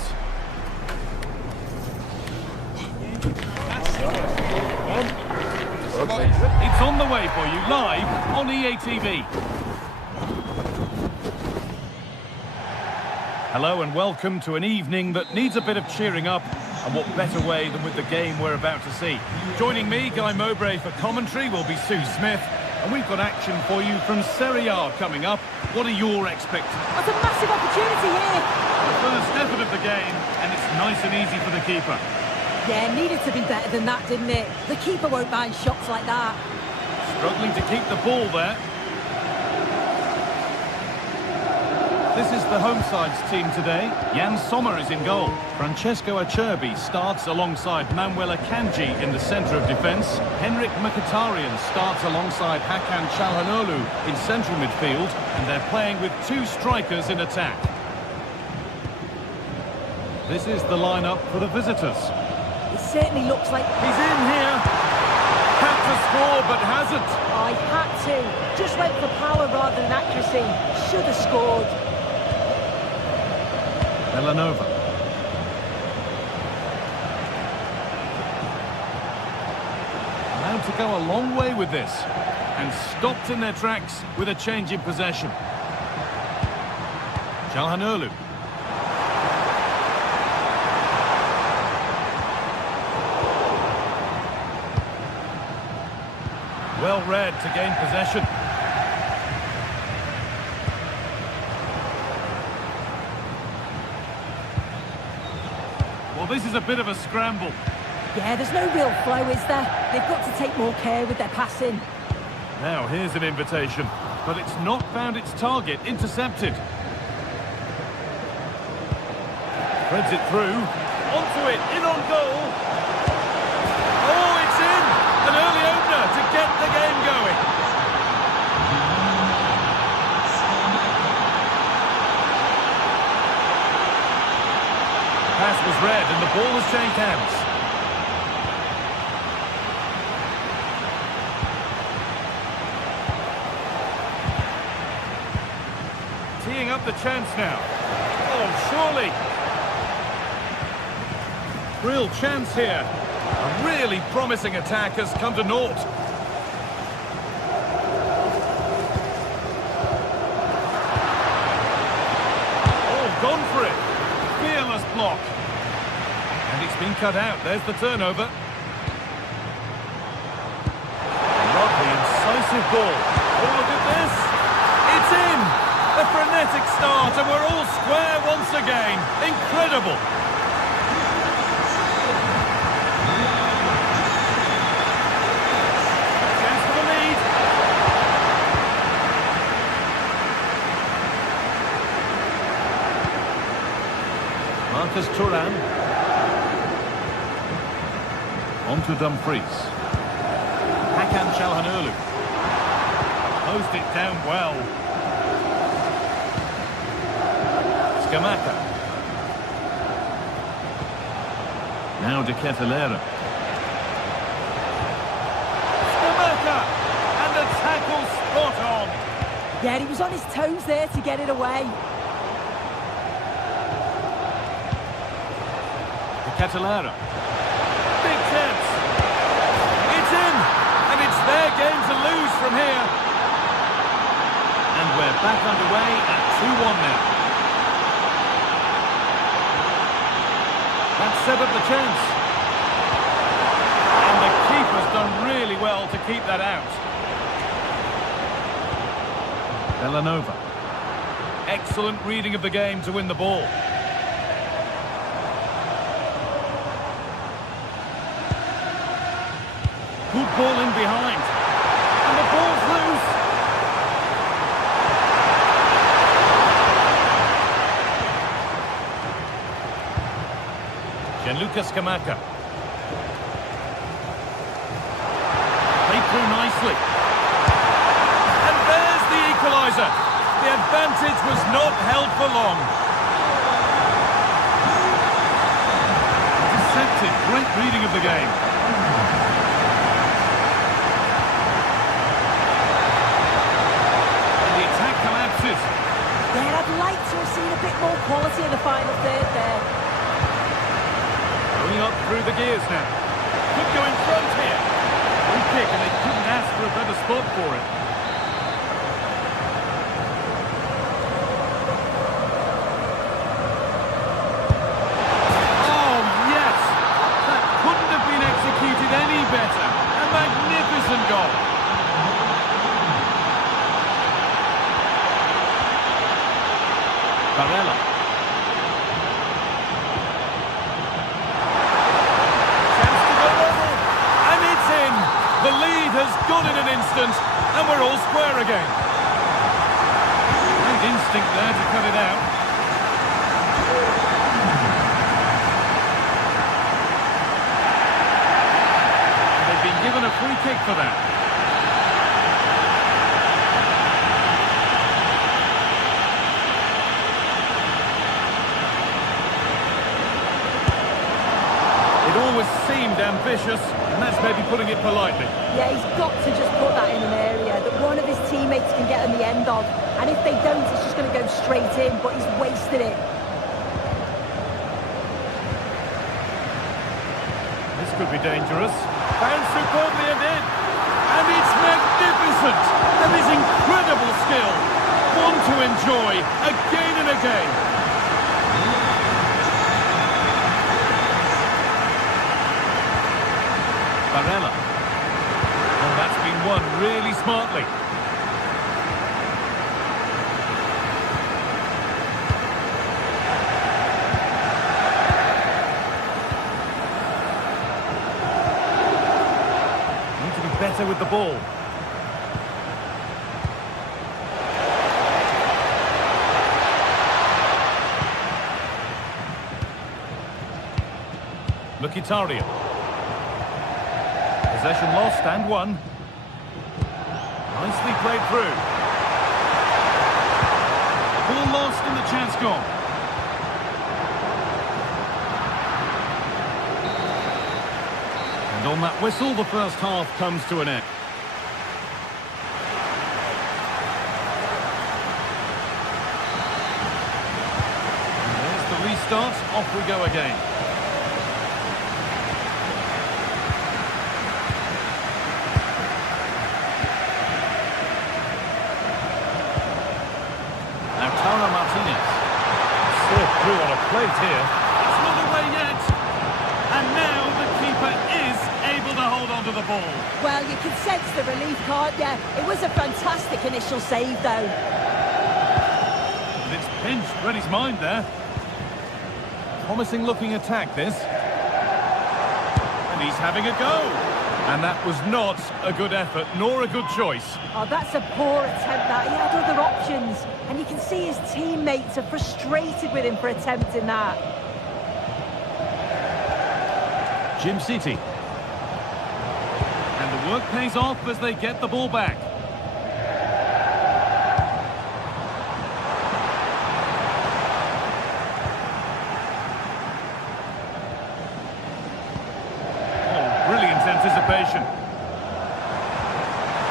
It's on the way for you, live on EA TV. Hello and welcome to an evening that needs a bit of cheering up, and what better way than with the game we're about to see. Joining me, Guy Mowbray, for commentary will be Sue Smith, and we've got action for you from Serie A coming up. What are your expectations? That's a massive opportunity here. The first effort of the game, and it's nice and easy for the keeper. Yeah, needed to be better than that, didn't it? The keeper won't mind shots like that. Struggling to keep the ball there. This is the home side's team today. Jan Sommer is in goal. Francesco Acerbi starts alongside Manuel Akanji in the centre of defence. Henrik Mkhitaryan starts alongside Hakan Çalhanoğlu in central midfield, and they're playing with two strikers in attack. This is the lineup for the visitors. It certainly looks like... He's in here. Had to score, but hasn't. I had to. Just went for power rather than accuracy. Should have scored. Villanova. Allowed to go a long way with this. And stopped in their tracks with a change in possession. Çalhanoğlu. Well read to gain possession. Well, this is a bit of a scramble. Yeah, there's no real flow, is there? They've got to take more care with their passing. Now, here's an invitation, but it's not found its target. Intercepted. Threads it through. Onto it. In on goal. Oh, it's in! An early opener to get the game going. Pass was read and the ball has changed hands. Teeing up the chance now. Oh, surely. Real chance here. A really promising attack has come to naught. Oh, gone for it. Fearless block. And it's been cut out. There's the turnover. Lovely, incisive ball. Oh, look at this. It's in. A frenetic start, and we're all square once again. Incredible. Chance for the lead. Marcus Thuram. On to Dumfries. Hakan Çalhanoğlu. Closed it down well. Scamacca. Now De Ketelaere. Scamacca! And the tackle spot on. Yeah, he was on his toes there to get it away. De Ketelaere. Big chance. It's in! And it's their game to lose from here. And we're back underway at 2-1 now. That set up the chance. And the keeper's done really well to keep that out. Villanova. Excellent reading of the game to win the ball. Good ball in behind. And the ball's loose. Gianluca Scamacca. Played through nicely. And there's the equaliser. The advantage was not held for long. Deceptive, great reading of the game. And the attack collapses. Yeah, I'd like to have seen a bit more quality in the final third there. Going up through the gears now. Could go in front here. Free kick, and they couldn't ask for a better spot for it. Oh, yes! That couldn't have been executed any better. A magnificent goal. Barella. The lead has gone in an instant, and we're all square again. Great instinct there to cut it out. seemed ambitious, and that's maybe putting it politely. Yeah, he's got to just put that in an area that one of his teammates can get on the end of. And if they don't, it's just going to go straight in, but he's wasted it. This could be dangerous. Found superbly and in. And it's magnificent. That is incredible skill. One to enjoy again and again. Barella. Oh, that's been won really smartly. Need to be better with the ball. Mkhitaryan. Possession lost and won. Nicely played through. Ball lost and the chance gone. And on that whistle, the first half comes to an end. And there's the restart. Off we go again. Through on a plate here. It's not away yet. And now the keeper is able to hold on to the ball. Well, you can sense the relief, can't you? It was a fantastic initial save, though. And it's pinched Reddy's mind there. Promising looking attack, this. And he's having a go. And that was not a good effort, nor a good choice. Oh, that's a poor attempt, that. He had other options. And you can see his teammates are frustrated with him for attempting that. Jim City. And the work pays off as they get the ball back. Anticipation.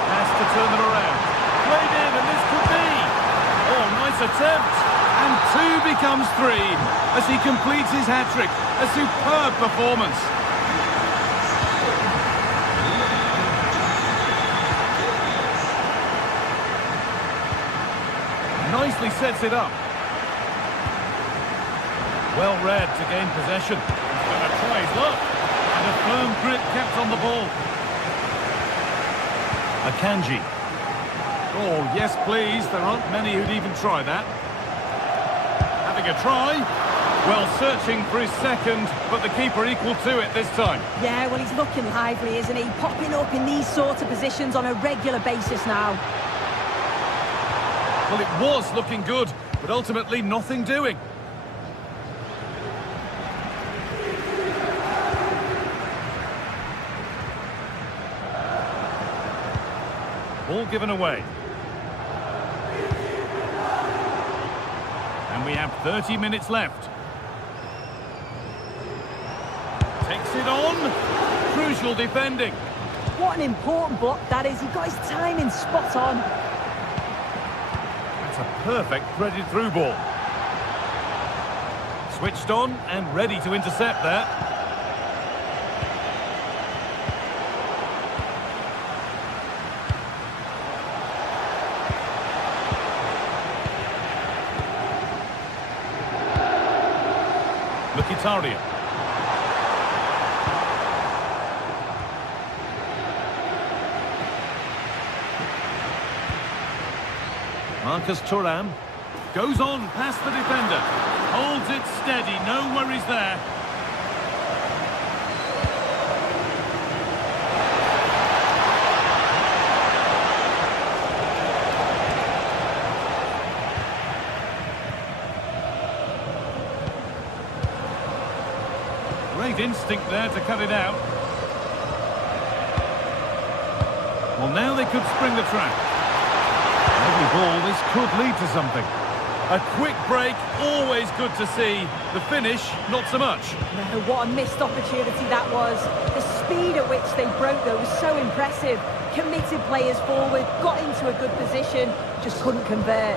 Has to turn them around. Played in, and this could be. Oh, nice attempt. And 2 becomes 3 as he completes his hat-trick. A superb performance. Nicely sets it up. Well read to gain possession. He's going to try his luck. And a firm grip kept on the ball. Akanji. Oh, yes, please. There aren't many who'd even try that. Having a try. Well, searching for his second, but the keeper equal to it this time. Yeah, well, he's looking lively, isn't he? Popping up in these sort of positions on a regular basis now. Well, it was looking good, but ultimately nothing doing. Ball given away. And we have 30 minutes left. Takes it on. Crucial defending. What an important block that is. He got his timing spot on. That's a perfect threaded through ball. Switched on and ready to intercept there. Mkhitaryan. Marcus Thuram goes on past the defender, holds it steady, no worries there. Great instinct there to cut it out. Well, now they could spring the trap. Every ball, this could lead to something. A quick break, always good to see. The finish, not so much. No, what a missed opportunity that was. The speed at which they broke, though, was so impressive. Committed players forward, got into a good position, just couldn't convert.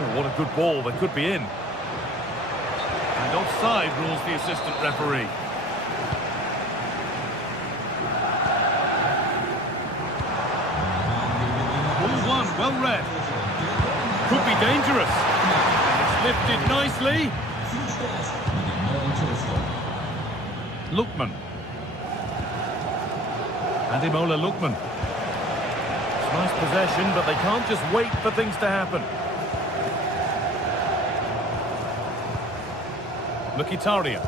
Oh, what a good ball, they could be in. And offside rules the assistant referee. Ball one, well read. Could be dangerous. And it's lifted nicely. Lookman. Ademola Lookman. It's nice possession, but they can't just wait for things to happen. Mkhitaryan.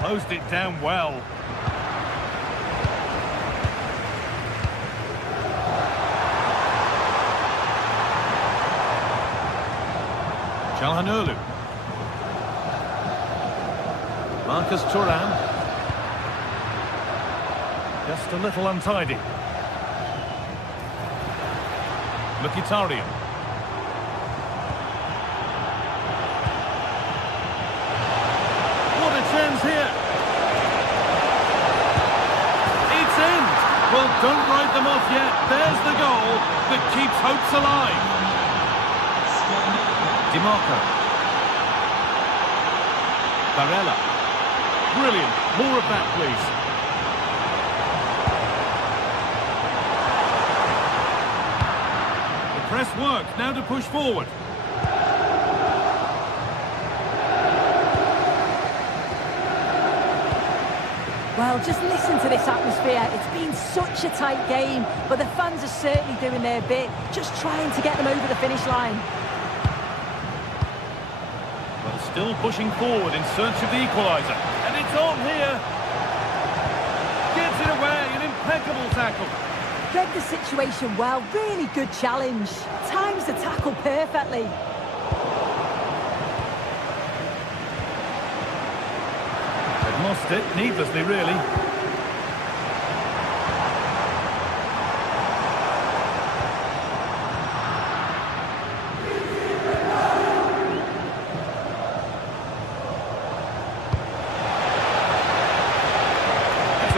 Closed it down well. Çalhanoğlu. Marcus Thuram. Just a little untidy. Mkhitaryan. What a chance here. It's in. Well, don't write them off yet. There's the goal that keeps hopes alive. DiMarco. Barella. Brilliant. More of that, please. The press work. Now to push forward. Well, just listen to this atmosphere. It's been such a tight game, but the fans are certainly doing their bit, just trying to get them over the finish line. But still pushing forward in search of the equaliser. And it's on here. Gets it away, an impeccable tackle. Read the situation well, really good challenge. Times the tackle perfectly. They've lost it, needlessly really.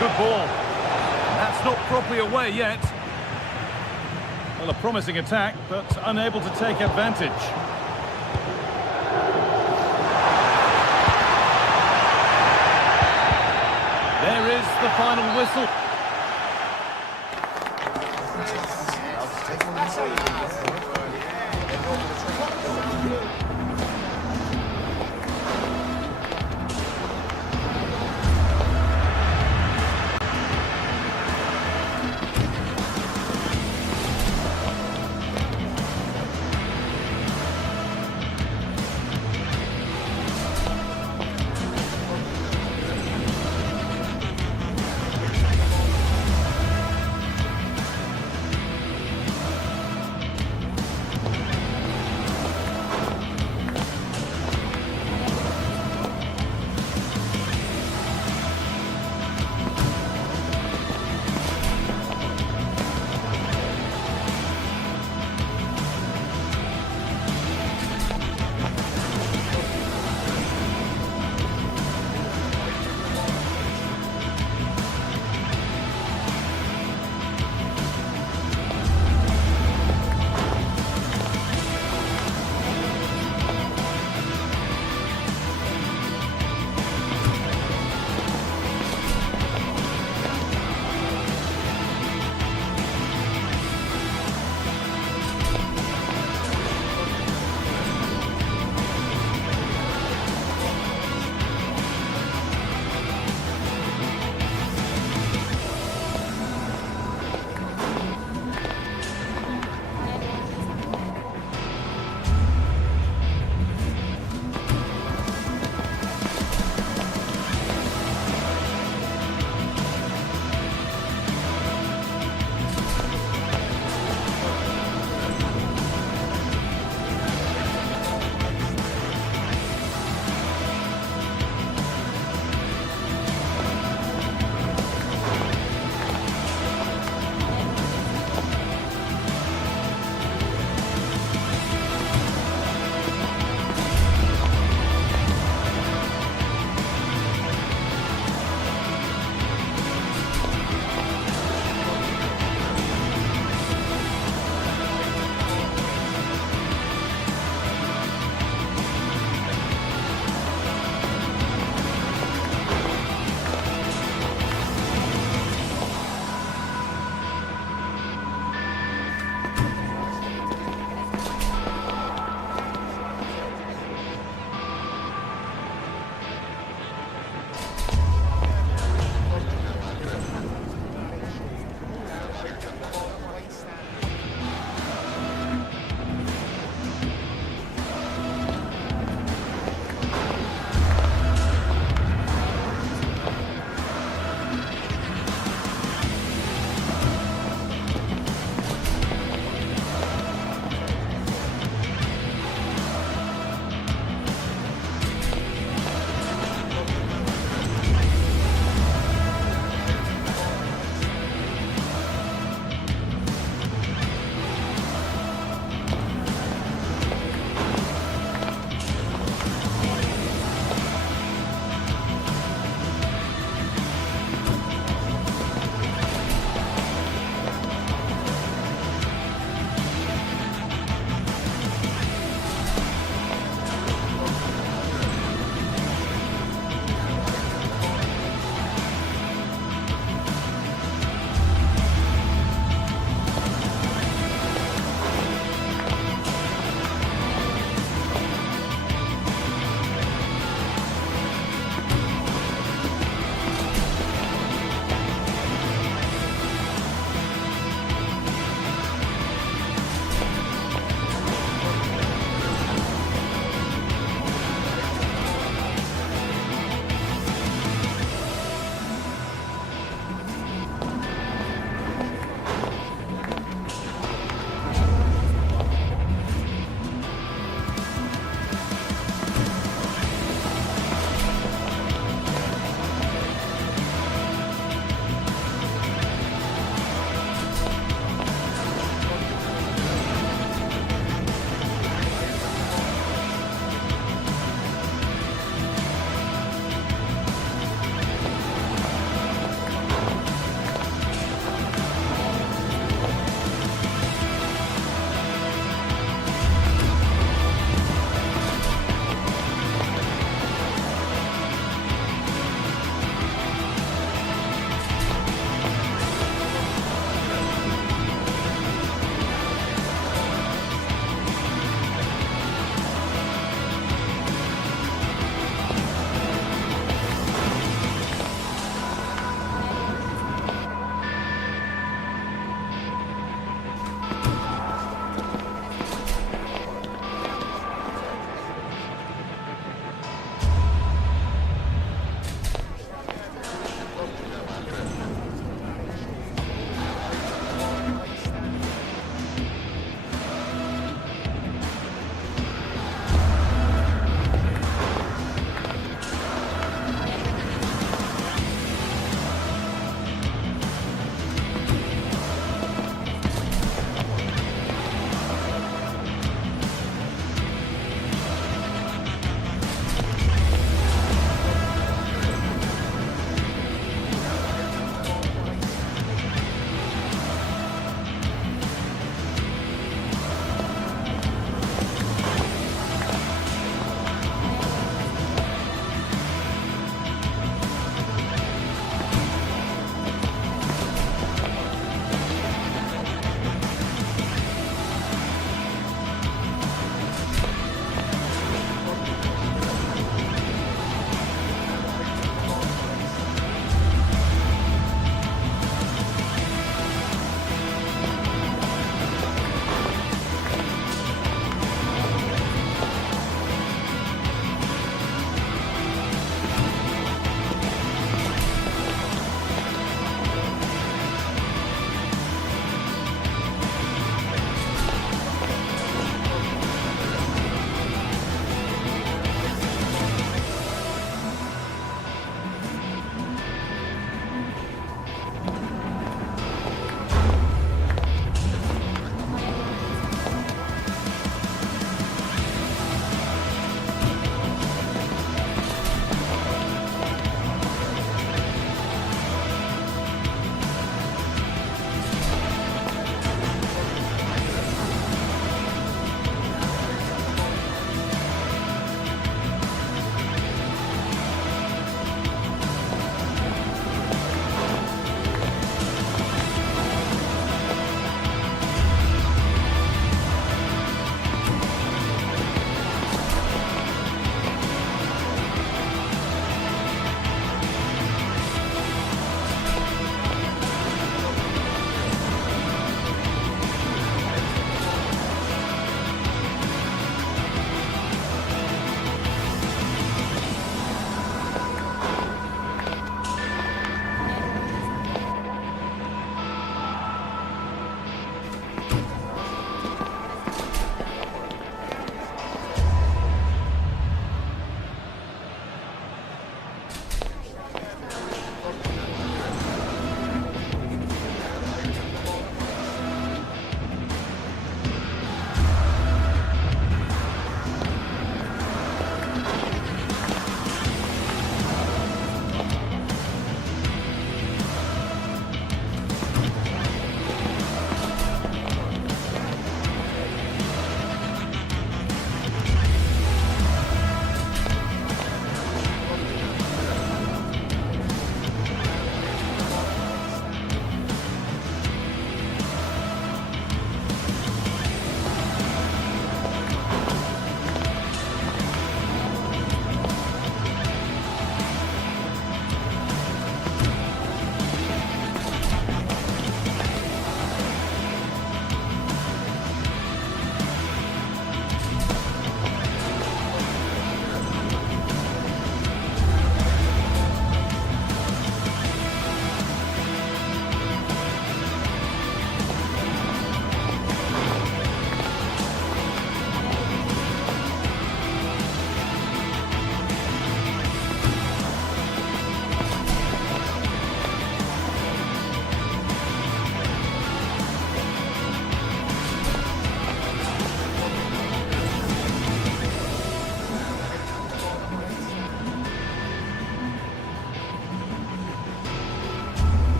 Good ball. That's not properly away yet. Well, a promising attack, but unable to take advantage. There is the final whistle.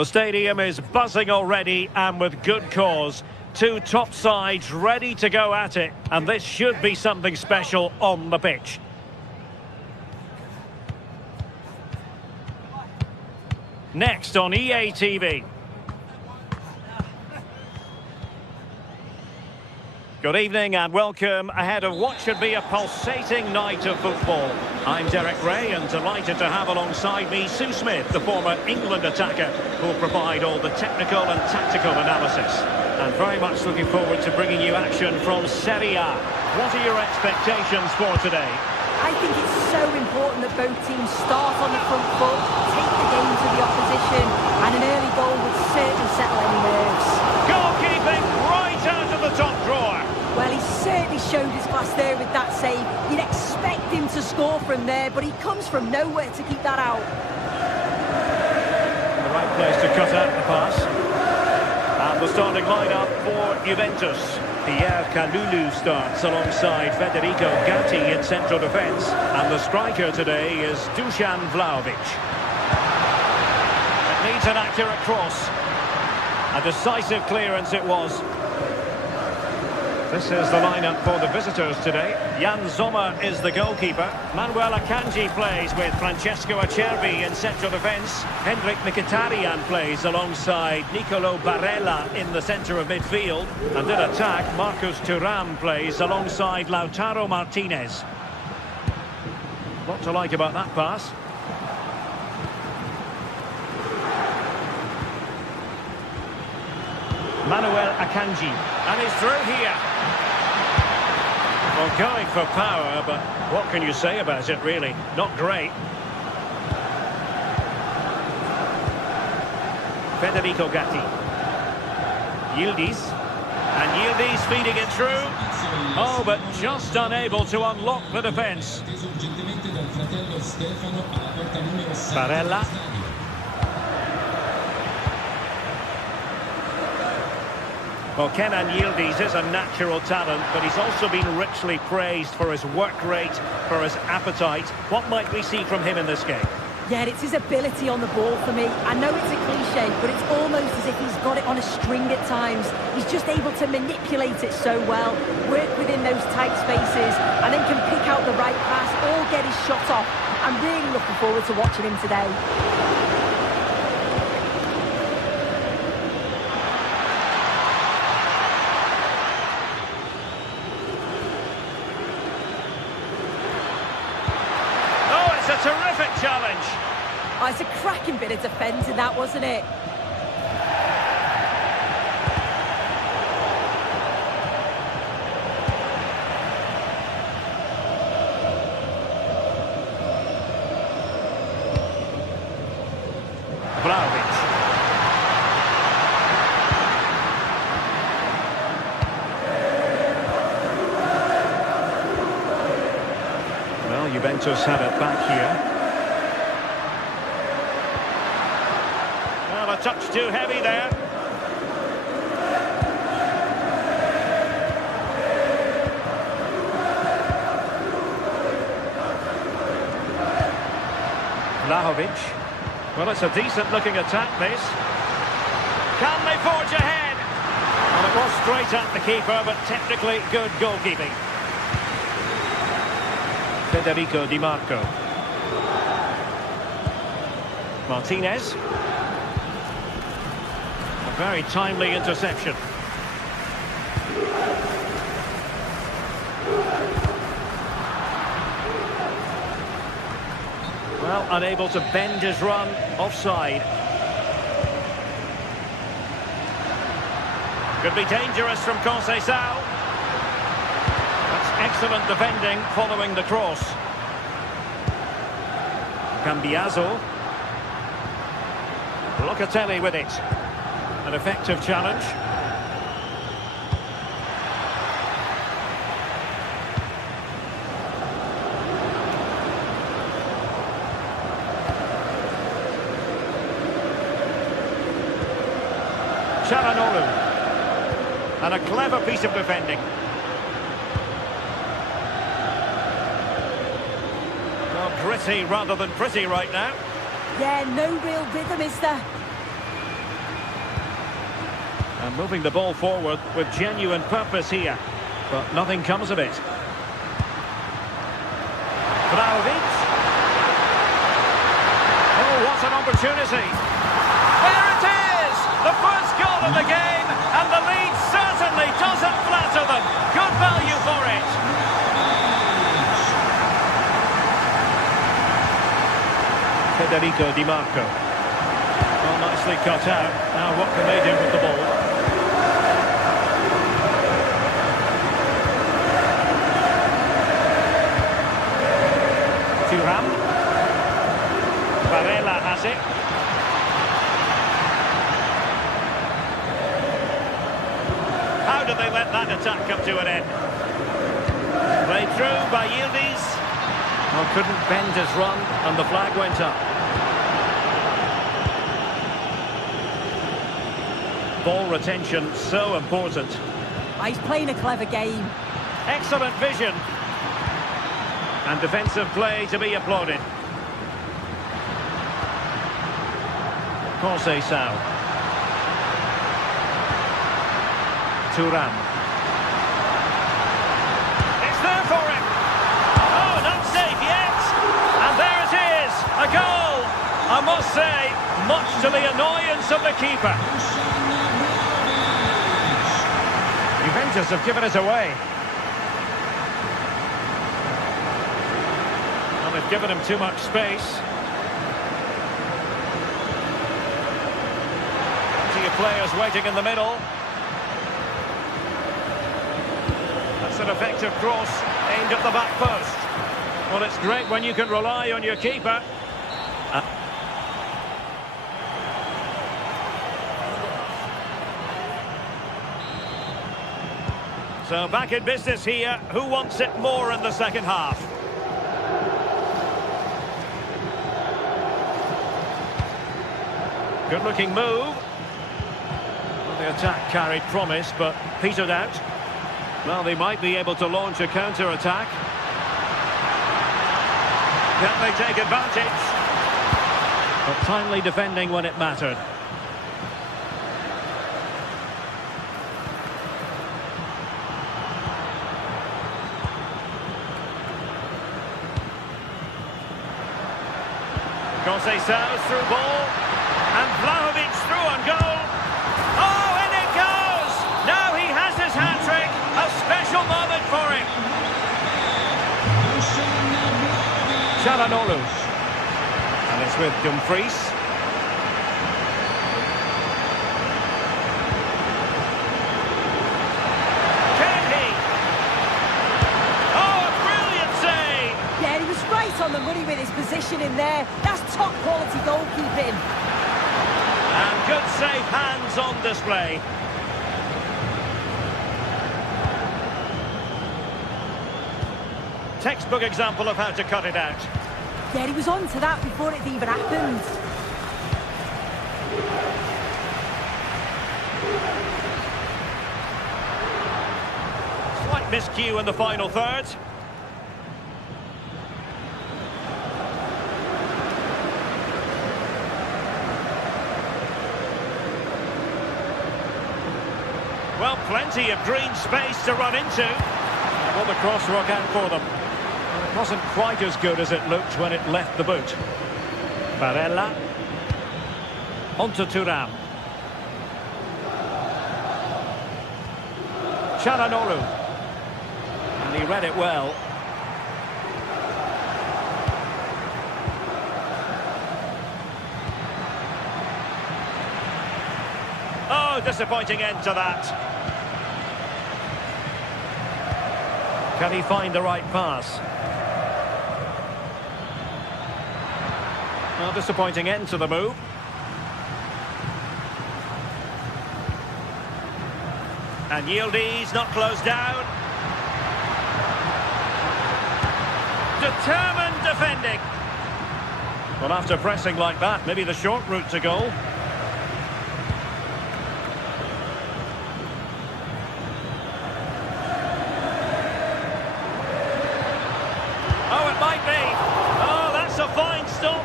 The stadium is buzzing already, and with good cause. Two top sides ready to go at it, and this should be something special on the pitch. Next on EA TV. Good evening and welcome ahead of what should be a pulsating night of football. I'm Derek Ray and delighted to have alongside me Sue Smith, the former England attacker, who will provide all the technical and tactical analysis. And very much looking forward to bringing you action from Serie A. What are your expectations for today? I think it's so important that both teams start on the front foot, take the game to the opposition, and an early goal would certainly settle any nerves. Goalkeeping right out of the top drawer. Well, he certainly showed his class there with that save. You'd expect him to score from there, but he comes from nowhere to keep that out. The right place to cut out the pass. And the starting lineup for Juventus. Pierre Kalulu starts alongside Federico Gatti in central defence. And the striker today is Dusan Vlahovic. It needs an accurate cross. A decisive clearance it was. This is the lineup for the visitors today. Jan Sommer is the goalkeeper. Manuel Akanji plays with Francesco Acerbi in central defence. Hendrik Mkhitaryan plays alongside Nicolo Barella in the centre of midfield. And in attack, Marcus Thuram plays alongside Lautaro Martinez. What to like about that pass? Manuel Akanji. And he's through here. Well, going for power, but what can you say about it, really? Not great. Federico Gatti. Yildiz. And Yildiz feeding it through. Oh, but just unable to unlock the defence. Barella. Well, Kenan Yildiz is a natural talent, but he's also been richly praised for his work rate, for his appetite. What might we see from him in this game? Yeah, it's his ability on the ball for me. I know it's a cliche, but it's almost as if he's got it on a string at times. He's just able to manipulate it so well, work within those tight spaces, and then can pick out the right pass or get his shot off. I'm really looking forward to watching him today. Terrific challenge. Oh, it's a cracking bit of defending that, wasn't it? Vlahovic. Well, Juventus have it back here. Well, a touch too heavy there. Vlahovic. Well, it's a decent-looking attack, this. Can they forge ahead? Well, it was straight at the keeper, but technically good goalkeeping. Federico Di Marco. Martinez. A very timely interception. Well, unable to bend his run, offside. Could be dangerous from Conceição. That's excellent defending following the cross. Cambiaso. Locatelli with it. An effective challenge. Çalhanoğlu. And a clever piece of defending. Well, gritty rather than pretty right now. Yeah, no real rhythm, is there? And moving the ball forward with genuine purpose here. But nothing comes of it. Vlahovic. Oh, what an opportunity. There it is! The first goal of the game, and the lead certainly doesn't flatter them. Good value for it. Federico Di Marco. Well, nicely cut out. Now what can they do with the ball? Thuram. Varela has it. How did they let that attack come to an end? Played through by Yildiz. Well, couldn't bend his run, and the flag went up. Ball retention, so important. He's playing a clever game. Excellent vision. And defensive play to be applauded. Conceição. Thuram. It's there for him. Oh, not safe yet. And there it is, a goal. I must say, much to the annoyance of the keeper. Juventus have given it away. Well, they've given him too much space. Plenty of players waiting in the middle. That's an effective cross aimed at the back post. Well, it's great when you can rely on your keeper. So back in business here. Who wants it more in the second half? Good looking move. Well, the attack carried promise but petered out. Well, they might be able to launch a counter-attack. Can they take advantage? But timely defending when it mattered. Conceição's through ball, and Vlahovic through on goal. Oh, in it goes! Now he has his hat-trick, a special moment for him. Çalhanoğlu, and it's with Dumfries. Can he? Oh, a brilliant save! Yeah, he was right on the money with his position in there. That's top quality goalkeeping. And good safe hands on display. Textbook example of how to cut it out. Yeah, he was on to that before it even happened. Slight miscue in the final third. Well, plenty of green space to run into. Will the cross work out for them? Well, it wasn't quite as good as it looked when it left the boot. Barella. Onto Thuram. Çalhanoğlu. And he read it well. Oh, disappointing end to that. Can he find the right pass? Well, disappointing end to the move. And Yildiz not closed down. Determined defending. Well, after pressing like that, maybe the short route to goal.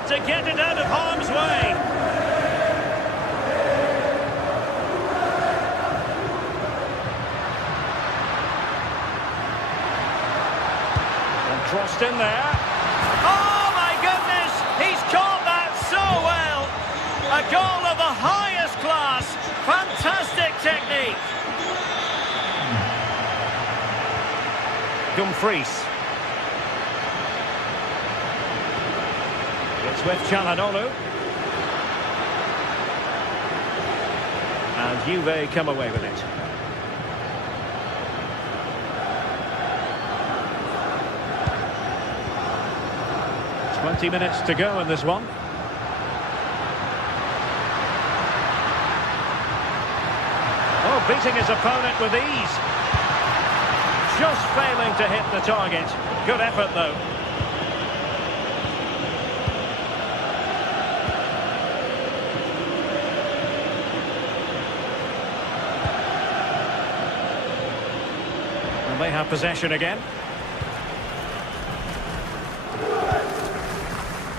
To get it out of harm's way. Crossed in there. Oh, my goodness! He's caught that so well! A goal of the highest class. Fantastic technique. Dumfries. It's with Çalhanoğlu. And Juve come away with it. "20 minutes to go in this one. Oh, beating his opponent with ease. Just failing to hit the target. Good effort, though. And they have possession again.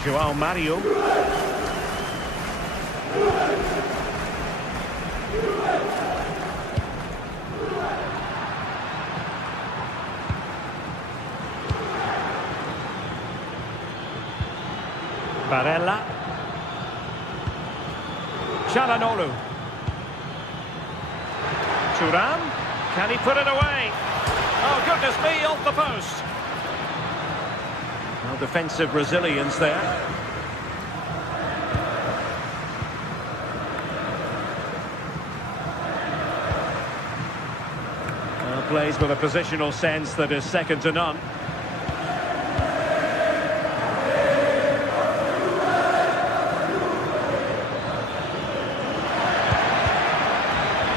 João Mario. Barella. Çalhanoğlu. Thuram. Can he put it away? Oh, goodness me, off the post. Well, defensive resilience there. Well, plays with a positional sense that is second to none.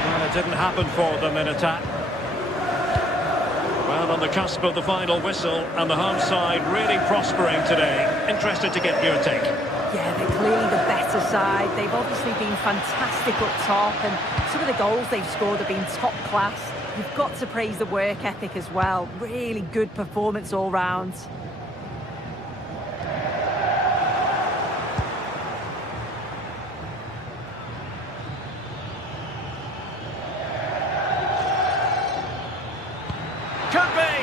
Well, it didn't happen for them in attack. Well, on the cusp of the final whistle, and the home side really prospering today. Interested to get your take. Yeah, they're clearly the better side. They've obviously been fantastic up top, and some of the goals they've scored have been top class. You've got to praise the work ethic as well. Really good performance all round. Could be.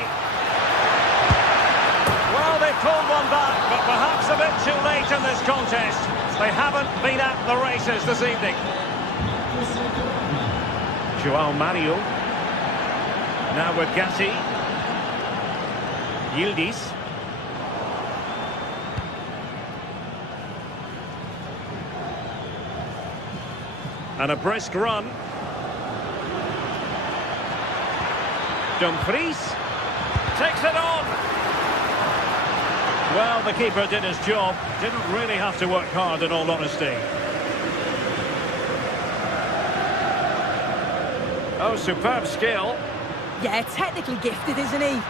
Well, they pulled one back, but perhaps a bit too late in this contest. They haven't been at the races this evening. João Mario. Now with Gatti. Yildiz. And a brisk run. Dumfries takes it on. Well, the keeper did his job. Didn't really have to work hard, in all honesty. Oh, superb skill. Yeah, technically gifted, isn't he?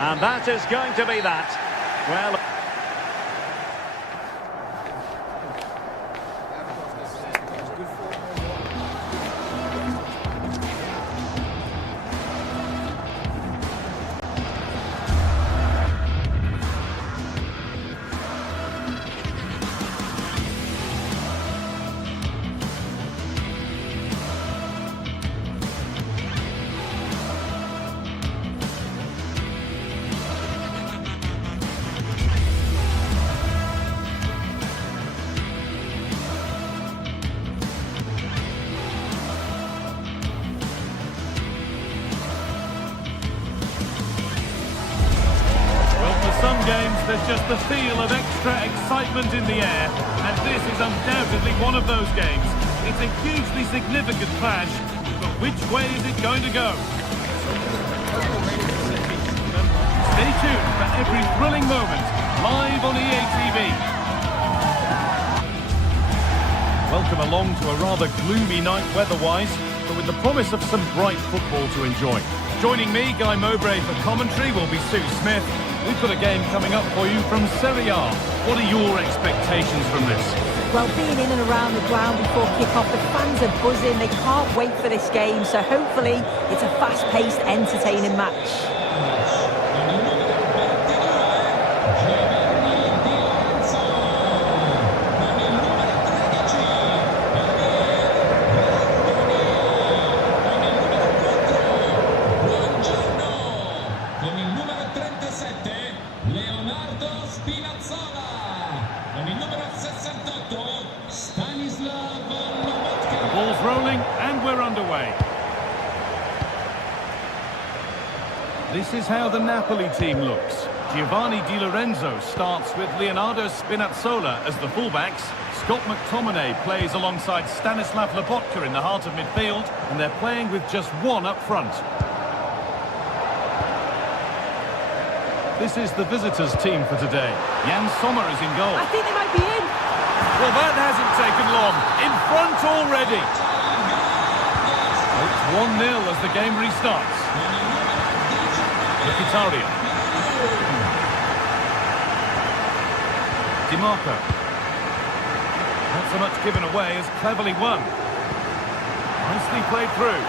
And that is going to be that. Well... Some games, there's just the feel of extra excitement in the air, and this is undoubtedly one of those games. It's a hugely significant clash, but which way is it going to go? Stay tuned for every thrilling moment, live on EA TV. Welcome along to a rather gloomy night weather-wise, but with the promise of some bright football to enjoy. Joining me, Guy Mowbray, for commentary will be Sue Smith. We've got a game coming up for you from Serie A. What are your expectations from this? Well, being in and around the ground before kick-off, the fans are buzzing. They can't wait for this game, so hopefully it's a fast-paced, entertaining match. underway. This is how the Napoli team looks. Giovanni Di Lorenzo starts with Leonardo Spinazzola as the fullbacks. Scott McTominay plays alongside Stanislav Lobotka in the heart of midfield, and they're playing with just one up front. This is the visitors' team for today. Jan Sommer is in goal. I think they might be in. Well, that hasn't taken long. In front already. It's 1-0 as the game restarts. Mkhitaryan. Di Marco. Not so much given away as cleverly won. Nicely played through.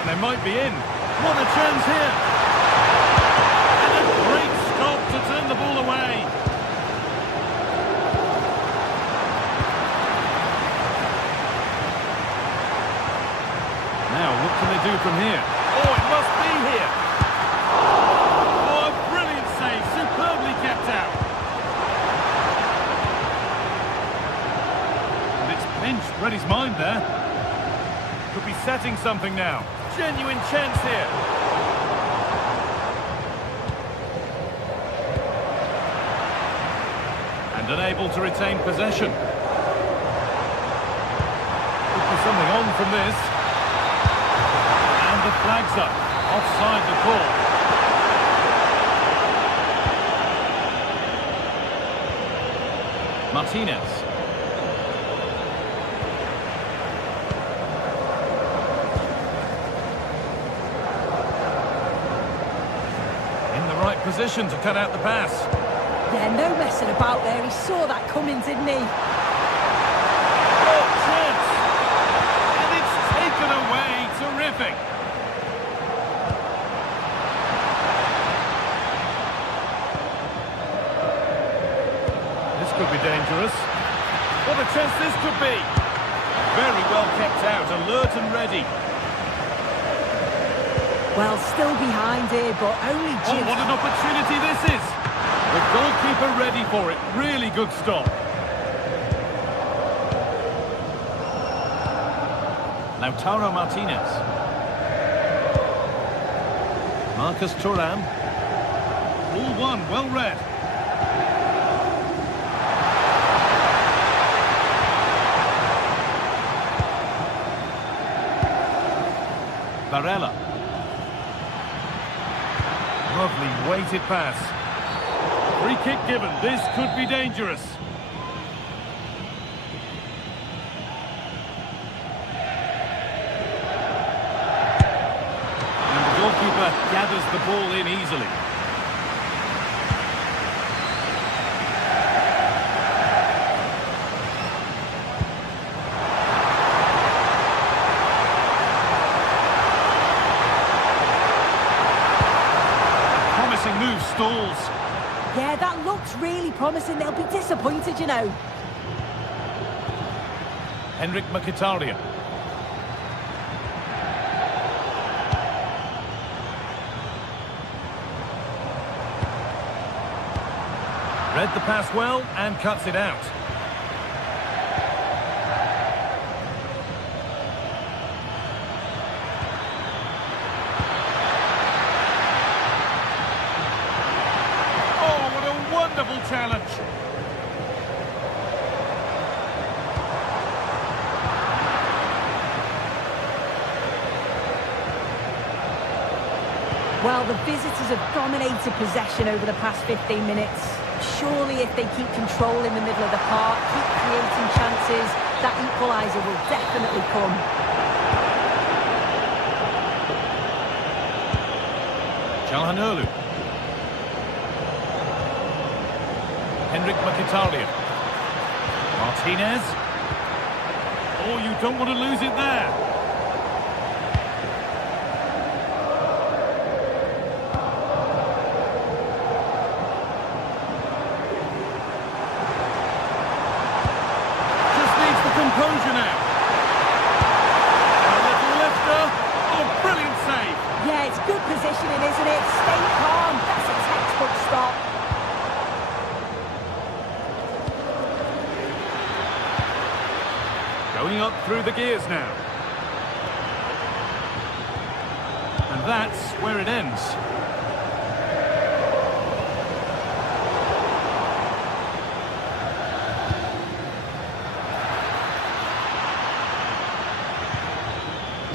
And they might be in. What a chance here. And a great stop to turn the ball away. Now, what can they do from here? Oh, it must be here. Oh, a brilliant save. Superbly kept out. And it's pinched. Read his mind there. Could be setting something now. Genuine chance here. And unable to retain possession. Could be something on from this. The flag's up. Offside the call. Martinez. In the right position to cut out the pass. Yeah, no messing about there. He saw that coming, didn't he? Oh, chance! And it's taken away. Terrific. Could be dangerous. What a chance this could be. Very well kept out, alert and ready. Well, still behind here, but only just... Oh, what an opportunity this is. The goalkeeper ready for it. Really good stop. Lautaro Martinez. Marcus Thuram. Ball one, well read. Barella. Lovely weighted pass. Free kick given. This could be dangerous. And the goalkeeper gathers the ball in easily. Move stalls. Yeah, that looks really promising. They'll be disappointed, you know. Henrik Mkhitaryan. Read the pass well and cuts it out. Wonderful challenge. Well, the visitors have dominated possession over the past 15 minutes. Surely if they keep control in the middle of the park, keep creating chances, that equaliser will definitely come. Calhanoglu. Henrik Mkhitaryan. Martinez. Oh, you don't want to lose it there. Just needs the composure now. A little lifter. Oh, brilliant save. Yeah, it's good positioning, isn't it? Stay calm. Going up through the gears now. And that's where it ends.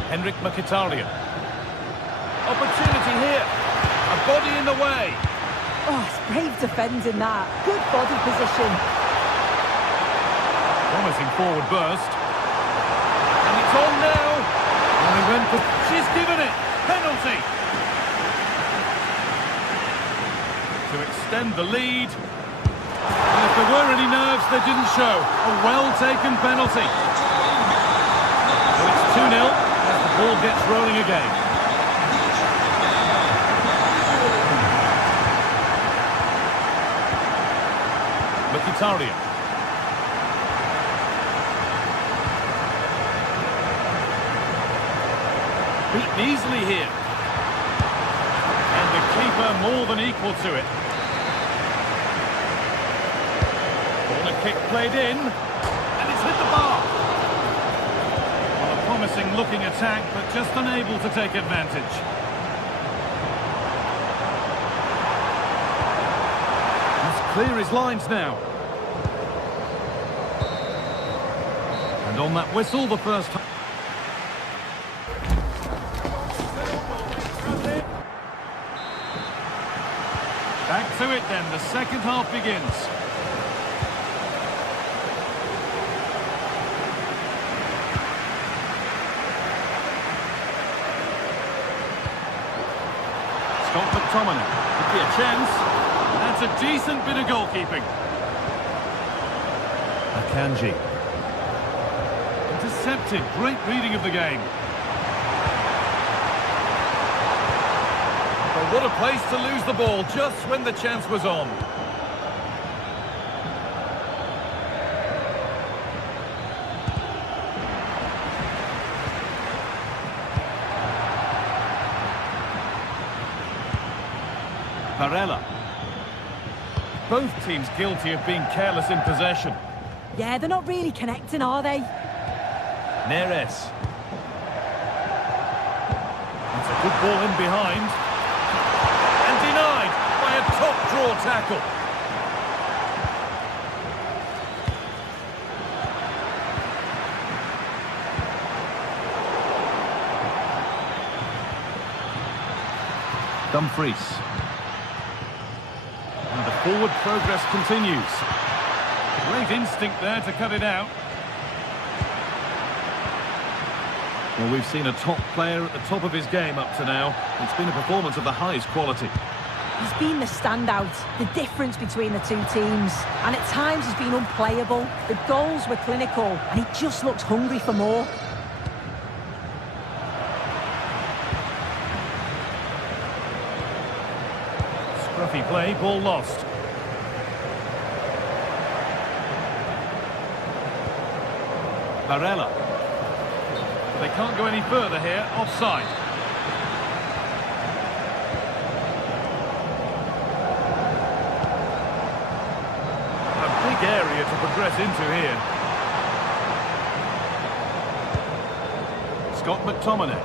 Henrik Mkhitaryan. Opportunity here. A body in the way. Oh, it's brave defending that. Good body position. Promising forward burst. And it's on now. And he went for... She's given it. Penalty. To extend the lead. And if there were any nerves, they didn't show. A well-taken penalty. So it's 2-0 as the ball gets rolling again. Mkhitaryan. Beaten easily here. And the keeper more than equal to it. Corner kick played in. And it's hit the bar. Well, a promising looking attack, but just unable to take advantage. He's clear his lines now. And on that whistle, the first... Back to it then, the second half begins. Scott McTominay, could be a chance. That's a decent bit of goalkeeping. Akanji. Intercepted, great reading of the game. What a place to lose the ball just when the chance was on. Barella. Both teams guilty of being careless in possession. Yeah, they're not really connecting, are they? Neres. It's a good ball in behind. Denied by a top draw tackle. Dumfries. And the forward progress continues. Great instinct there to cut it out. Well, we've seen a top player at the top of his game up to now. It's been a performance of the highest quality. He's been the standout, the difference between the two teams. And at times he's been unplayable. The goals were clinical, and he just looks hungry for more. Scruffy play, ball lost. Barella. They can't go any further here, offside. A big area to progress into here. Scott McTominay.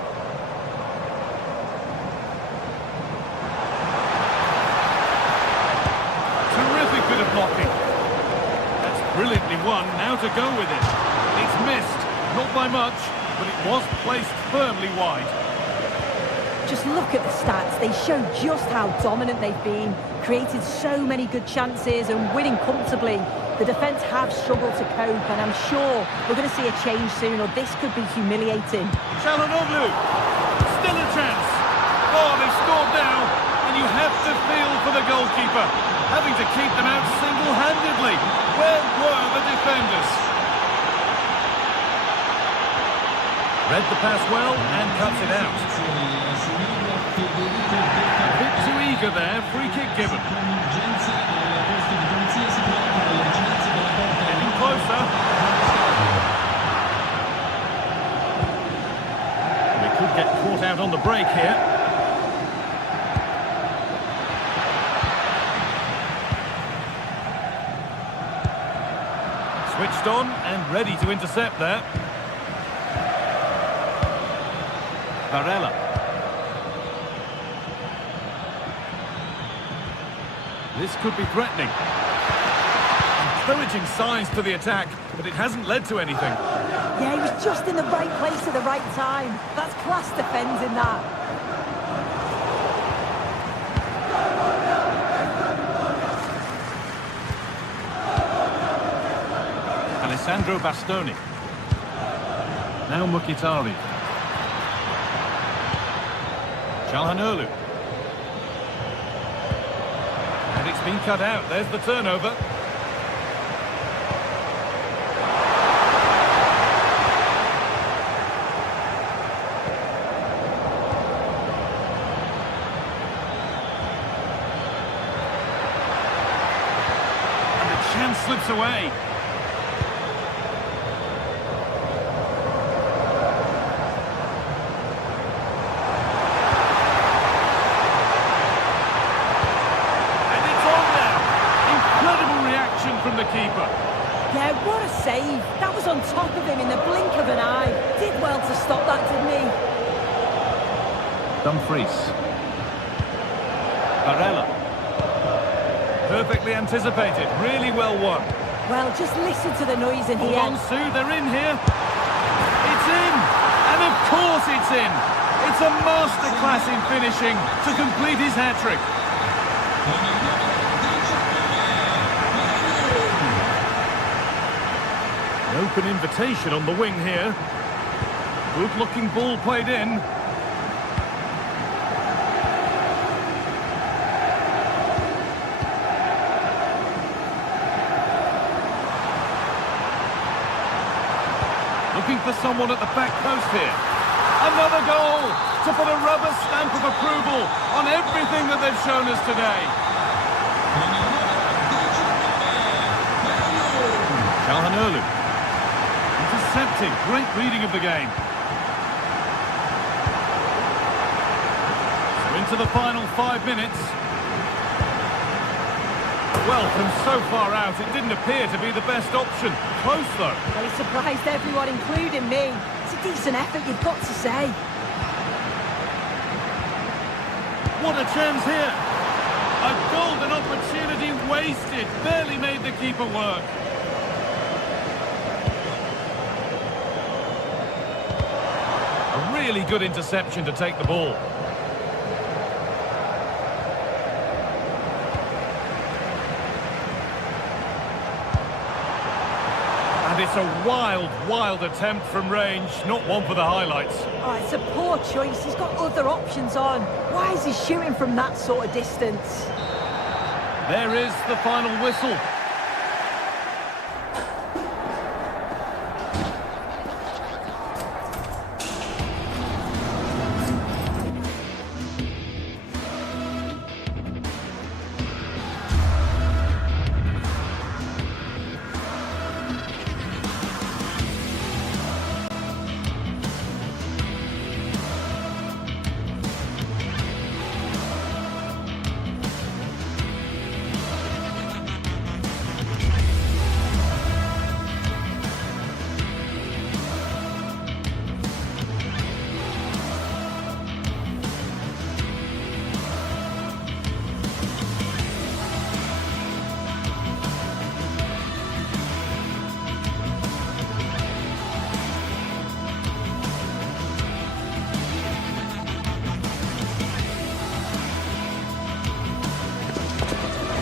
Terrific bit of blocking. That's brilliantly won, now to go with it. It's missed, not by much, but it was placed firmly wide. Just look at the stats. They show just how dominant they've been, created so many good chances and winning comfortably. The defence have struggled to cope, and I'm sure we're going to see a change soon, or this could be humiliating. Çalhanoğlu, still a chance. Oh, they've scored now, and you have to feel for the goalkeeper, having to keep them out single-handedly. Where were the defenders? Read the pass well and cuts it out. A bit too eager there, free kick given. Getting closer. We could get caught out on the break here. Switched on and ready to intercept there. Varela. This could be threatening. Encouraging signs to the attack, but it hasn't led to anything. Yeah, he was just in the right place at the right time. That's class defending that. Alessandro Bastoni. Now Mkhitaryan. Çalhanoğlu. And it's been cut out. There's the turnover. And the chance slips away. From the keeper. Yeah, what a save. That was on top of him in the blink of an eye. Did well to stop that, didn't he? Dumfries. Varela. Perfectly anticipated. Really well won. Well, just listen to the noise in here. Hold on, Sue. They're in here. It's in. And of course it's in. It's a masterclass in finishing to complete his hat-trick. An open invitation on the wing here. Good-looking ball played in. Looking for someone at the back post here. Another goal to put a rubber stamp of approval on everything that they've shown us today. Çalhanoğlu. Intercepting, great reading of the game. So into the final 5 minutes. Well, from so far out, it didn't appear to be the best option. Close, though. Well, he surprised everyone, including me. It's a decent effort, you've got to say. What a chance here. A golden opportunity wasted. Barely made the keeper work. A really good interception to take the ball. And it's a wild, wild attempt from range. Not one for the highlights. Oh, it's a poor choice. He's got other options on. Why is he shooting from that sort of distance? There is the final whistle.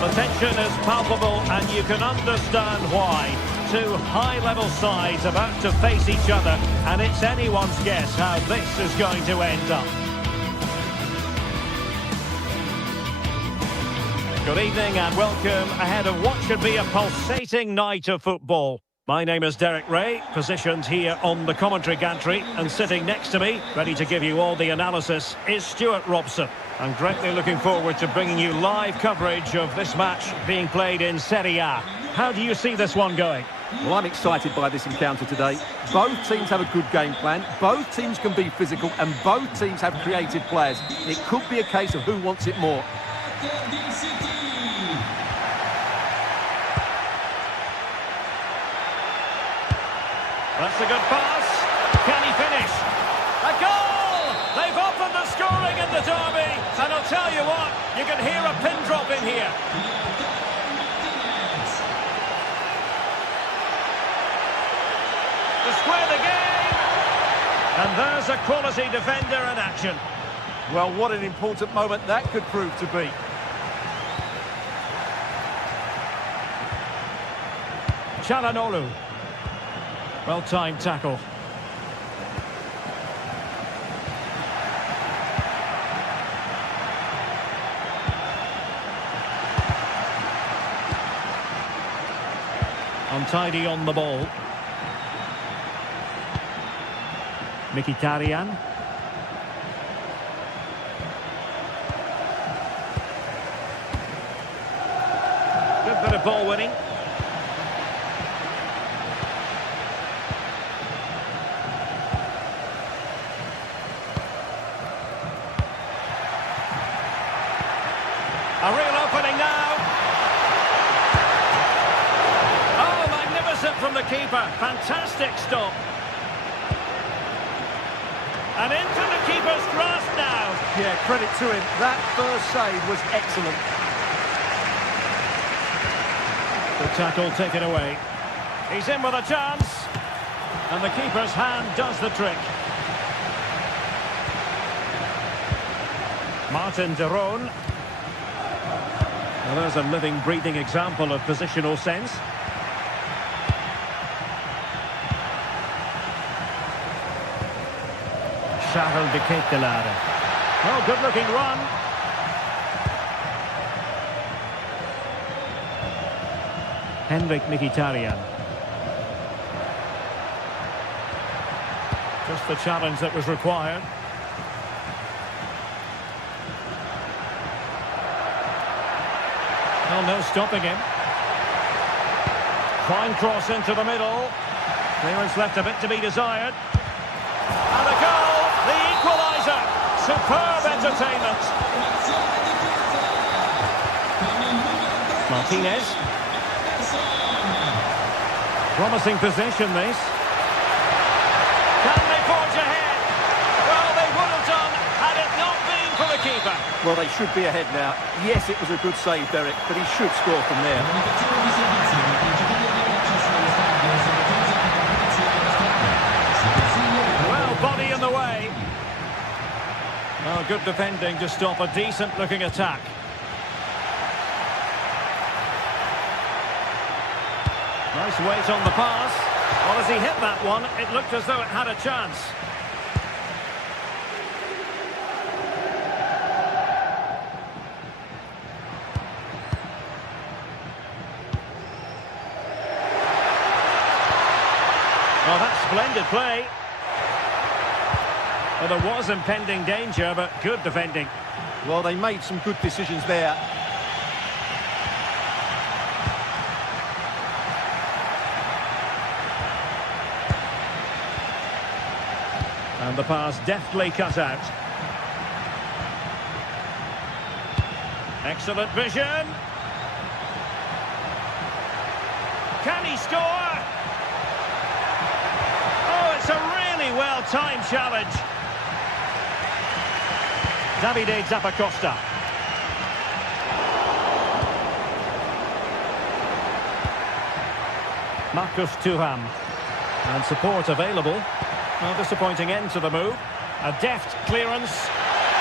The tension is palpable and you can understand why. Two high-level sides about to face each other, and it's anyone's guess how this is going to end up. Good evening and welcome ahead of what should be a pulsating night of football. My name is Derek Ray, positioned here on the commentary gantry, and sitting next to me, ready to give you all the analysis, is Stuart Robson. I'm greatly looking forward to bringing you live coverage of this match being played in Serie A. How do you see this one going? Well, I'm excited by this encounter today. Both teams have a good game plan, both teams can be physical, and both teams have creative players. It could be a case of who wants it more. That's a good pass. Can he finish? A goal! They can hear a pin drop in here. To square the game. And there's a quality defender in action. Well, what an important moment that could prove to be. Çalhanoğlu. Well-timed tackle. Untidy on the ball. Mkhitaryan. Good bit of ball winning. A real opening now. Oh, magnificent from the keeper. Fantastic stop. And into the keeper's grasp now. Yeah, credit to him. That first save was excellent. The tackle taken away. He's in with a chance. And the keeper's hand does the trick. Martin de Roon. Well, there's a living, breathing example of positional sense. Charles de Ketelaere. Oh, good-looking run. Henrik Mkhitaryan. Just the challenge that was required. Well, no stopping him. Fine cross into the middle. Clearance left a bit to be desired. And a goal, the equaliser. Superb entertainment. Martinez. Promising possession, this. Can they forge ahead? Well, they would have done had it not been for the keeper. Well, they should be ahead now. Yes, it was a good save, Derek, but he should score from there. Well, body in the way. Oh, good defending to stop a decent-looking attack. Nice weight on the pass. Well, as he hit that one, it looked as though it had a chance. Oh, that's splendid play. Well, there was impending danger, but good defending. Well, they made some good decisions there. And the pass deftly cut out. Excellent vision. Can he score? Oh, it's a really well-timed challenge. Davide Zappacosta. Marcus Thuram. And support available. Well, disappointing end to the move. A deft clearance.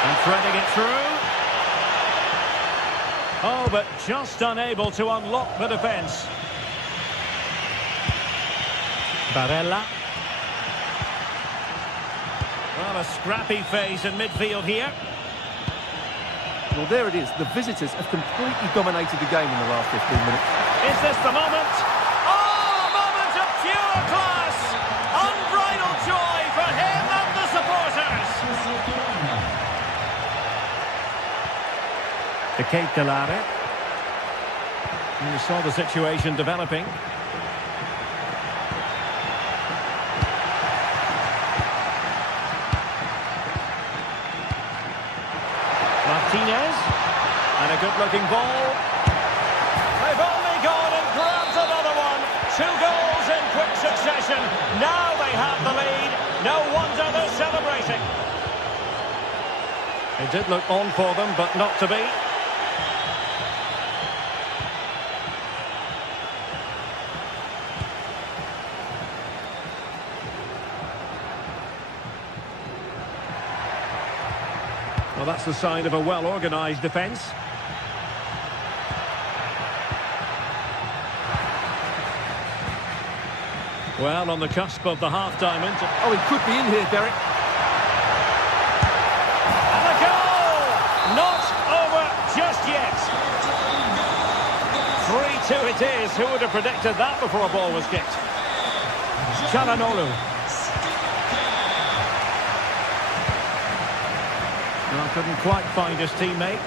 And threading it through. Oh, but just unable to unlock the defence. Barella. Well, a scrappy phase in midfield here. Well, there it is. The visitors have completely dominated the game in the last 15 minutes. Is this the moment? Oh, a moment of pure class! Unbridled joy for him and the supporters! De Ketelaere. And you saw the situation developing. Martinez, and a good-looking ball. They've only gone and grabbed another one. 2 goals in quick succession. Now they have the lead. No wonder they're celebrating. It did look on for them, but not to be. that's the sign of a well-organised defence. Well, on the cusp of the half-time interval. Oh, he could be in here, Derek. And a goal! Not over just yet. 3-2 it is. Who would have predicted that before a ball was kicked? Çalhanoğlu. Well, couldn't quite find his teammate.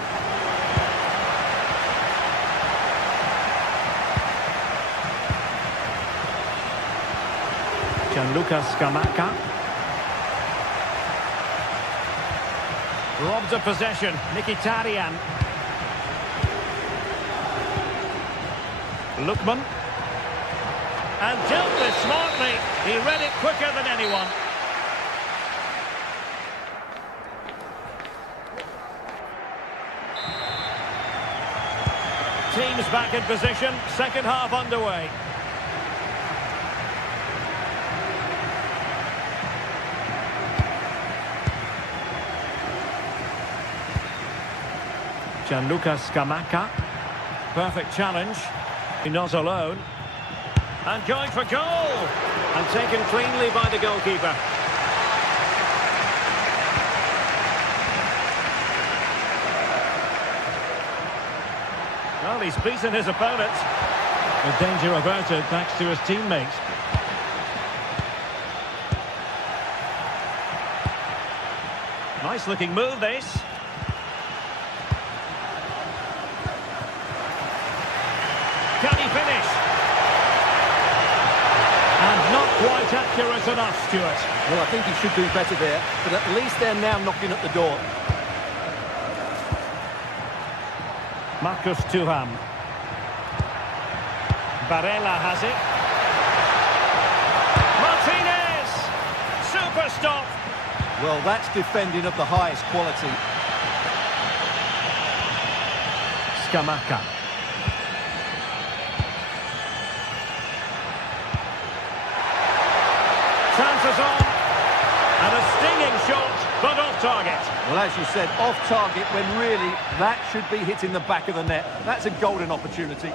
Gianluca Scamacca. Robbed of possession. Mkhitaryan. Lookman. And dealt this smartly. He read it quicker than anyone. Teams back in position. Second half underway. Gianluca Scamacca. Perfect challenge. Not alone. And going for goal. And taken cleanly by the goalkeeper. Well, he's beaten his opponent. The danger averted thanks to his teammates. Nice looking move, this. Can he finish? And not quite accurate enough, Stuart. Well, I think he should do better there, but at least they're now knocking at the door. Marcus Thuram. Barella has it. Martinez! Super stop! Well, that's defending of the highest quality. Scamacca. Chances on. And a stinging shot, but off target. Well, as you said, off target when really that should be hitting the back of the net. That's a golden opportunity.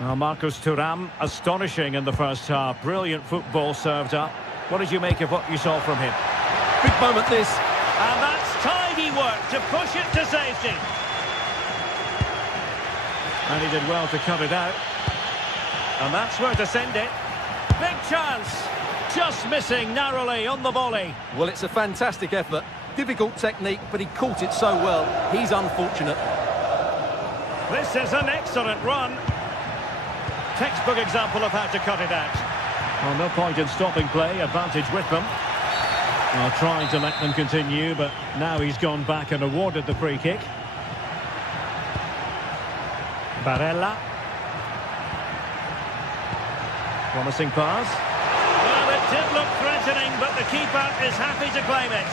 Well, Marcus Thuram, astonishing in the first half. Brilliant football served up. What did you make of what you saw from him? Big moment, this. And that's tidy work to push it to safety. And he did well to cut it out. And that's where to send it. Big chance. Just missing narrowly on the volley. Well, it's a fantastic effort. Difficult technique, but he caught it so well. He's unfortunate. This is an excellent run. Textbook example of how to cut it out. Well, no point in stopping play. Advantage with them. Well, trying to let them continue, but now he's gone back and awarded the free kick. Barella. Promising pass. Well, it did look threatening, but the keeper is happy to claim it.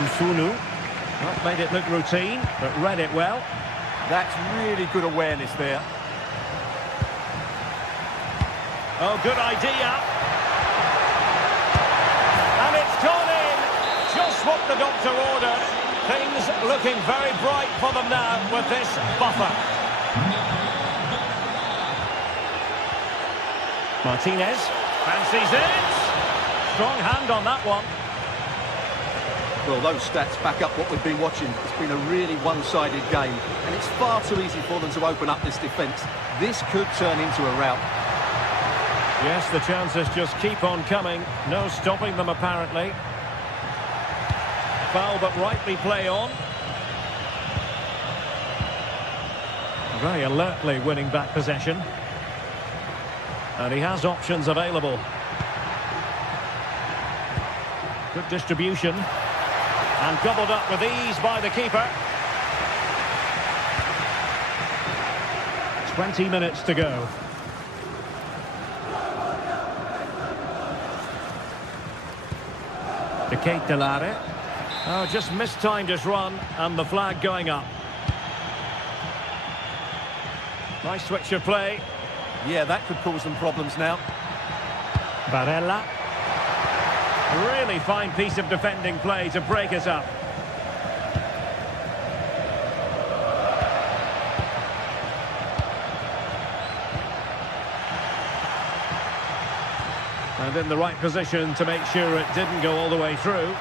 Kusunu. Not made it look routine, but read it well. That's really good awareness there. Oh, good idea. And it's gone in. Just what the doctor ordered. Things looking very bright for them now with this buffer. Martinez fancies it. Strong hand on that one. Well, those stats back up what we've been watching. It's been a really one-sided game, and it's far too easy for them to open up this defence. This could turn into a rout. Yes, the chances just keep on coming. No stopping them, apparently. Foul, but rightly play on. Very alertly winning back possession. And he has options available. Good distribution. And gobbled up with ease by the keeper. 20 minutes to go. To Kate Delare. Oh, just mistimed his run and the flag going up. Nice switch of play. Yeah, that could cause them problems now. Barella. Really fine piece of defending play to break us up. And in the right position to make sure it didn't go all the way through.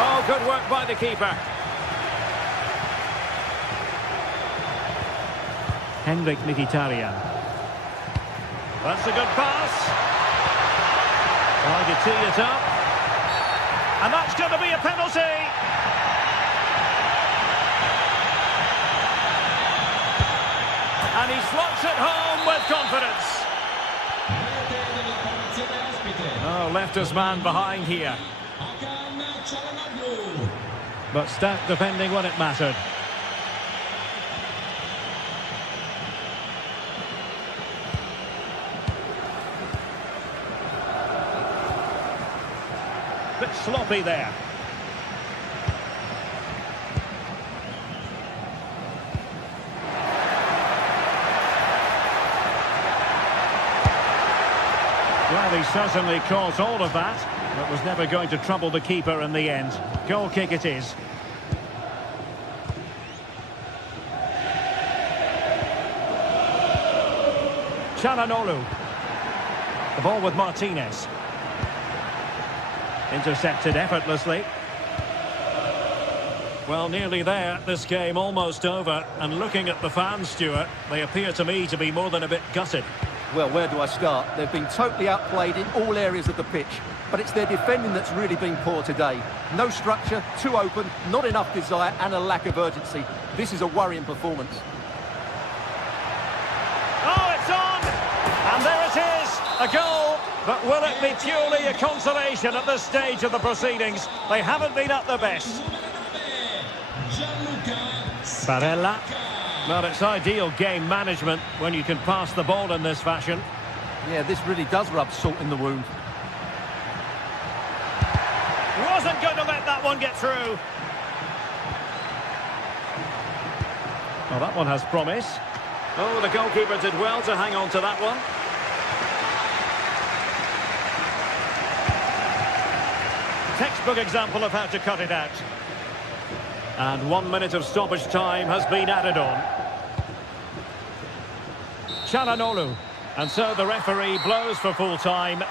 Oh, good work by the keeper. Henrik Mkhitaryan. That's a good pass. Trying to tee it up. And that's going to be a penalty. And he slots it home with confidence. Oh, left his man behind here. But stout defending when it mattered. Bit sloppy there. Well, he certainly caused all of that, but was never going to trouble the keeper in the end. Goal kick it is. Çalhanoğlu. The ball with Martinez. Intercepted effortlessly. Well, nearly there. This game almost over. And looking at the fans, Stuart, they appear to me to be more than a bit gutted. Well, where do I start? They've been totally outplayed in all areas of the pitch, but it's their defending that's really been poor today. No structure, too open, not enough desire, and a lack of urgency. This is a worrying performance. Oh, it's on! And there it is, a goal. But will it be purely a consolation at this stage of the proceedings? They haven't been at their best. Barella. Well, it's ideal game management when you can pass the ball in this fashion. Yeah, this really does rub salt in the wound. Wasn't going to let that one get through. Well, that one has promise. Oh, the goalkeeper did well to hang on to that one. Textbook example of how to cut it out. And 1 minute of stoppage time has been added on. Çalhanoğlu. And so the referee blows for full time.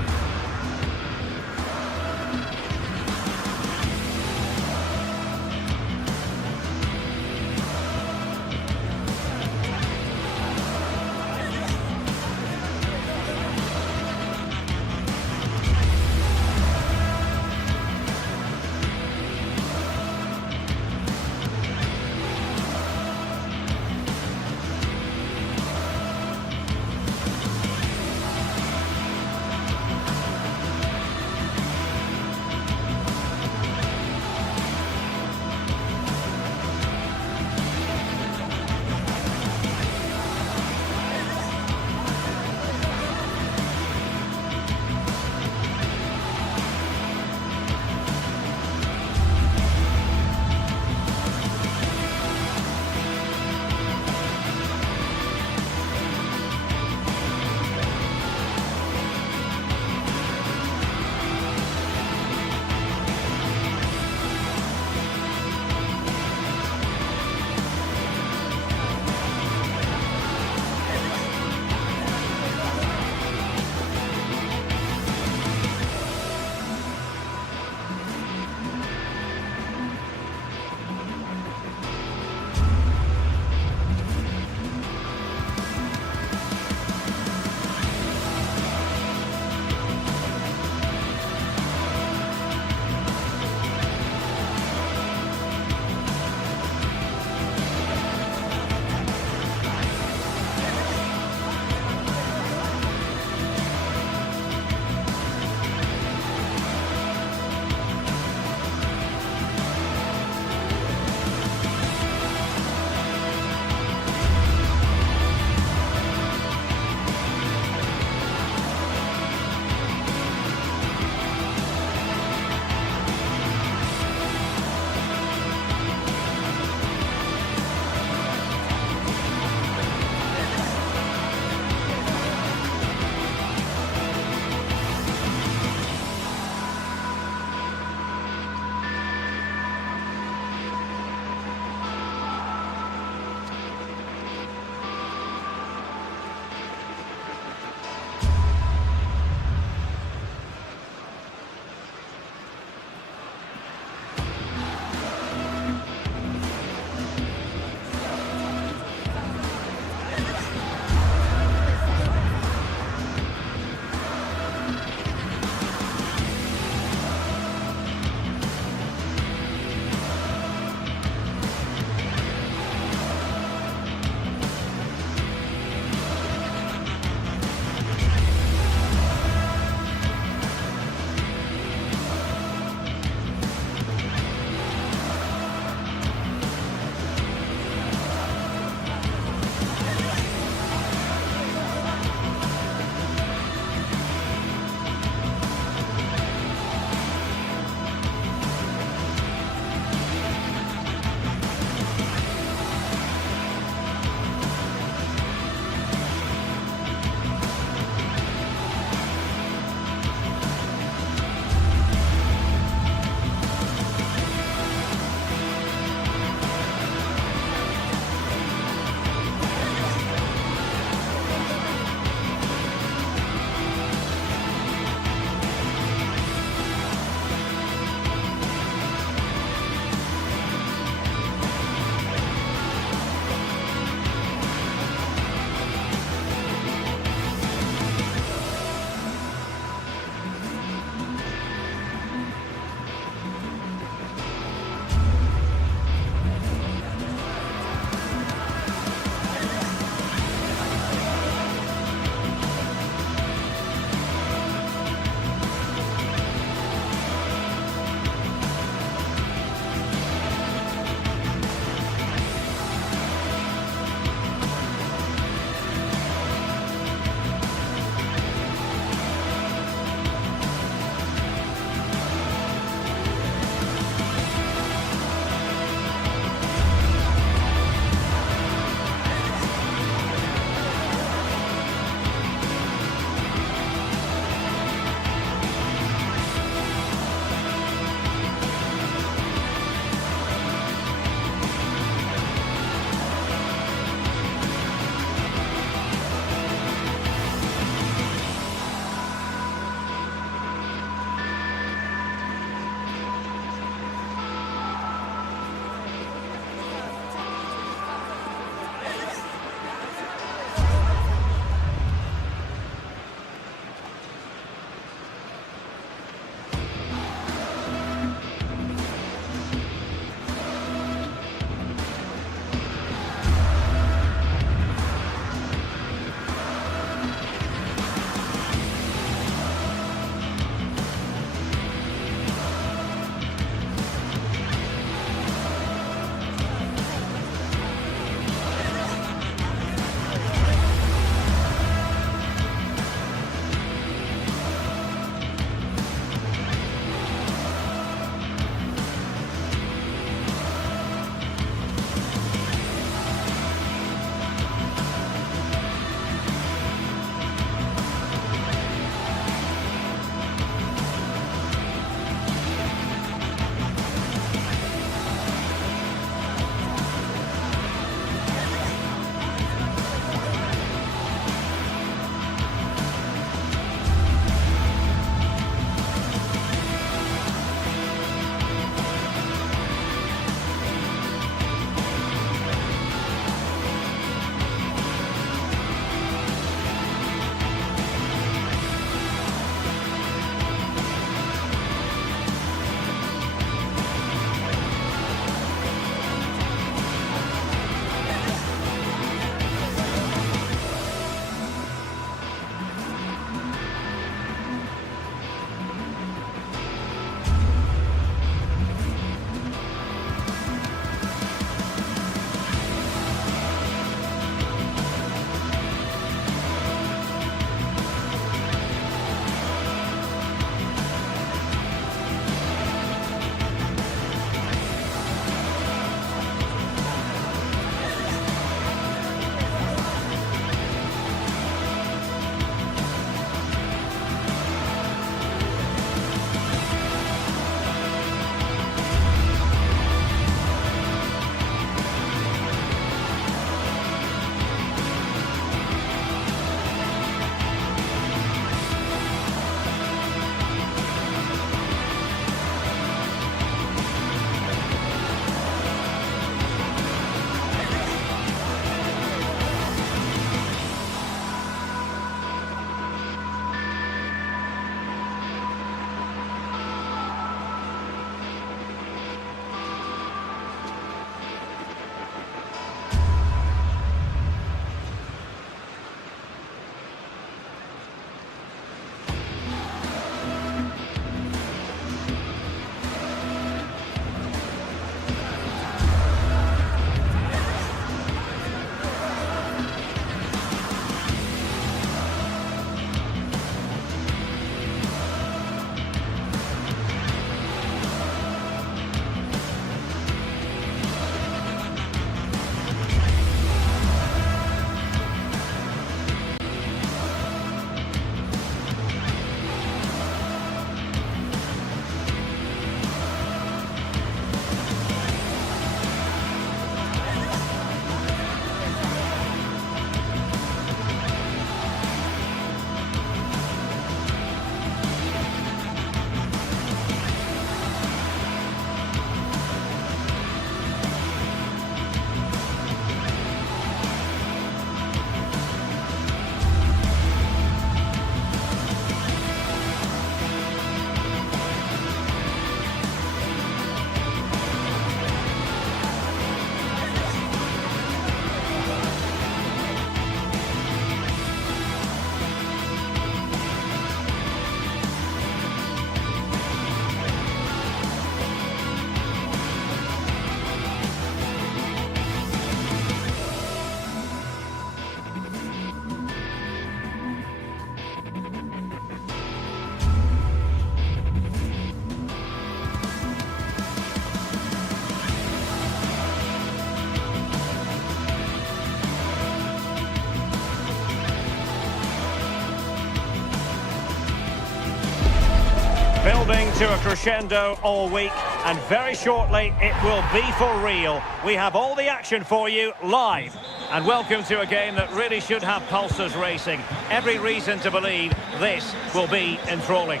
building to a crescendo all week, and very shortly it will be for real. We have all the action for you live. And welcome to a game that really should have pulses racing. Every reason to believe this will be enthralling.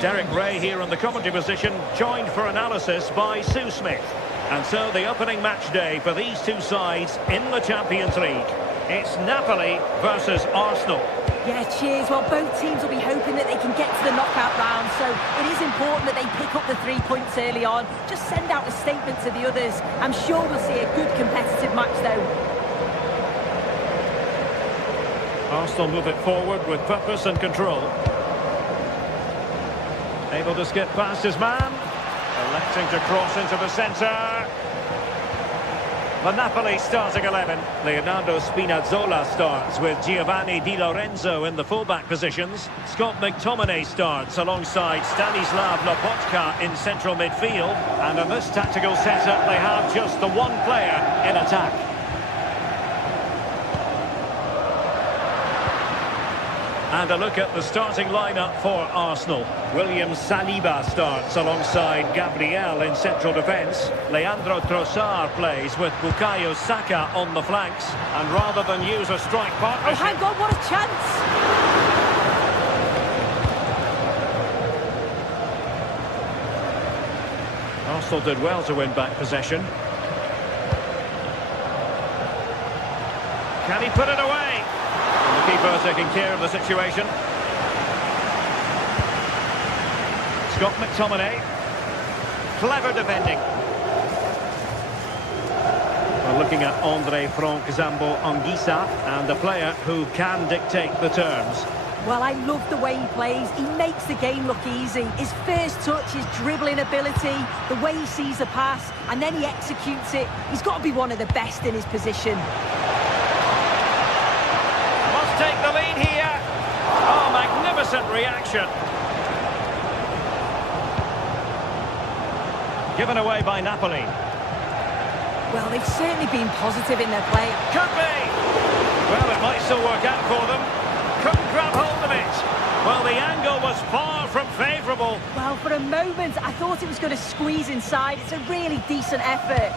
Derek Ray here in the commentary position, joined for analysis by Sue Smith. And so the opening match day for these two sides in the Champions League. It's Napoli versus Arsenal. Yeah, cheers. Well, both teams will be hoping that they can get to the knockout round, so it is important that they pick up the 3 points early on. Just send out a statement to the others. I'm sure we'll see a good competitive match, though. Arsenal move it forward with purpose and control. Able to skip past his man. Electing to cross into the centre. The Napoli starting 11. Leonardo Spinazzola starts with Giovanni Di Lorenzo in the fullback positions. Scott McTominay starts alongside Stanislav Lobotka in central midfield. And in this tactical setup, they have just the one player in attack. And a look at the starting lineup for Arsenal. William Saliba starts alongside Gabriel in central defence. Leandro Trossard plays with Bukayo Saka on the flanks. And rather than use a strike partnership... Oh, hang on, what a chance! Arsenal did well to win back possession. Can he put it away? The keeper taking care of the situation. Scott McTominay. Clever defending. We're looking at Andre Frank Zambo Anguissa, and a player who can dictate the terms. Well, I love the way he plays. He makes the game look easy. His first touch, his dribbling ability, the way he sees a pass, and then he executes it. He's got to be one of the best in his position. Take the lead here. Oh, magnificent reaction. Given away by Napoli. Well, they've certainly been positive in their play. Could be. Well, it might still work out for them. Couldn't grab hold of it. Well, the angle was far from favourable. Well, for a moment, I thought it was going to squeeze inside. It's a really decent effort.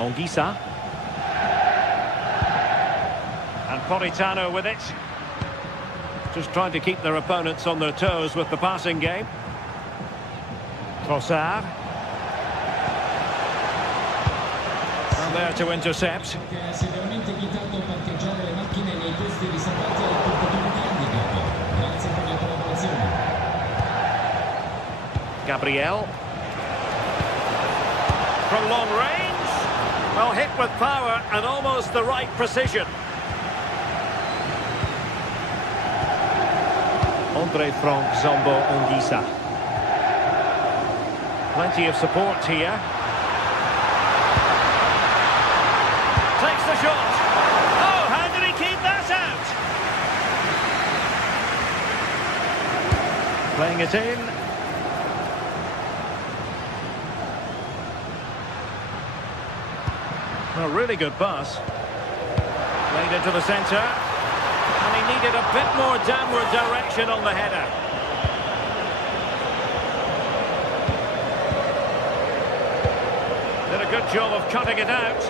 Anguissa. And Politano with it. Just trying to keep their opponents on their toes with the passing game. Trossard. And there to intercept. Gabriel. From long range. Well, hit with power and almost the right precision. Andre Frank Zambo Anguissa. Plenty of support here. Takes the shot. Oh, how did he keep that out? Playing it in. A really good pass. Played into the centre. And he needed a bit more downward direction on the header. Did a good job of cutting it out.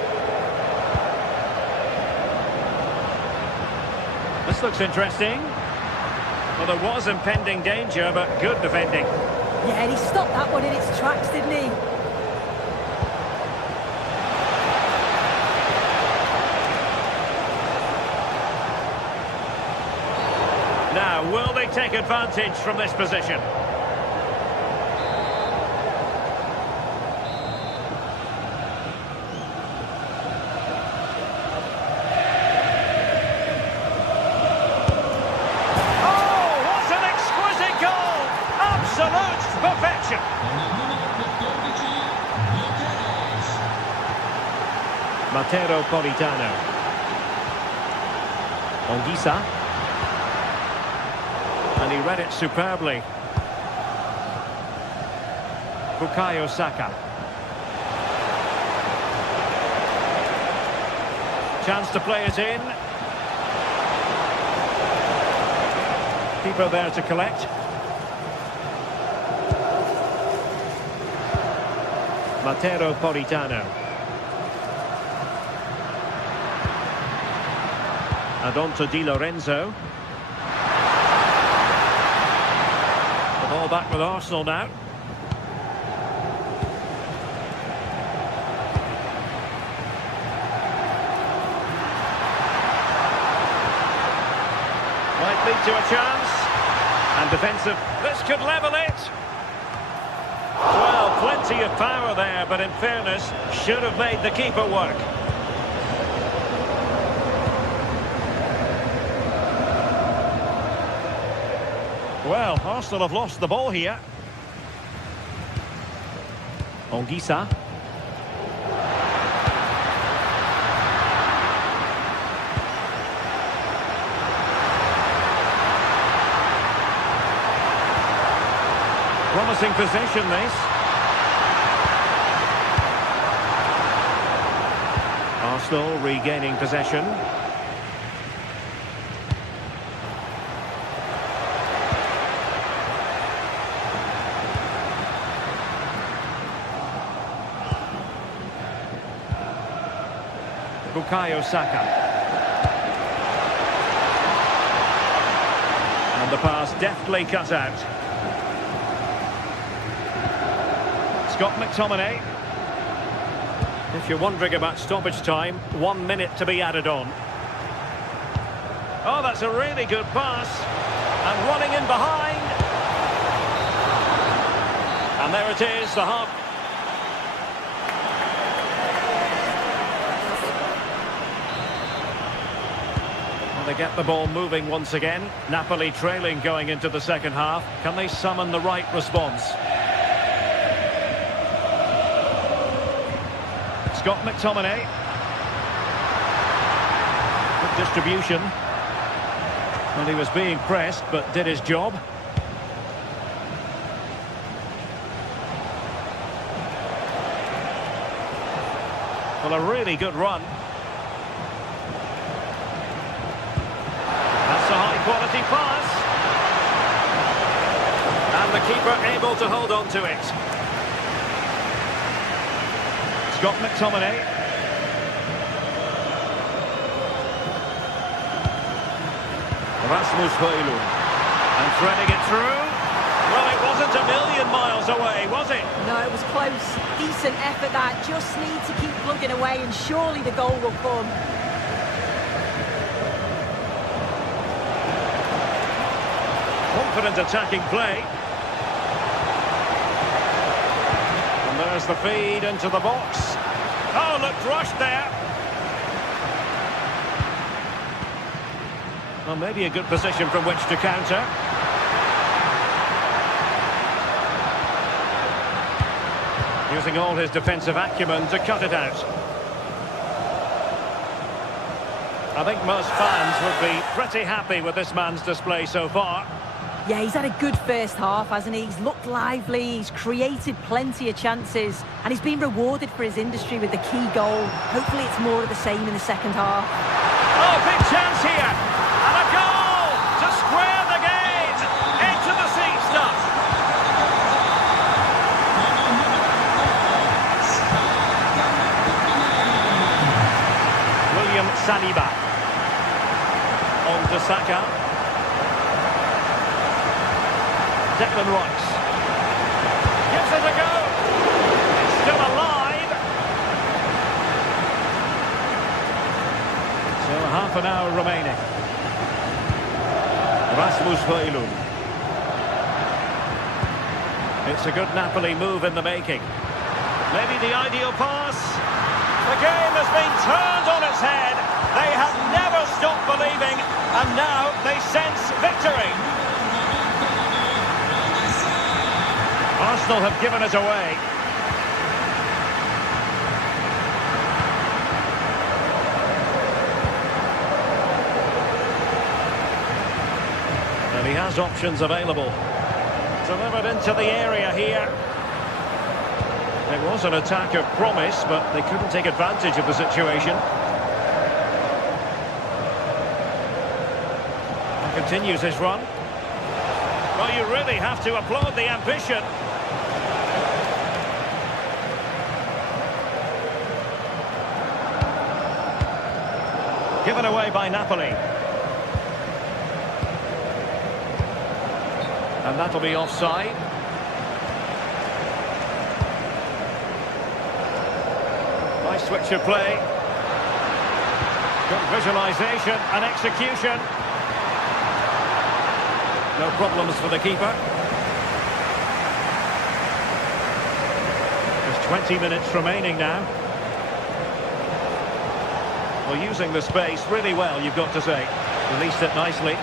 This looks interesting. Well, there was impending danger, but good defending. Yeah, and he stopped that one in its tracks, didn't he? Now, will they take advantage from this position? Oh, what an exquisite goal! Absolute perfection! Matteo Politano. Anguissa. And he read it superbly. Bukayo Saka. Chance to play it in. Keeper there to collect. Matteo Politano. And on to Di Lorenzo. The ball back with Arsenal now. Might lead to a chance. And defensive. This could level it. Well, plenty of power there, but in fairness, should have made the keeper work. Well, Arsenal have lost the ball here. Onguisa. Promising possession, this. Arsenal regaining possession. Bukayo Saka. And the pass deftly cut out. Scott McTominay. If you're wondering about stoppage time, 1 minute to be added on. Oh, that's a really good pass. And running in behind. And there it is, the half. And they get the ball moving once again. Napoli trailing going into the second half. Can they summon the right response? Scott McTominay. Good distribution. Well, he was being pressed, but did his job. Well, a really good run. That's a high-quality pass. And the keeper able to hold on to it. Scott McTominay. Rasmus Højlund. And threading it through. Well, it wasn't a million miles away, was it? No, it was close. Decent effort that. Just need to keep plugging away and surely the goal will come. Confident attacking play. And there's the feed into the box. Oh, looked rushed there. Well, maybe a good position from which to counter. Using all his defensive acumen to cut it out. I think most fans would be pretty happy with this man's display so far. Yeah, he's had a good first half, hasn't he? He's looked lively, he's created plenty of chances, and he's been rewarded for his industry with the key goal. Hopefully it's more of the same in the second half. Oh, big chance here! And a goal to square the game! Into the seat stuff! William Saliba. On to Saka. Declan Rice. Gives it a go. It's still alive. So half an hour remaining. Rasmus Højlund. It's a good Napoli move in the making. Maybe the ideal pass. The game has been turned on its head. They have never stopped believing, and now they sense victory. Arsenal have given it away. And he has options available. Delivered into the area here. It was an attack of promise, but they couldn't take advantage of the situation. And continues his run. Well, you really have to applaud the ambition. Given away by Napoli. And that'll be offside. Nice switch of play. Good visualisation and execution. No problems for the keeper. There's 20 minutes remaining now. Well, using the space really well, you've got to say. Released it nicely.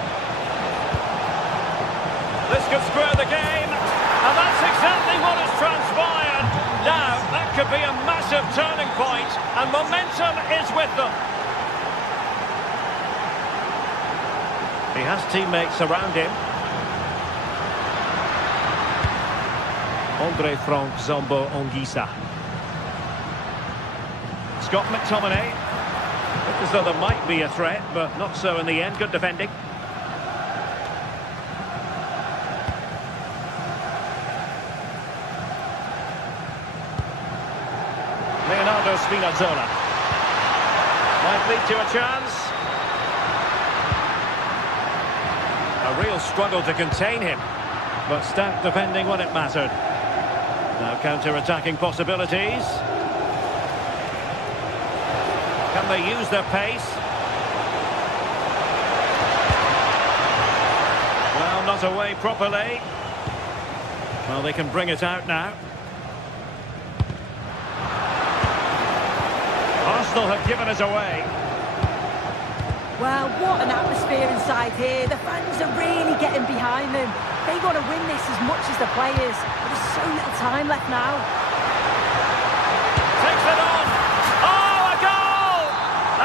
This could square the game, and that's exactly what has transpired. Now, that could be a massive turning point, and momentum is with them. He has teammates around him. Andre Frank Zombo Ongisa. Scott McTominay. Looked as though there might be a threat, but not so in the end. Good defending. Leonardo Spinazzola. Might lead to a chance. A real struggle to contain him, but stout defending when it mattered. Now counter-attacking possibilities. Can they use their pace? Well, not away properly. Well, they can bring it out now. Arsenal have given us away. Well, what an atmosphere inside here. The fans are really getting behind them. They want to win this as much as the players. But there's so little time left now. Takes it on. Oh, a goal!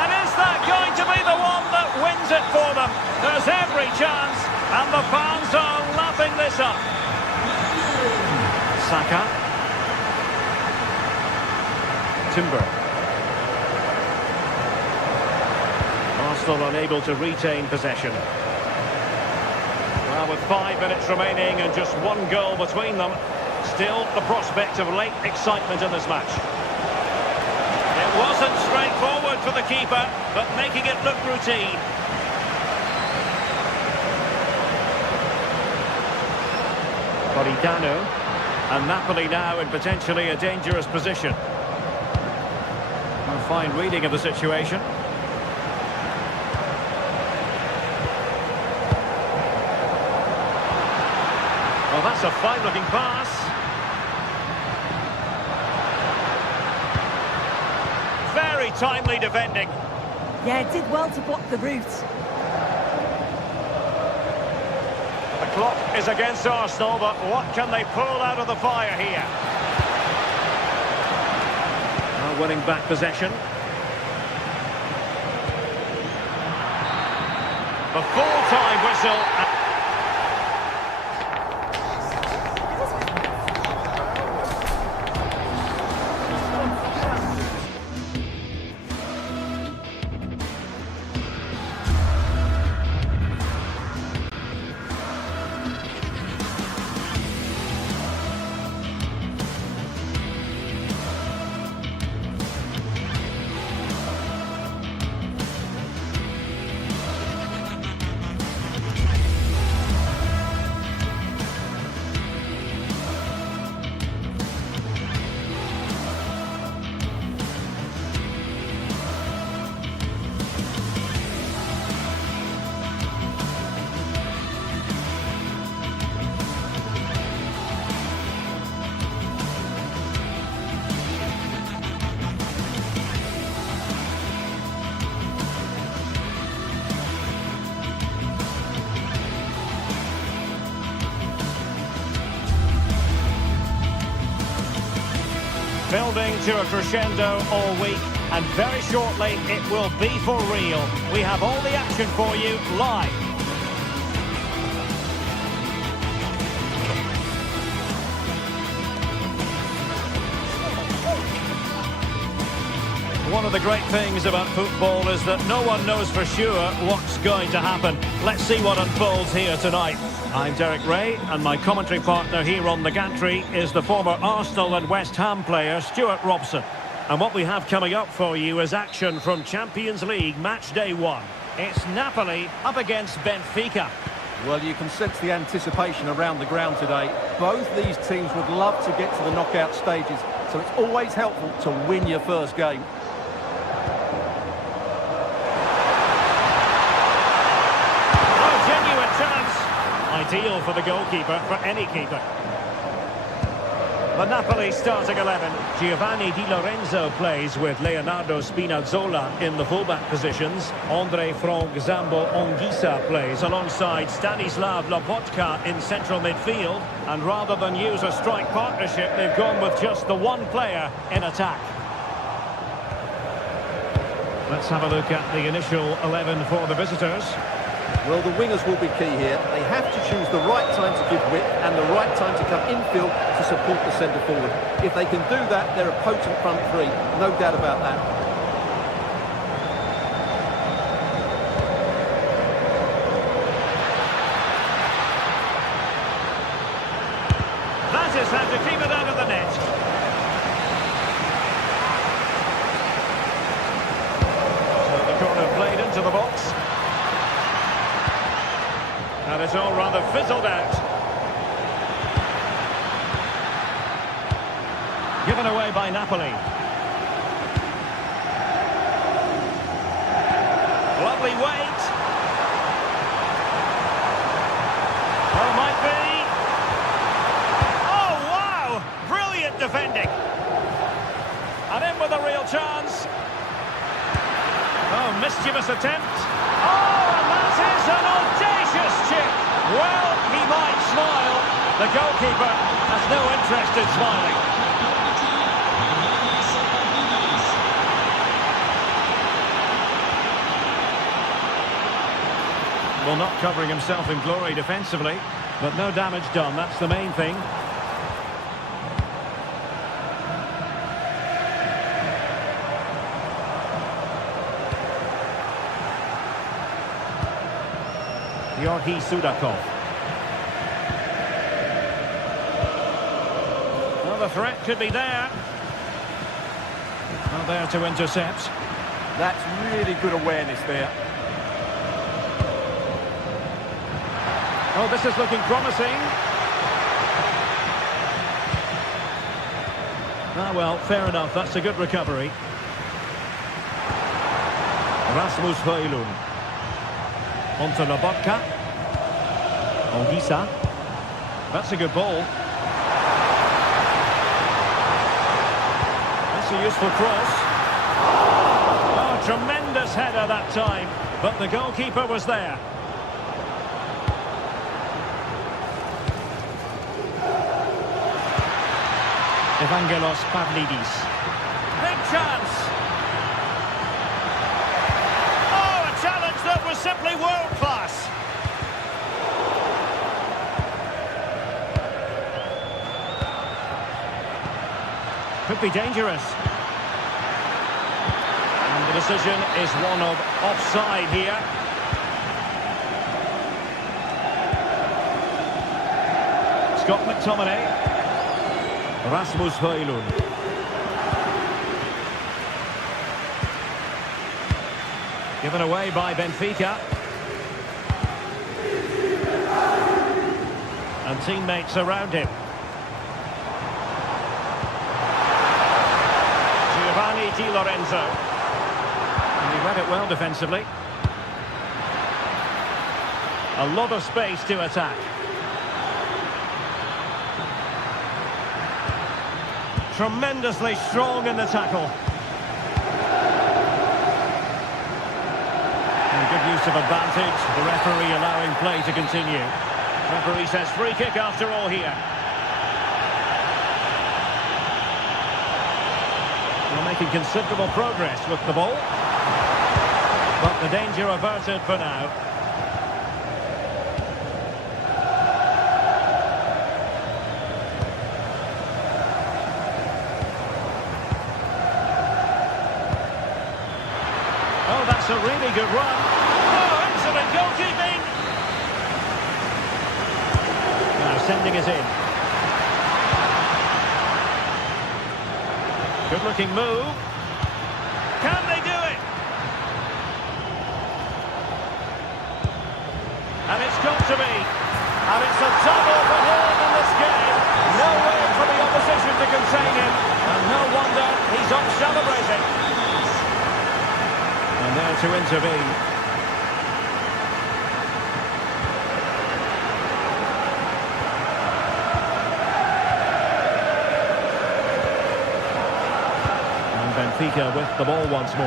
And is that going to be the one that wins it for them? There's every chance, and the fans are lapping this up. Saka. Timber. Arsenal unable to retain possession. Well, with 5 minutes remaining and just one goal between them, still the prospect of late excitement in this match. It wasn't straightforward for the keeper, but making it look routine. Politano, and Napoli now in potentially a dangerous position. A fine reading of the situation. Well, that's a fine-looking pass. Very timely defending. Yeah, it did well to block the route. The clock is against Arsenal, but what can they pull out of the fire here? Now winning back possession. The full-time whistle. Building to a crescendo all week, and very shortly it will be for real. We have all the action for you live. One of the great things about football is that no one knows for sure what's going to happen. Let's see what unfolds here tonight. I'm Derek Ray, and my commentary partner here on the gantry is the former Arsenal and West Ham player, Stuart Robson. And what we have coming up for you is action from Champions League match day 1. It's Napoli up against Benfica. Well, you can sense the anticipation around the ground today. Both these teams would love to get to the knockout stages, so it's always helpful to win your first game. Oh, genuine chance. Ideal for the goalkeeper, for any keeper. The Napoli starting 11. Giovanni Di Lorenzo plays with Leonardo Spinazzola in the fullback positions. Andre Frank Zambo Anguissa plays alongside Stanislav Lobotka in central midfield. And rather than use a strike partnership, they've gone with just the one player in attack. Let's have a look at the initial 11 for the visitors. Well, the wingers will be key here. They have to choose the right time to give width and the right time to come infield to support the centre forward. If they can do that, they're a potent front three. No doubt about that. That is how to keep it out of the net. So the corner played into the box. And it's all rather fizzled out. Given away by Napoli. Lovely weight. Oh, might be. Oh, wow! Brilliant defending. And in with a real chance. Oh, mischievous attempt. Oh, and that is an audacious chip. Well, he might smile. The goalkeeper has no interest in smiling. Well, not covering himself in glory defensively, but no damage done. That's the main thing. Georgi Sudakov. Well, the threat could be there. Well, there to intercept. That's really good awareness there. Oh, this is looking promising. Ah, well, fair enough. That's a good recovery. Rasmus Højlund. Onto Lobotka. Anguissa. That's a good ball. That's a useful cross. Oh, tremendous header that time. But the goalkeeper was there. Evangelos Pavlidis. Big chance. Oh, a challenge that was simply world class. Could be dangerous. And the decision is one of offside here. Scott McTominay. Rasmus Højlund. Given away by Benfica. And teammates around him. Giovanni Di Lorenzo. And he read it well defensively. A lot of space to attack. Tremendously strong in the tackle. And good use of advantage. The referee allowing play to continue. Referee says free kick after all here. We're making considerable progress with the ball. But the danger averted for now. Oh, that's a really good run. Oh, excellent goalkeeping. Now sending it in. Good-looking move. Can they do it? And it's got to be. And it's a double for him in this game. No way for the opposition to contain him. And no wonder he's off celebrating. And there to intervene. Benfica with the ball once more.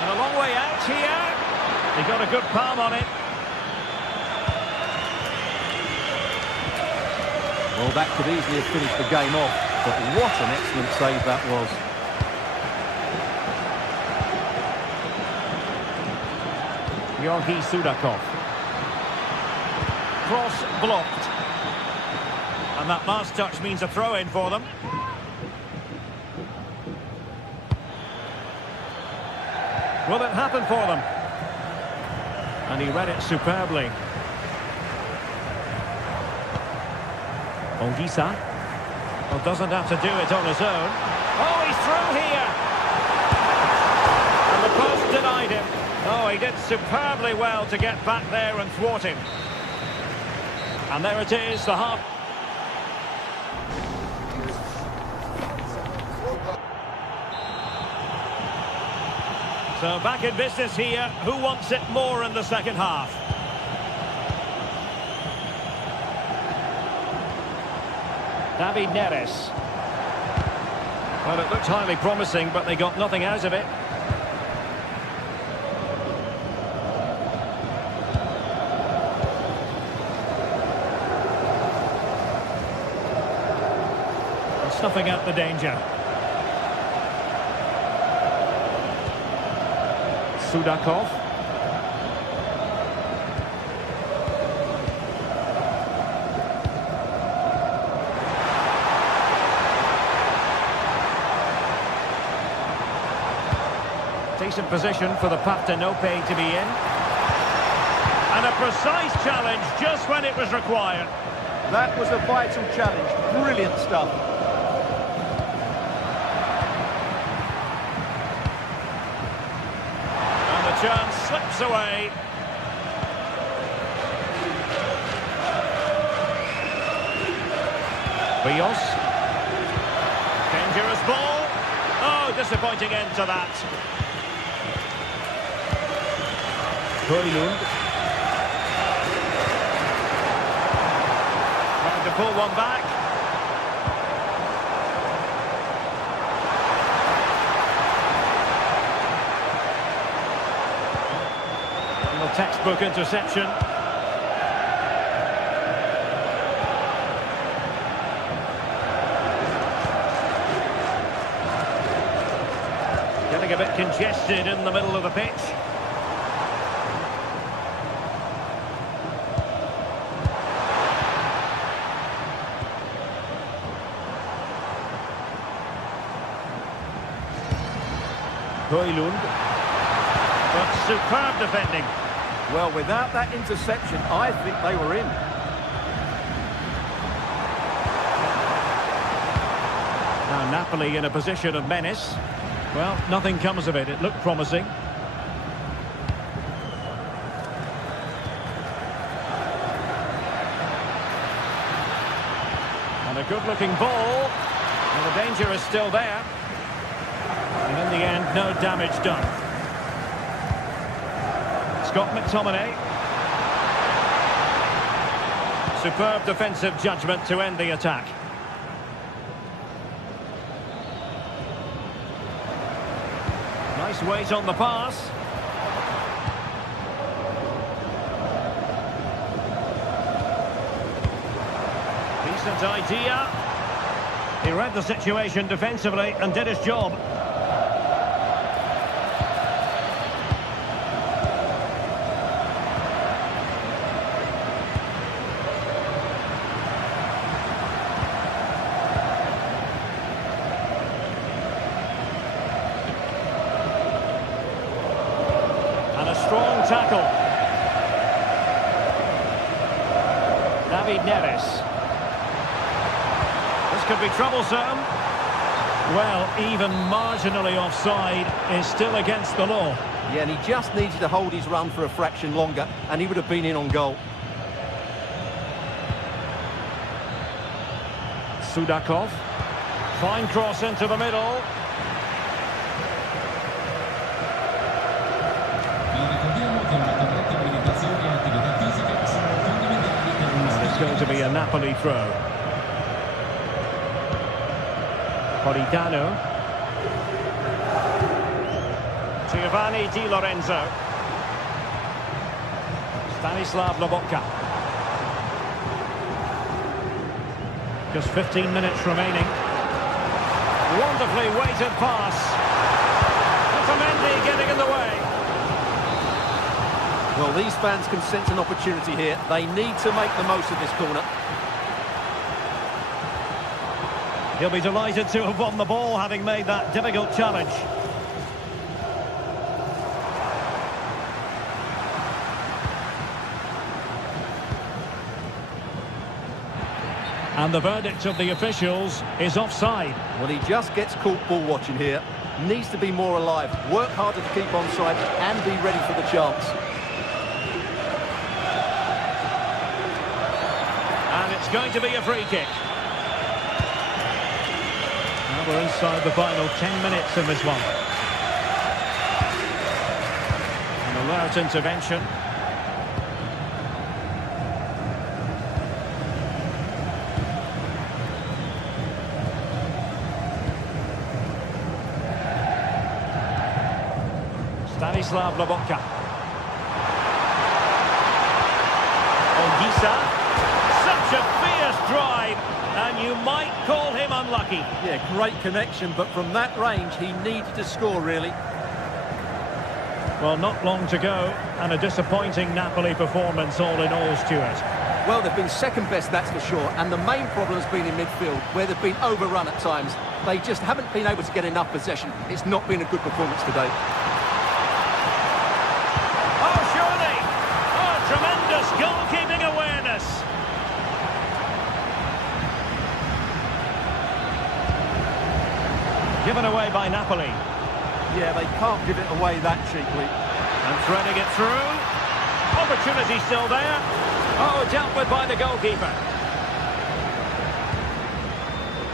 And a long way out here. He got a good palm on it. Well, that could easily have finished the game off, but what an excellent save that was. Georgi Sudakov. Cross blocked. And that last touch means a throw-in for them. Will it happen for them? And he read it superbly. Ongisa. Well, doesn't have to do it on his own. Oh, he's through here! And the post denied him. Oh, he did superbly well to get back there and thwart him. And there it is, the half. So back in business here. Who wants it more in the second half? David Neres. Well, it looked highly promising, but they got nothing out of it. Snuffing out the danger. Sudakov. Decent position for the Partenope to be in. And a precise challenge just when it was required. That was a vital challenge. Brilliant stuff. Chance slips away. Rios. Dangerous ball. Oh, disappointing end to that. Højlund. Trying to pull one back. Textbook interception. Getting a bit congested in the middle of the pitch. Højlund. But superb defending. Well, without that interception, I think they were in. Now Napoli in a position of menace. Well, nothing comes of it. It looked promising. And a good-looking ball. And the danger is still there. And in the end, no damage done. Scott McTominay. Superb defensive judgment to end the attack. Nice weight on the pass. Decent idea. He read the situation defensively and did his job. tackle. David Neres. This could be troublesome. Well, even marginally offside is still against the law. Yeah, and he just needed to hold his run for a fraction longer, and he would have been in on goal. Sudakov. Fine cross into the middle. Vi ricordiamo che una corretta alimentazione e attività fisica sono fondamentali per una And it's going to be a Napoli throw. Politano. Giovanni Di Lorenzo. Stanislav Lobotka. Just 15 minutes remaining. Wonderfully weighted pass. Otamendi getting in the way. Well, these fans can sense an opportunity here. They need to make the most of this corner. He'll be delighted to have won the ball, having made that difficult challenge. And the verdict of the officials is offside. Well, he just gets caught ball watching here. Needs to be more alive, work harder to keep onside and be ready for the chance. And it's going to be a free kick. Now we're inside the final 10 minutes in this one. An alert intervention. Stanislav Lobotka. Ongisa. Such a fierce drive, and you might call him unlucky. Yeah, great connection, but from that range, he needed to score, really. Well, not long to go, and a disappointing Napoli performance all in all, Stuart. Well, they've been second best, that's for sure, and the main problem has been in midfield, where they've been overrun at times. They just haven't been able to get enough possession. It's not been a good performance today. Oh, surely! Oh, tremendous goalkeeping awareness! Given away by Napoli. Yeah, they can't give it away that cheaply. And threading it through. Opportunity still there. Oh, dealt with by the goalkeeper.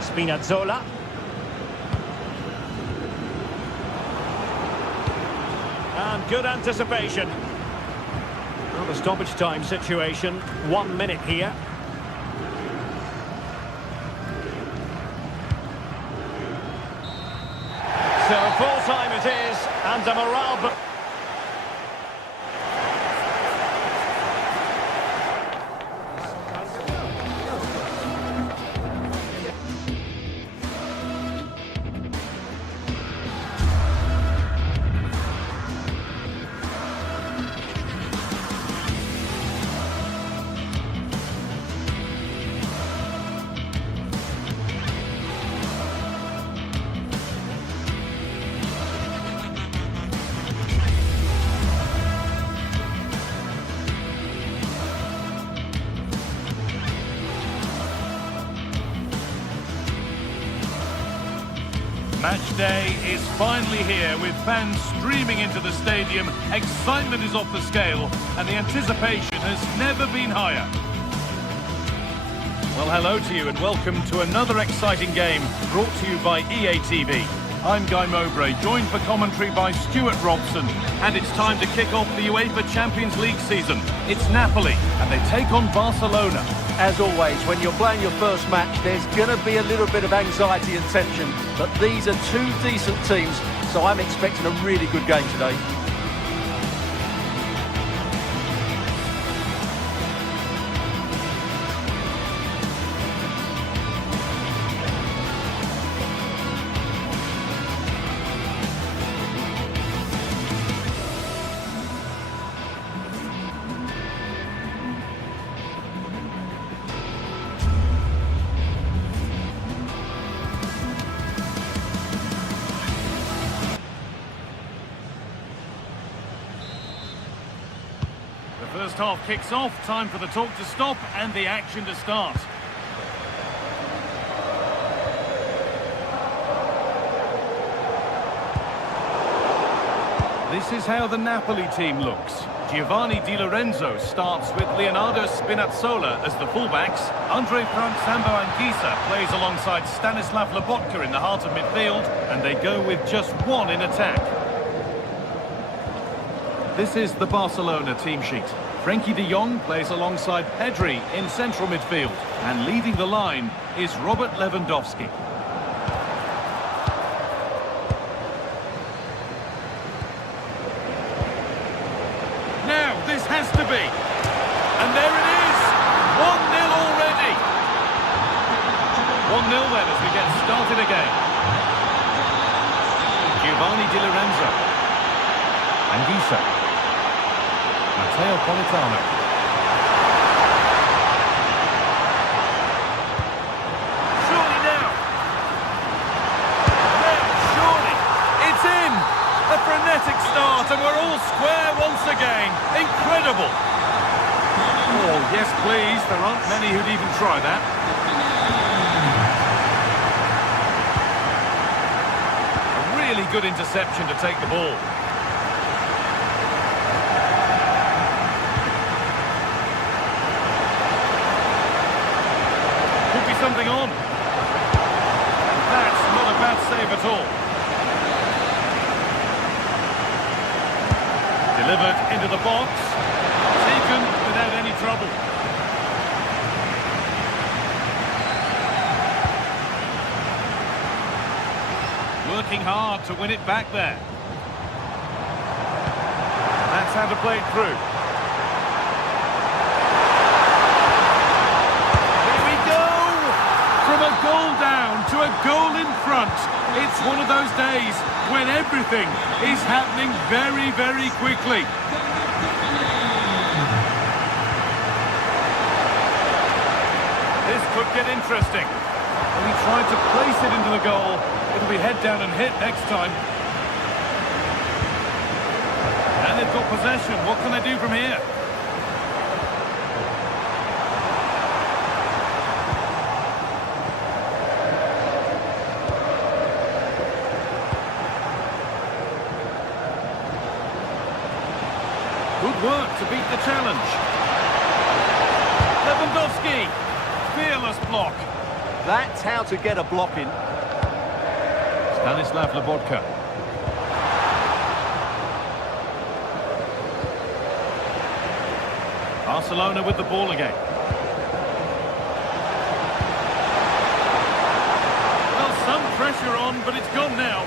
Spinazzola. And good anticipation. Well, the stoppage time situation. 1 minute here. So full time it is, and a morale. Match day is finally here, with fans streaming into the stadium. Excitement is off the scale, and the anticipation has never been higher. Well, hello to you, and welcome to another exciting game brought to you by EA TV. I'm Guy Mowbray, joined for commentary by Stuart Robson, and it's time to kick off the UEFA Champions League season. It's Napoli, and they take on Barcelona. As always, when you're playing your first match, there's going to be a little bit of anxiety and tension. But these are two decent teams, so I'm expecting a really good game today. First half kicks off, time for the talk to stop and the action to start. This is how the Napoli team looks. Giovanni Di Lorenzo starts with Leonardo Spinazzola as the fullbacks. Andre Frank Sambo Anguissa plays alongside Stanislav Lobotka in the heart of midfield, and they go with just one in attack. This is the Barcelona team sheet. Frenkie de Jong plays alongside Pedri in central midfield, and leading the line is Robert Lewandowski. Now, this has to be. And there it is! 1-0 already! 1-0 then as we get started again. Giovanni Di Lorenzo. Anguissa. Matteo Politano. Surely now. Surely. It's in! A frenetic start and we're all square once again. Incredible! Oh, yes please. There aren't many who'd even try that. A really good interception to take the ball. Could be something on. That's not a bad save at all. Delivered into the box. Taken without any trouble. Working hard to win it back there. That's how to play it through. Here we go! From a goal down to a goal in front. It's one of those days when everything is happening very, very quickly. This could get interesting. When he tried to place it into the goal, it'll be head down and hit next time. And they've got possession. What can they do from here? Good work to beat the challenge. Lewandowski. Fearless block. That's how to get a block in. Stanislav Lobotka. Barcelona with the ball again. Well, some pressure on, but it's gone now.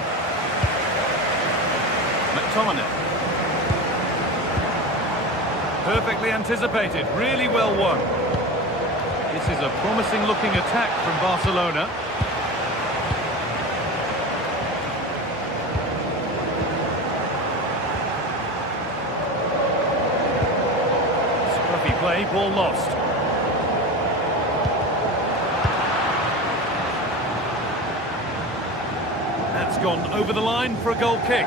McTominay. Perfectly anticipated, really well won. This is a promising looking attack from Barcelona. Scruffy play, ball lost. That's gone over the line for a goal kick.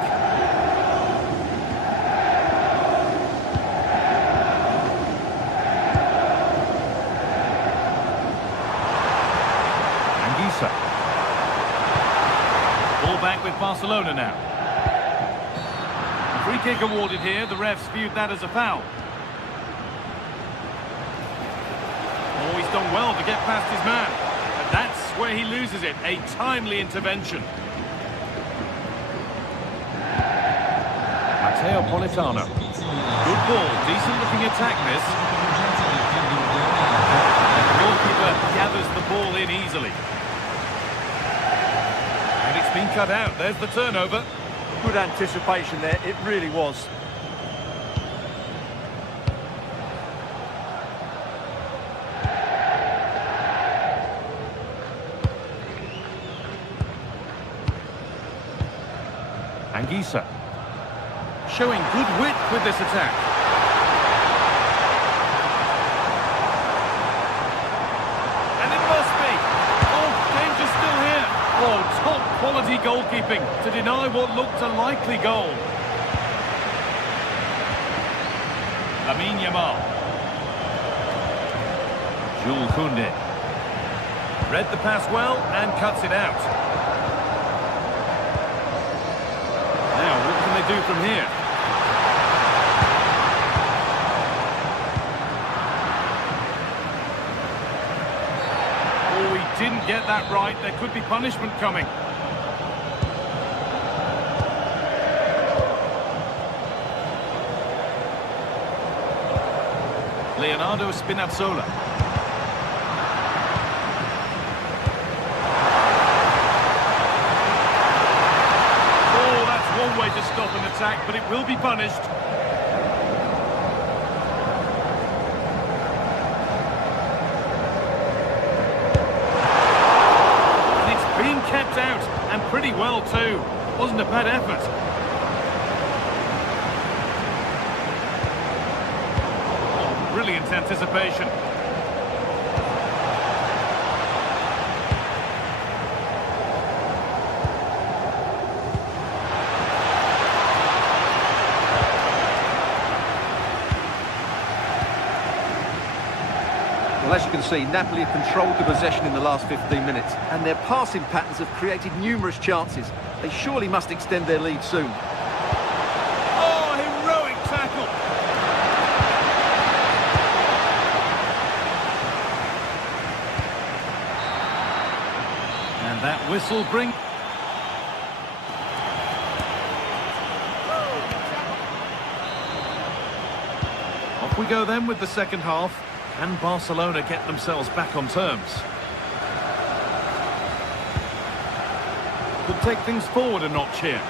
Ball back with Barcelona now. Free kick awarded here. The refs viewed that as a foul. Oh, he's done well to get past his man. But that's where he loses it. A timely intervention. Matteo Politano. Good ball. Decent looking attack this. The goalkeeper gathers the ball in easily. And it's been cut out. There's the turnover. Good anticipation there, it really was. Anguissa. Showing good wit with this attack. And it must be. Oh, danger still here. Oh, top quality goalkeeping to deny what looked a likely goal. Lamine Yamal. Jules Koundé. Read the pass well and cuts it out. Now, what can they do from here? Oh, he didn't get that right. There could be punishment coming. Leonardo Spinazzola. Oh, that's one way to stop an attack, but it will be punished. And it's been kept out, and pretty well too. Wasn't a bad effort. Brilliant anticipation. Well, as you can see, Napoli have controlled the possession in the last 15 minutes, and their passing patterns have created numerous chances. They surely must extend their lead soon. Oh, heroic tackle! And that whistle brings... Off we go then with the second half, and Barcelona get themselves back on terms. Could take things forward a notch here.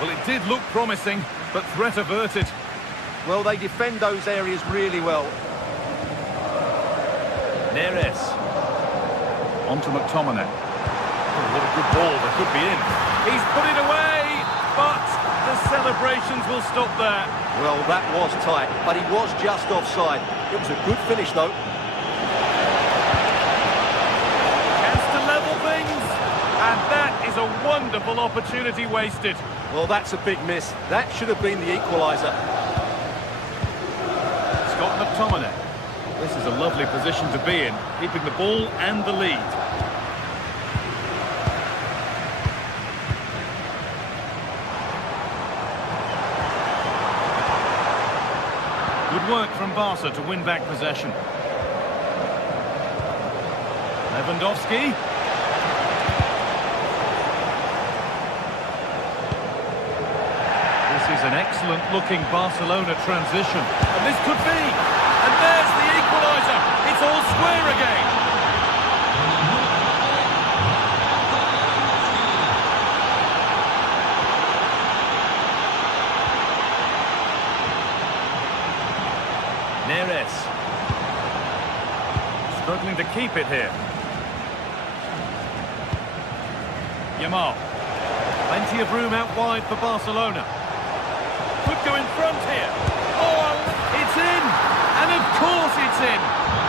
Well, it did look promising, but threat averted. Well, they defend those areas really well. Neres. On to McTominay. Oh, what a good ball, that could be in. He's put it away, but the celebrations will stop there. Well, that was tight, but he was just offside. It was a good finish, though. Chance to level things, and that is a wonderful opportunity wasted. Well, that's a big miss. That should have been the equaliser. Scott McTominay. This is a lovely position to be in, keeping the ball and the lead. Good work from Barca to win back possession. Lewandowski. This is an excellent-looking Barcelona transition. And this could be. And there's the equaliser. It's all square again. Neres. Struggling to keep it here. Yamal. Plenty of room out wide for Barcelona. Could go in front here. Oh, it's in! And of course it's in!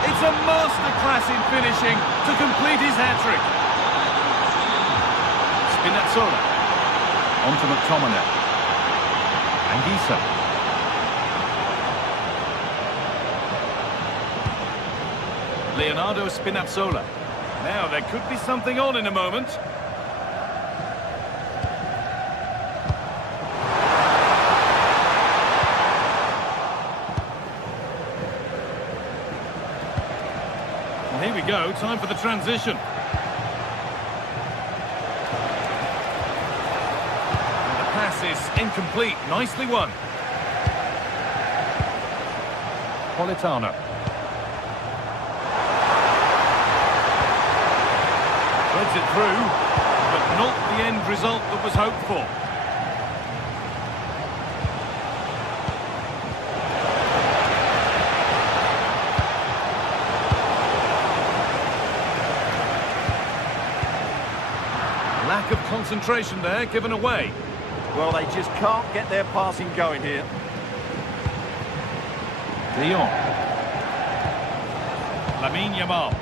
It's a masterclass in finishing to complete his hat-trick. Spinazzola. On to McTominay. Anguissa. Leonardo Spinazzola. Now, there could be something on in a moment. Well, here we go, time for the transition. And the pass is incomplete, nicely won. Politano. Threads it through, but not the end result that was hoped for. Lack of concentration there, given away. Well, they just can't get their passing going here. De Jong. Lamine Yamal.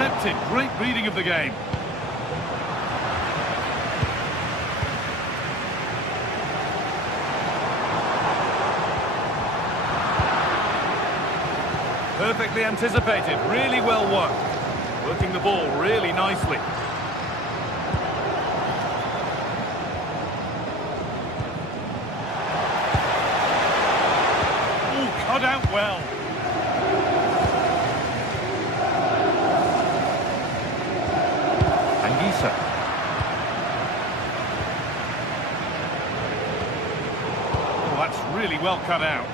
Intercepted. Great reading of the game. Perfectly anticipated, really well worked. Working the ball really nicely. Oh, cut out well. Anguissa. Oh, that's really well cut out.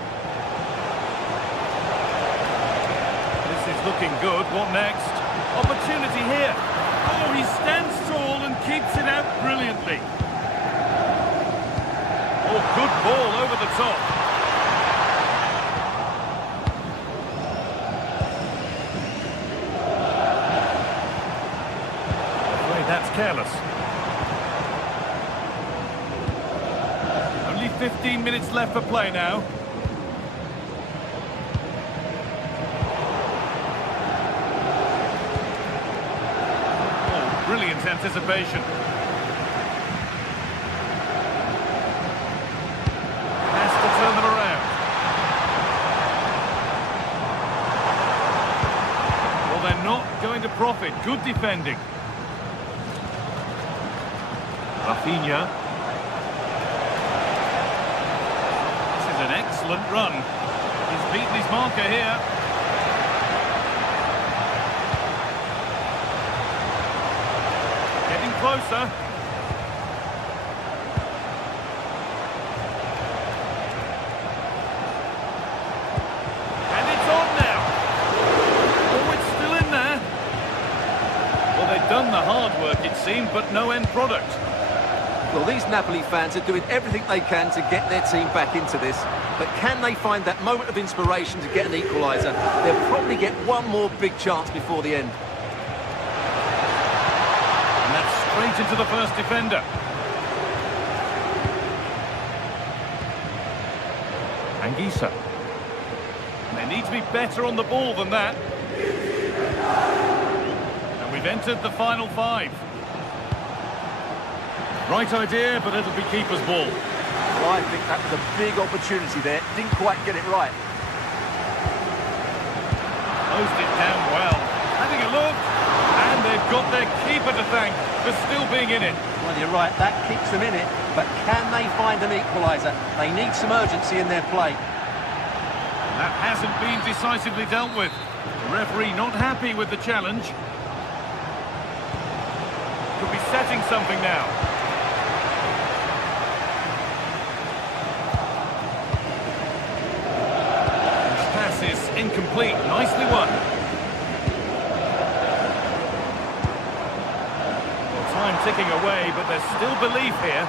Is looking good. What next? Opportunity here. Oh, he stands tall and keeps it out brilliantly. Oh, good ball over the top. Afraid that's careless. Only 15 minutes left for play now. Brilliant anticipation. Has to turn them around. Well, they're not going to profit. Good defending. Rafinha. This is an excellent run. He's beaten his marker here. Closer. And it's on now. Oh, it's still in there. Well, they've done the hard work, it seemed, but no end product. Well, these Napoli fans are doing everything they can to get their team back into this. But can they find that moment of inspiration to get an equaliser? They'll probably get one more big chance before the end. Straight into the first defender. Anguissa. They need to be better on the ball than that. And we've entered the final 5. Right idea, but it'll be keeper's ball. Well, I think that was a big opportunity there. Didn't quite get it right. Closed it down well. Having a look. And they've got their keeper to thank for still being in it. Well, you're right, that keeps them in it, but can they find an equaliser? They need some urgency in their play. That hasn't been decisively dealt with. The referee not happy with the challenge. Could be setting something now. The pass is incomplete, nicely won. Time ticking away, but there's still belief here.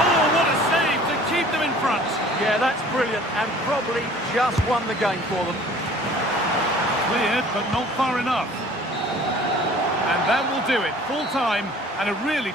Oh, what a save to keep them in front. Yeah, that's brilliant, and probably just won the game for them. Cleared, but not far enough. And that will do it. Full time, and a really...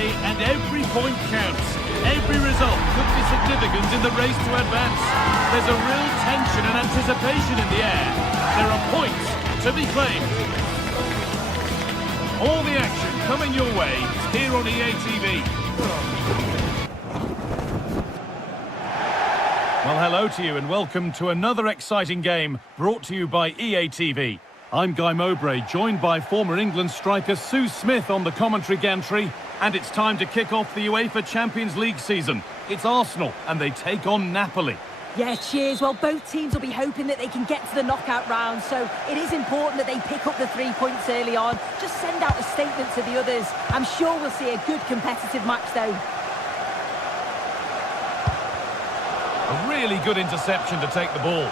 play and every point counts. Every result could be significant in the race to advance. There's a real tension and anticipation in the air. There are points to be claimed. All the action coming your way here on EA TV. Well, hello to you and welcome to another exciting game brought to you by EA TV. I'm Guy Mowbray, joined by former England striker Sue Smith on the commentary gantry, and it's time to kick off the UEFA Champions League season. It's Arsenal, and they take on Napoli. Yeah, cheers. Well, both teams will be hoping that they can get to the knockout round, so it is important that they pick up the 3 points early on. Just send out a statement to the others. I'm sure we'll see a good competitive match, though. A really good interception to take the ball.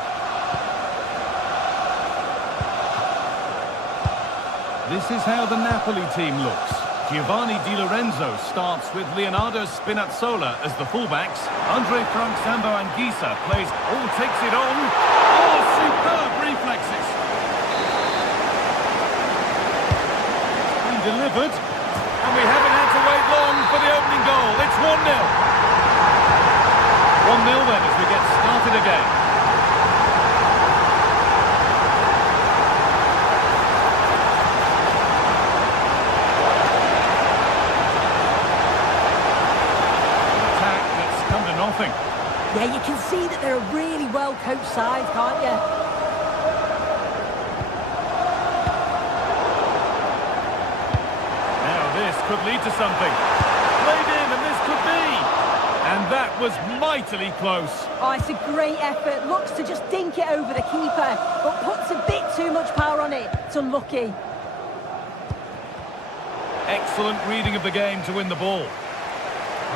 This is how the Napoli team looks. Giovanni Di Lorenzo starts with Leonardo Spinazzola as the fullbacks. Andre Frank Zambo Anguissa plays, takes it on. Oh, superb reflexes. And delivered. And we haven't had to wait long for the opening goal. It's 1-0. 1-0 then as we get started again. Yeah, you can see that they're a really well-coached side, can't you? Now this could lead to something. Played in, and this could be. And that was mightily close. Oh, it's a great effort. Looks to just dink it over the keeper, but puts a bit too much power on it. It's unlucky. Excellent reading of the game to win the ball.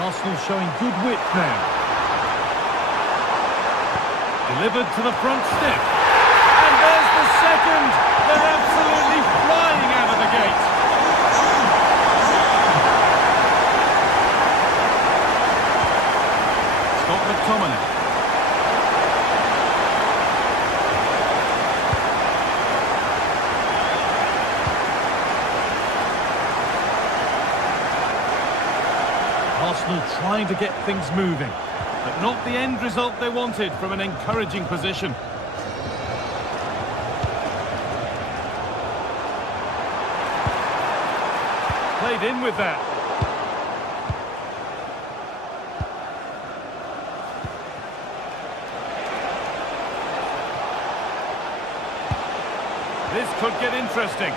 Arsenal showing good wit now. Delivered to the front stick. And there's the second. They're absolutely flying out of the gate. Scott McTominay. Arsenal trying to get things moving. But not the end result they wanted from an encouraging position. Played in with that. This could get interesting.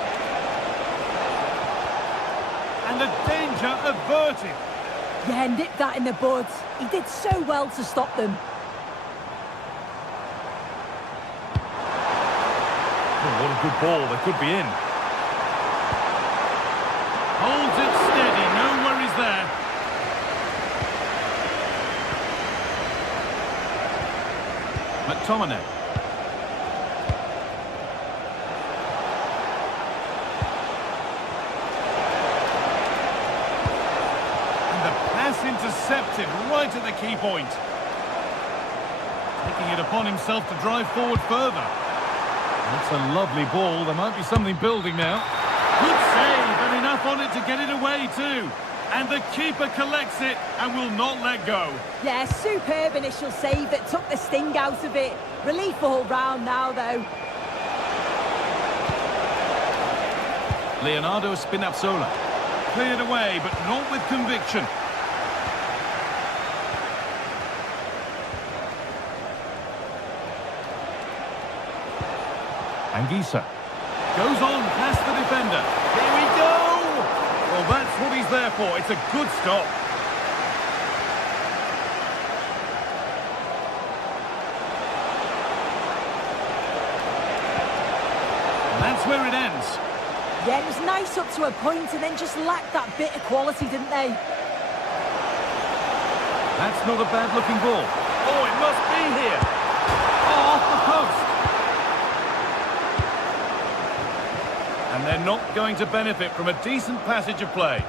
And the danger averted. Yeah, nipped that in the bud. He did so well to stop them. Oh, what a good ball. They could be in. Holds it steady. No worries there. McTominay. Intercepted right at the key point. Taking it upon himself to drive forward further. That's a lovely ball. There might be something building now. Good save, and enough on it to get it away too. And the keeper collects it and will not let go. Yeah, superb initial save that took the sting out of it. Relief all round now, though. Leonardo Spinazzola. Cleared away, but not with conviction. Anguissa goes on past the defender. Here we go! Well, that's what he's there for. It's a good stop. And that's where it ends. Yeah, it was nice up to a point and then just lacked that bit of quality, didn't they? That's not a bad-looking ball. Oh, it must be here. Oh, off the post. And they're not going to benefit from a decent passage of play.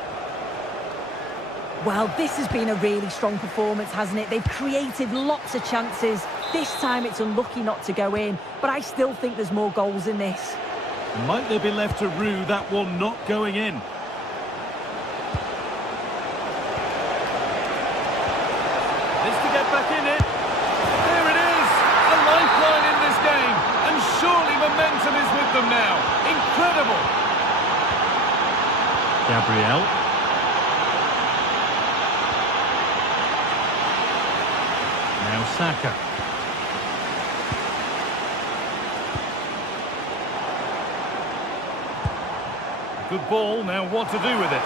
Well, this has been a really strong performance, hasn't it? They've created lots of chances. This time it's unlucky not to go in, but I still think there's more goals in this. Might they be left to rue that one not going in? Gabriel. Now Saka. Good ball, now what to do with it?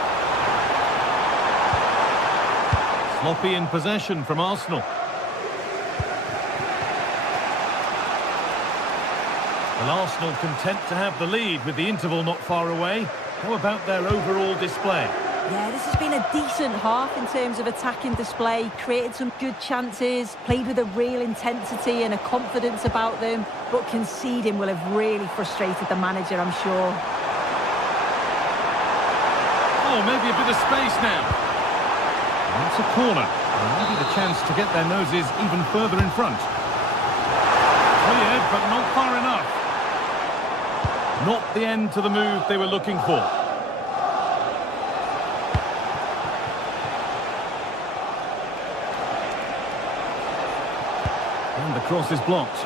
Sloppy in possession from Arsenal. Well, Arsenal content to have the lead with the interval not far away. How about their overall display? Yeah, this has been a decent half in terms of attacking display, created some good chances, played with a real intensity and a confidence about them, but conceding will have really frustrated the manager, I'm sure. Oh, maybe a bit of space now. That's a corner. And maybe the chance to get their noses even further in front. Cleared, but not far enough. Not the end to the move they were looking for. And the cross is blocked.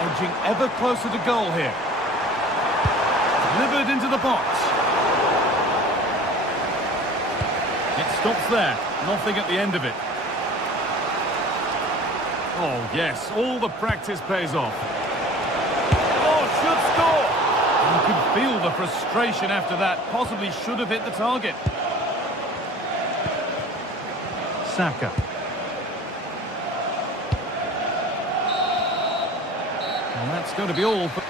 Edging ever closer to goal here. Delivered into the box. It stops there. Nothing at the end of it. Oh, yes. All the practice pays off. Oh, should score! You can feel the frustration after that. Possibly should have hit the target. Saka. And that's going to be all for...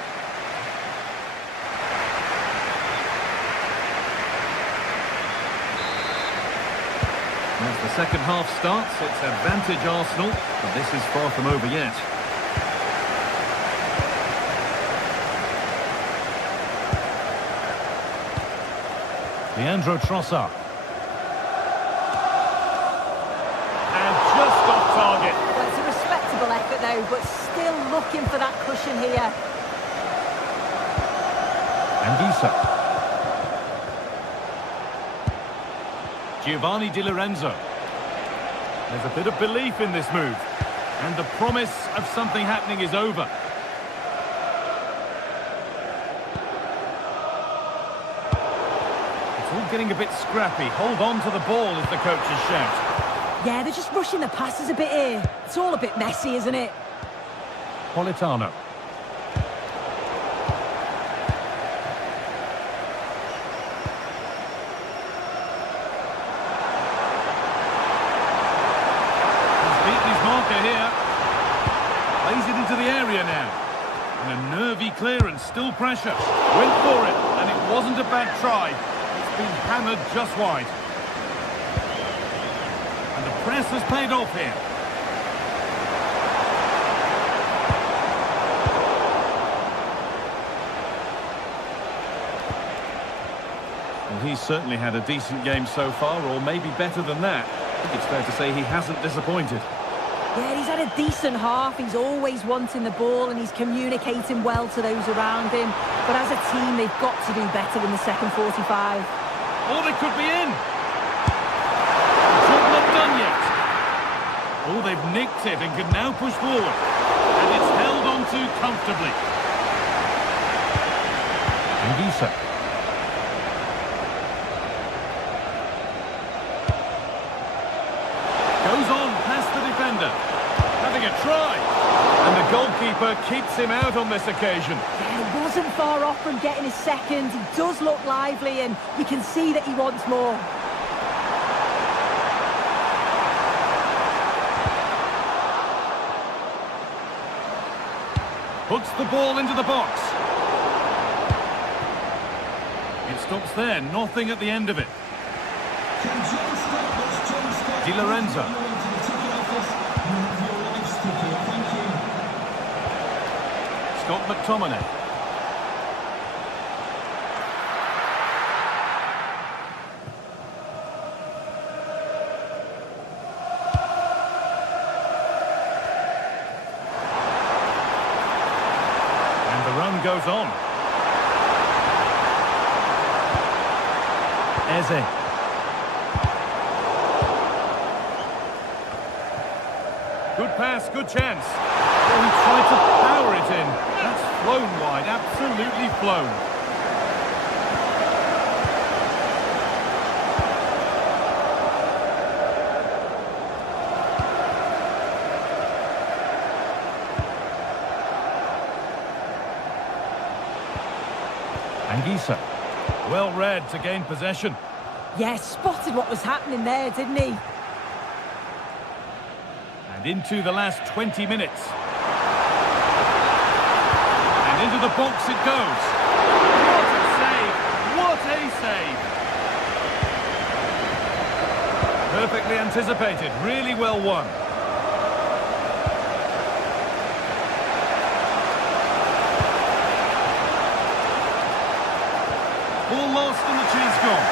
As the second half starts, it's advantage Arsenal, but this is far from over yet. Leandro Trossard. And just off target. Well, it's a respectable effort though, but still looking for that cushion here. Anguissa. Giovanni Di Lorenzo. There's a bit of belief in this move. And the promise of something happening is over. It's all getting a bit scrappy. Hold on to the ball is the coach's shout. Yeah, they're just rushing the passes a bit here. It's all a bit messy, isn't it? Politano. Here plays it into the area now, and a nervy clearance, still pressure, went for it, and it wasn't a bad try. It's been hammered just wide, and the press has paid off here. Well, he's certainly had a decent game so far, or maybe better than that. I think it's fair to say he hasn't disappointed. Yeah, he's had a decent half. He's always wanting the ball and he's communicating well to those around him. But as a team, they've got to do better in the second 45. Oh, they could be in. Job not done yet. Oh, they've nicked it and can now push forward. And it's held on to comfortably. Anguissa. Goes on past the defender. Having a try. And the goalkeeper keeps him out on this occasion. Yeah, he wasn't far off from getting his second. He does look lively and you can see that he wants more. Puts the ball into the box. It stops there. Nothing at the end of it. Di Lorenzo. Scott McTominay. And the run goes on. Eze. Good Good pass, good chance. Oh, he tried to power it in. That's flown wide, absolutely flown. Anguissa. Well read to gain possession. Yeah, spotted what was happening there, didn't he? And into the last 20 minutes. And into the box it goes. What a save! What a save! Perfectly anticipated, really well won. Ball lost and the chance gone.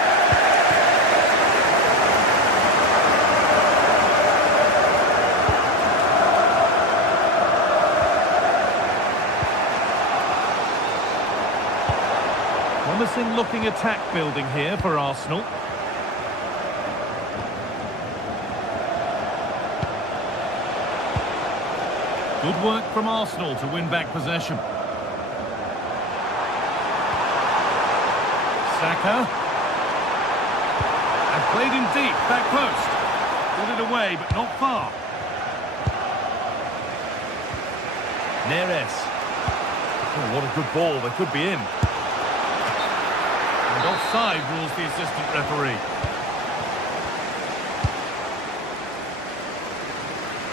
Promising looking attack building here for Arsenal. Good work from Arsenal to win back possession. Saka. And played in deep, back post. Got it away, but not far. Neres. Oh, what a good ball, they could be in. And offside rules the assistant referee.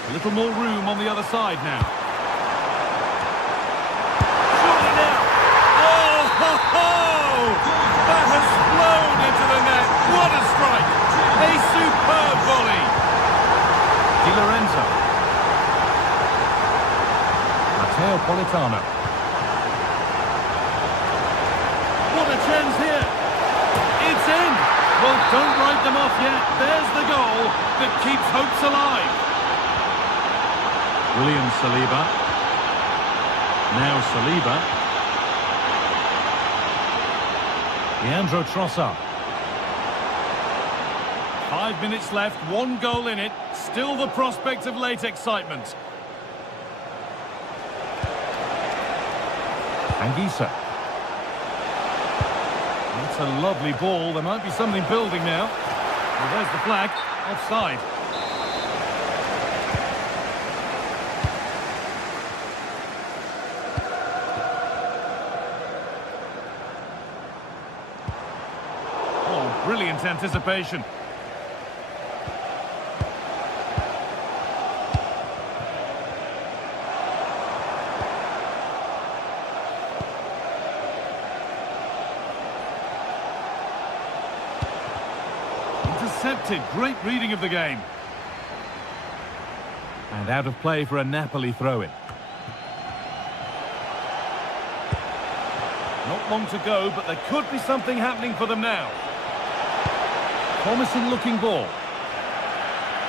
A little more room on the other side now. Surely now. Oh, ho, ho! That has flown into the net. What a strike! A superb volley. Di Lorenzo. Matteo Politano. What a chance here. It's in. Well, don't write them off yet. There's the goal that keeps hopes alive. William Saliba. Now Saliba. Leandro Trossard. 5 minutes left, 1 goal in it. Still the prospect of late excitement. Anguissa. That's a lovely ball. There might be something building now. Well, there's the flag. Offside. Oh, brilliant anticipation. Intercepted. Great reading of the game. And out of play for a Napoli throw-in. Not long to go, but there could be something happening for them now. Promising looking ball.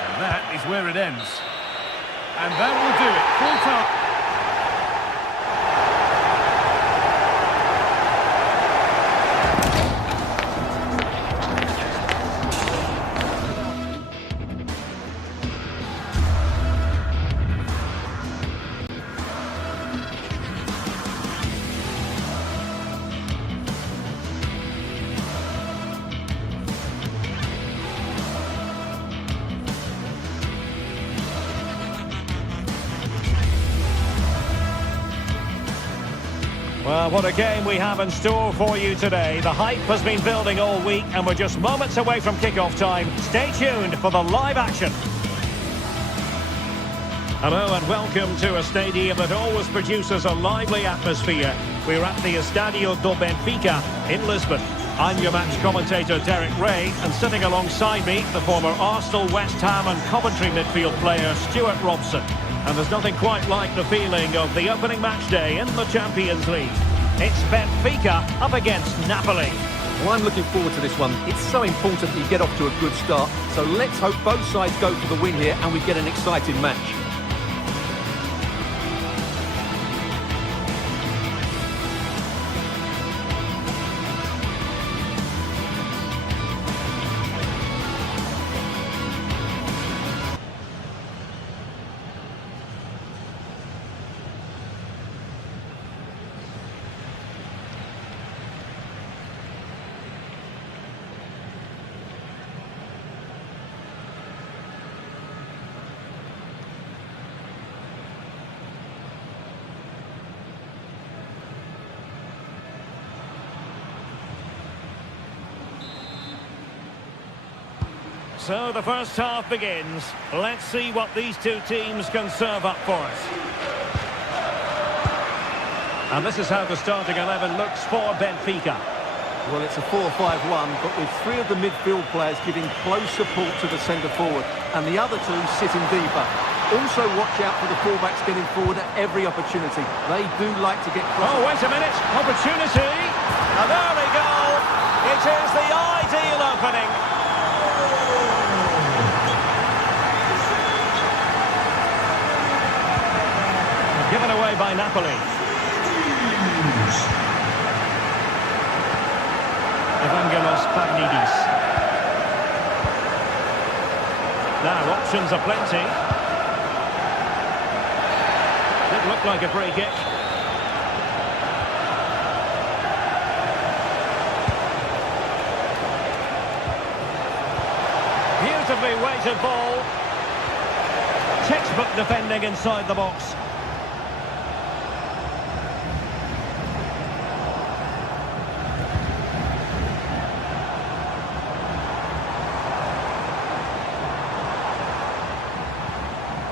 And that is where it ends. And that will do it. Full time. Well, what a game we have in store for you today. The hype has been building all week and we're just moments away from kick-off time. Stay tuned for the live action. Hello and welcome to a stadium that always produces a lively atmosphere. We're at the Estadio do Benfica in Lisbon. I'm your match commentator Derek Ray, and sitting alongside me, the former Arsenal, West Ham and Coventry midfield player Stuart Robson. And there's nothing quite like the feeling of the opening match day in the Champions League. It's Benfica up against Napoli. Well, I'm looking forward to this one. It's so important that you get off to a good start. So let's hope both sides go for the win here and we get an exciting match. So the first half begins. Let's see what these two teams can serve up for us. And this is how the starting 11 looks for Benfica. Well, it's a 4-5-1, but with three of the midfield players giving close support to the centre forward, and the other two sitting deeper. Also watch out for the fullbacks getting forward at every opportunity. They do like to get crossed. Oh, wait a minute. Opportunity. And there we go. It is the ideal opening. Given away by Napoli. Evangelos Pagnidis. Now, options are plenty. Did look like a free kick. Beautifully weighted ball. Textbook defending inside the box.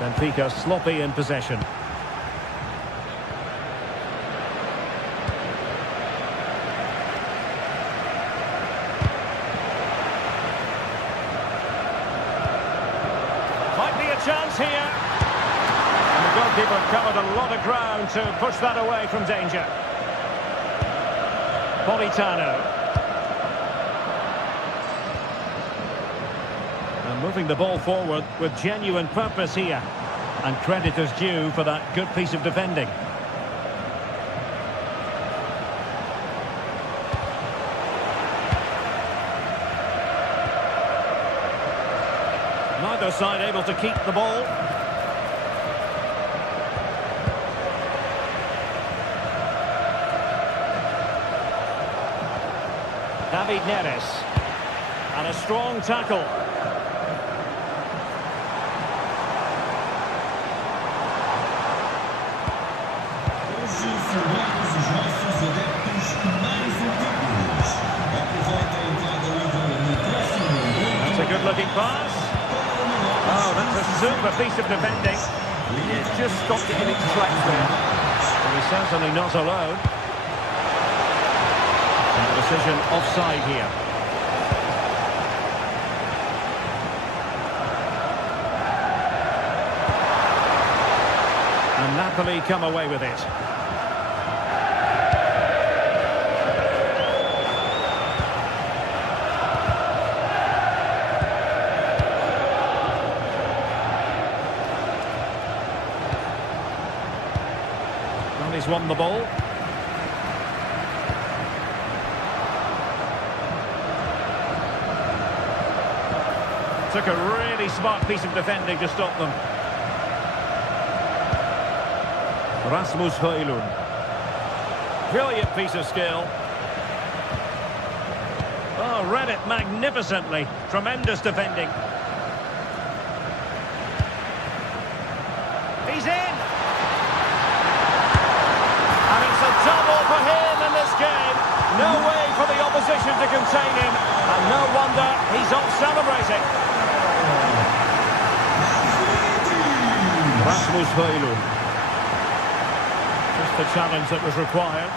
Benfica sloppy in possession. Might be a chance here. And the goalkeeper covered a lot of ground to push that away from danger. Politano. And moving the ball forward with genuine purpose here. And credit is due for that good piece of defending. Neither side able to keep the ball. David Neres. And a strong tackle. That's a good-looking pass. Oh, that's a super piece of defending. He's just stopped it in its tracks there. And he's certainly not alone. And the decision offside here. And Napoli come away with it. He's won the ball. Took a really smart piece of defending to stop them. Rasmus Højlund. Brilliant piece of skill. Oh, read it magnificently. Tremendous defending. He's in! Double for him in this game. No way for the opposition to contain him. And no wonder he's off celebrating. Rasmus Højlund. Just the challenge that was required.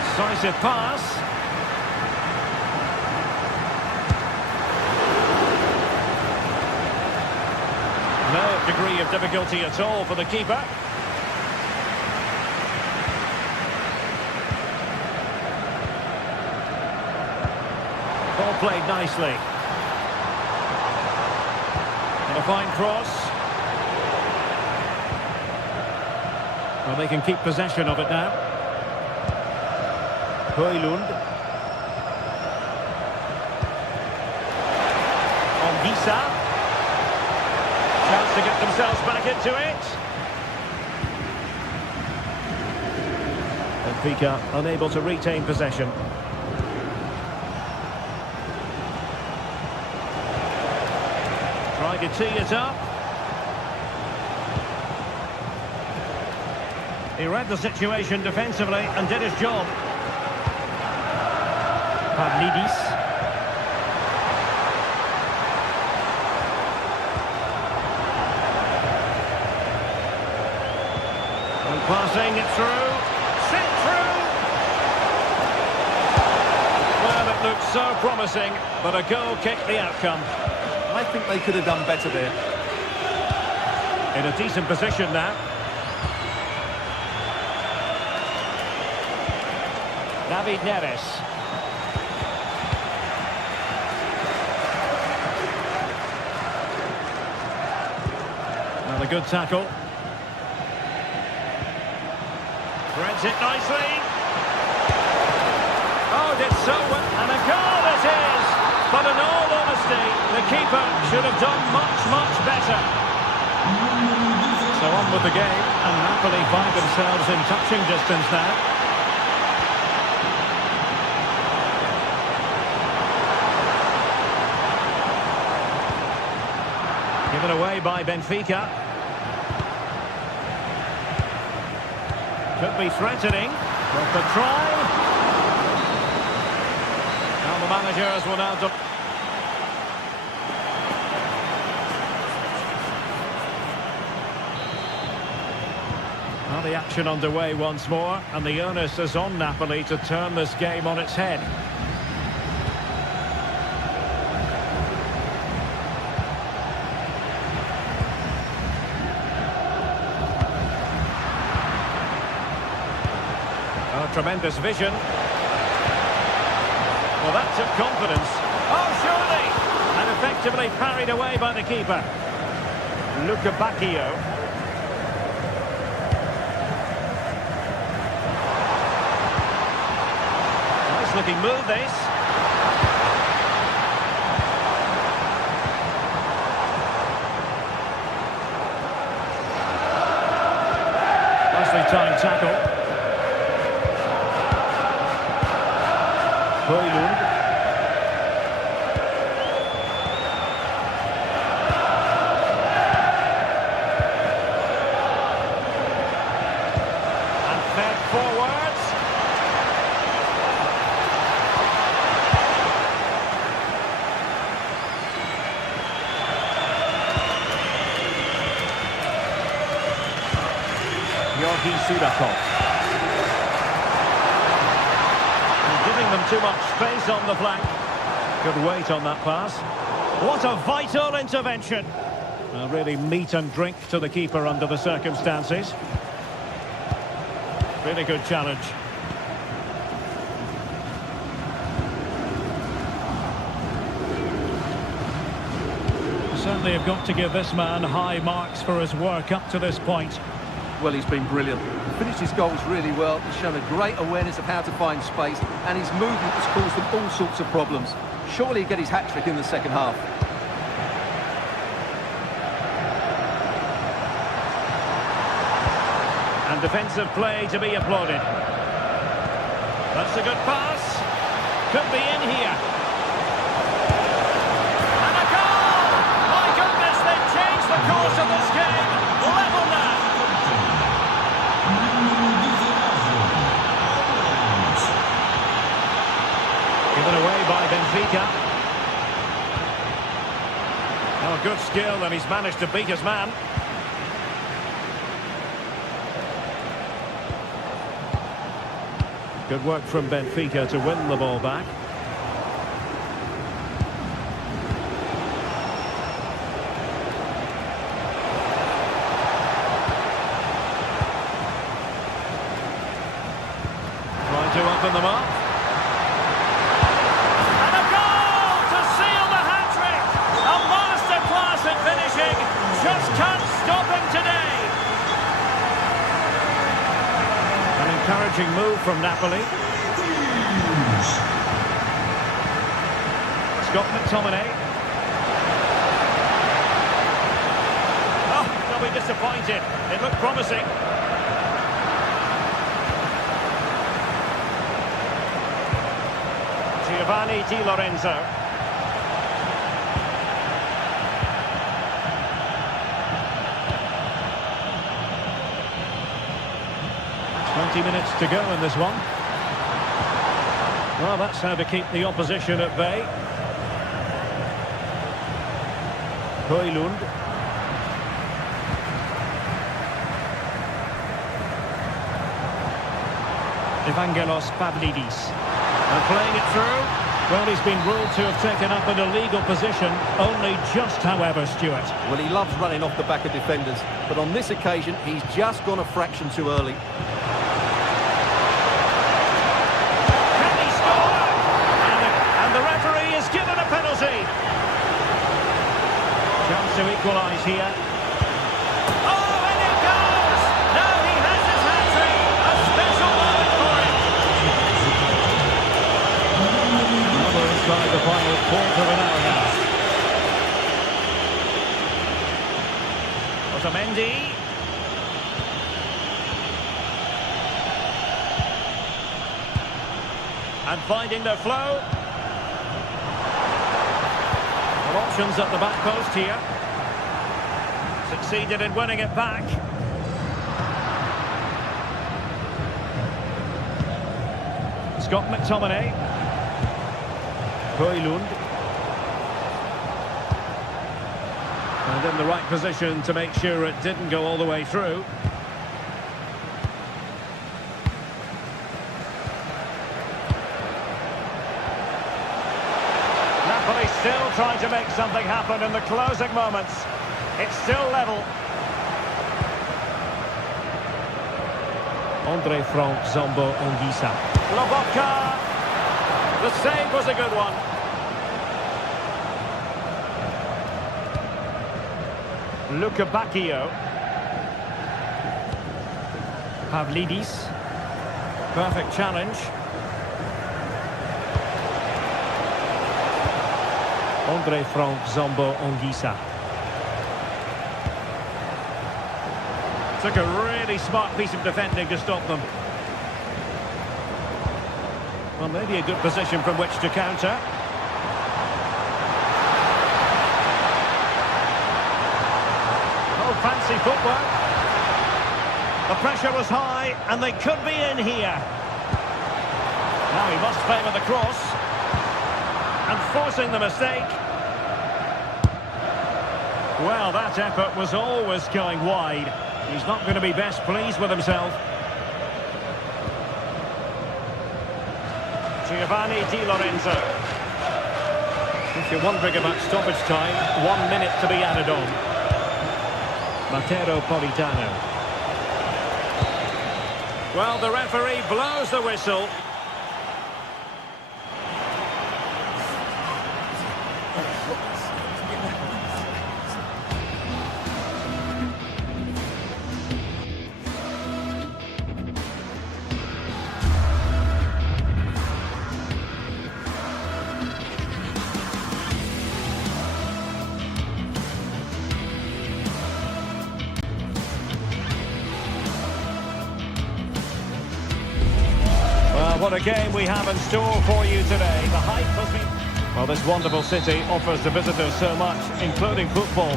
Incisive pass. No degree of difficulty at all for the keeper. Ball played nicely. And a fine cross. Well, they can keep possession of it now. Højlund. On Gisa. Chance to get themselves back into it. Benfica unable to retain possession. Trying to tee it up. He read the situation defensively and did his job. Pavlidis. And passing it through. Sent through. Well, it looked so promising, but a goal kicked the outcome. I think they could have done better there. In a decent position now. David Neres. Another good tackle. Threads it nicely. Oh, did so well. And a goal it is. But in all honesty, the keeper should have done much, much better. So on with the game, and Napoli find themselves in touching distance now. Given away by Benfica. Could be threatening. But the try. Now the managers will now do. Now the action underway once more, and the onus is on Napoli to turn this game on its head. Oh, tremendous vision. Well, that took confidence. Oh, surely! And effectively parried away by the keeper. Luca Bacchio. Nice looking move, this. Nicely timed tackle. Højlund. And fed forwards. Georgi Sudakov. Giving them too much space on the flank. Good weight on that pass. What a vital intervention. Really meat and drink to the keeper under the circumstances. Really good challenge. Certainly have got to give this man high marks for his work up to this point. Well, he's been brilliant. He finished his goals really well. He's shown a great awareness of how to find space, and his movement has caused them all sorts of problems. Surely he'll get his hat-trick in the second half. And defensive play to be applauded. That's a good pass. Could be in here. And a goal! My goodness, they've changed the course of this game. Level now. Given away by Benfica. Now a good skill, and he's managed to beat his man. Good work from Benfica to win the ball back. Trying to open them up. And a goal to seal the hat-trick! A masterclass at finishing. Just can't stop him today. An encouraging move from Napoli. Scott McTominay. Oh, they'll be disappointed. It looked promising. Giovanni Di Lorenzo. 20 minutes to go in this one. Well, that's how to keep the opposition at bay. Højlund. Evangelos Pavlidis. And playing it through. Well, he's been ruled to have taken up an illegal position, only just, however, Stuart. Well, he loves running off the back of defenders, but on this occasion, he's just gone a fraction too early. Can he score? And the referee is given a penalty. Chance to equalise here. Oh, and it goes! Now he has his hat-trick. A special moment for him. Another inside the final quarter of an hour now. Otamendi. And finding their flow. Well, options at the back post here. Succeeded in winning it back. Scott McTominay. Højlund. And in the right position to make sure it didn't go all the way through. Napoli still trying to make something happen in the closing moments. It's still level. Andre Frank Zombo Anguissa. Lobotka. The save was a good one. Luka Bacchio. Pavlidis. Perfect challenge. Andre Frank Zombo Anguissa. Took a really smart piece of defending to stop them. Well, maybe a good position from which to counter. Oh, fancy footwork. The pressure was high, and they could be in here. Now he must favour the cross. And forcing the mistake. Well, that effort was always going wide. He's not going to be best pleased with himself. Giovanni Di Lorenzo. If you're wondering about stoppage time, 1 minute to be added on. Matteo Politano. Well, the referee blows the whistle. What a game we have in store for you today. The hype has been... Well, this wonderful city offers the visitors so much, including football.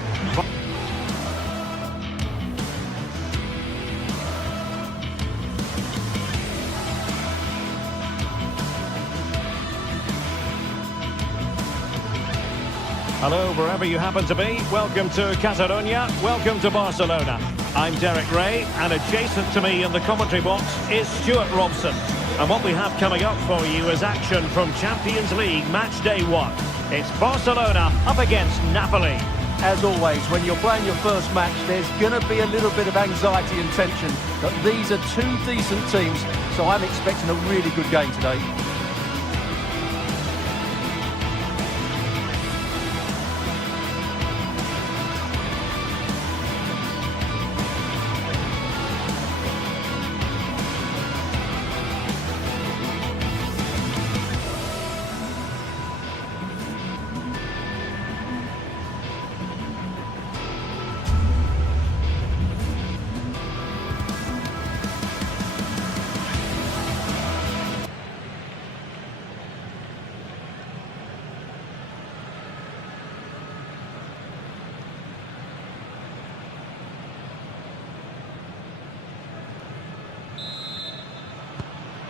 Hello, wherever you happen to be. Welcome to Catalonia. Welcome to Barcelona. I'm Derek Ray, and adjacent to me in the commentary box is Stuart Robson. And what we have coming up for you is action from Champions League match day 1. It's Barcelona up against Napoli. As always, when you're playing your first match, there's going to be a little bit of anxiety and tension. But these are two decent teams, so I'm expecting a really good game today.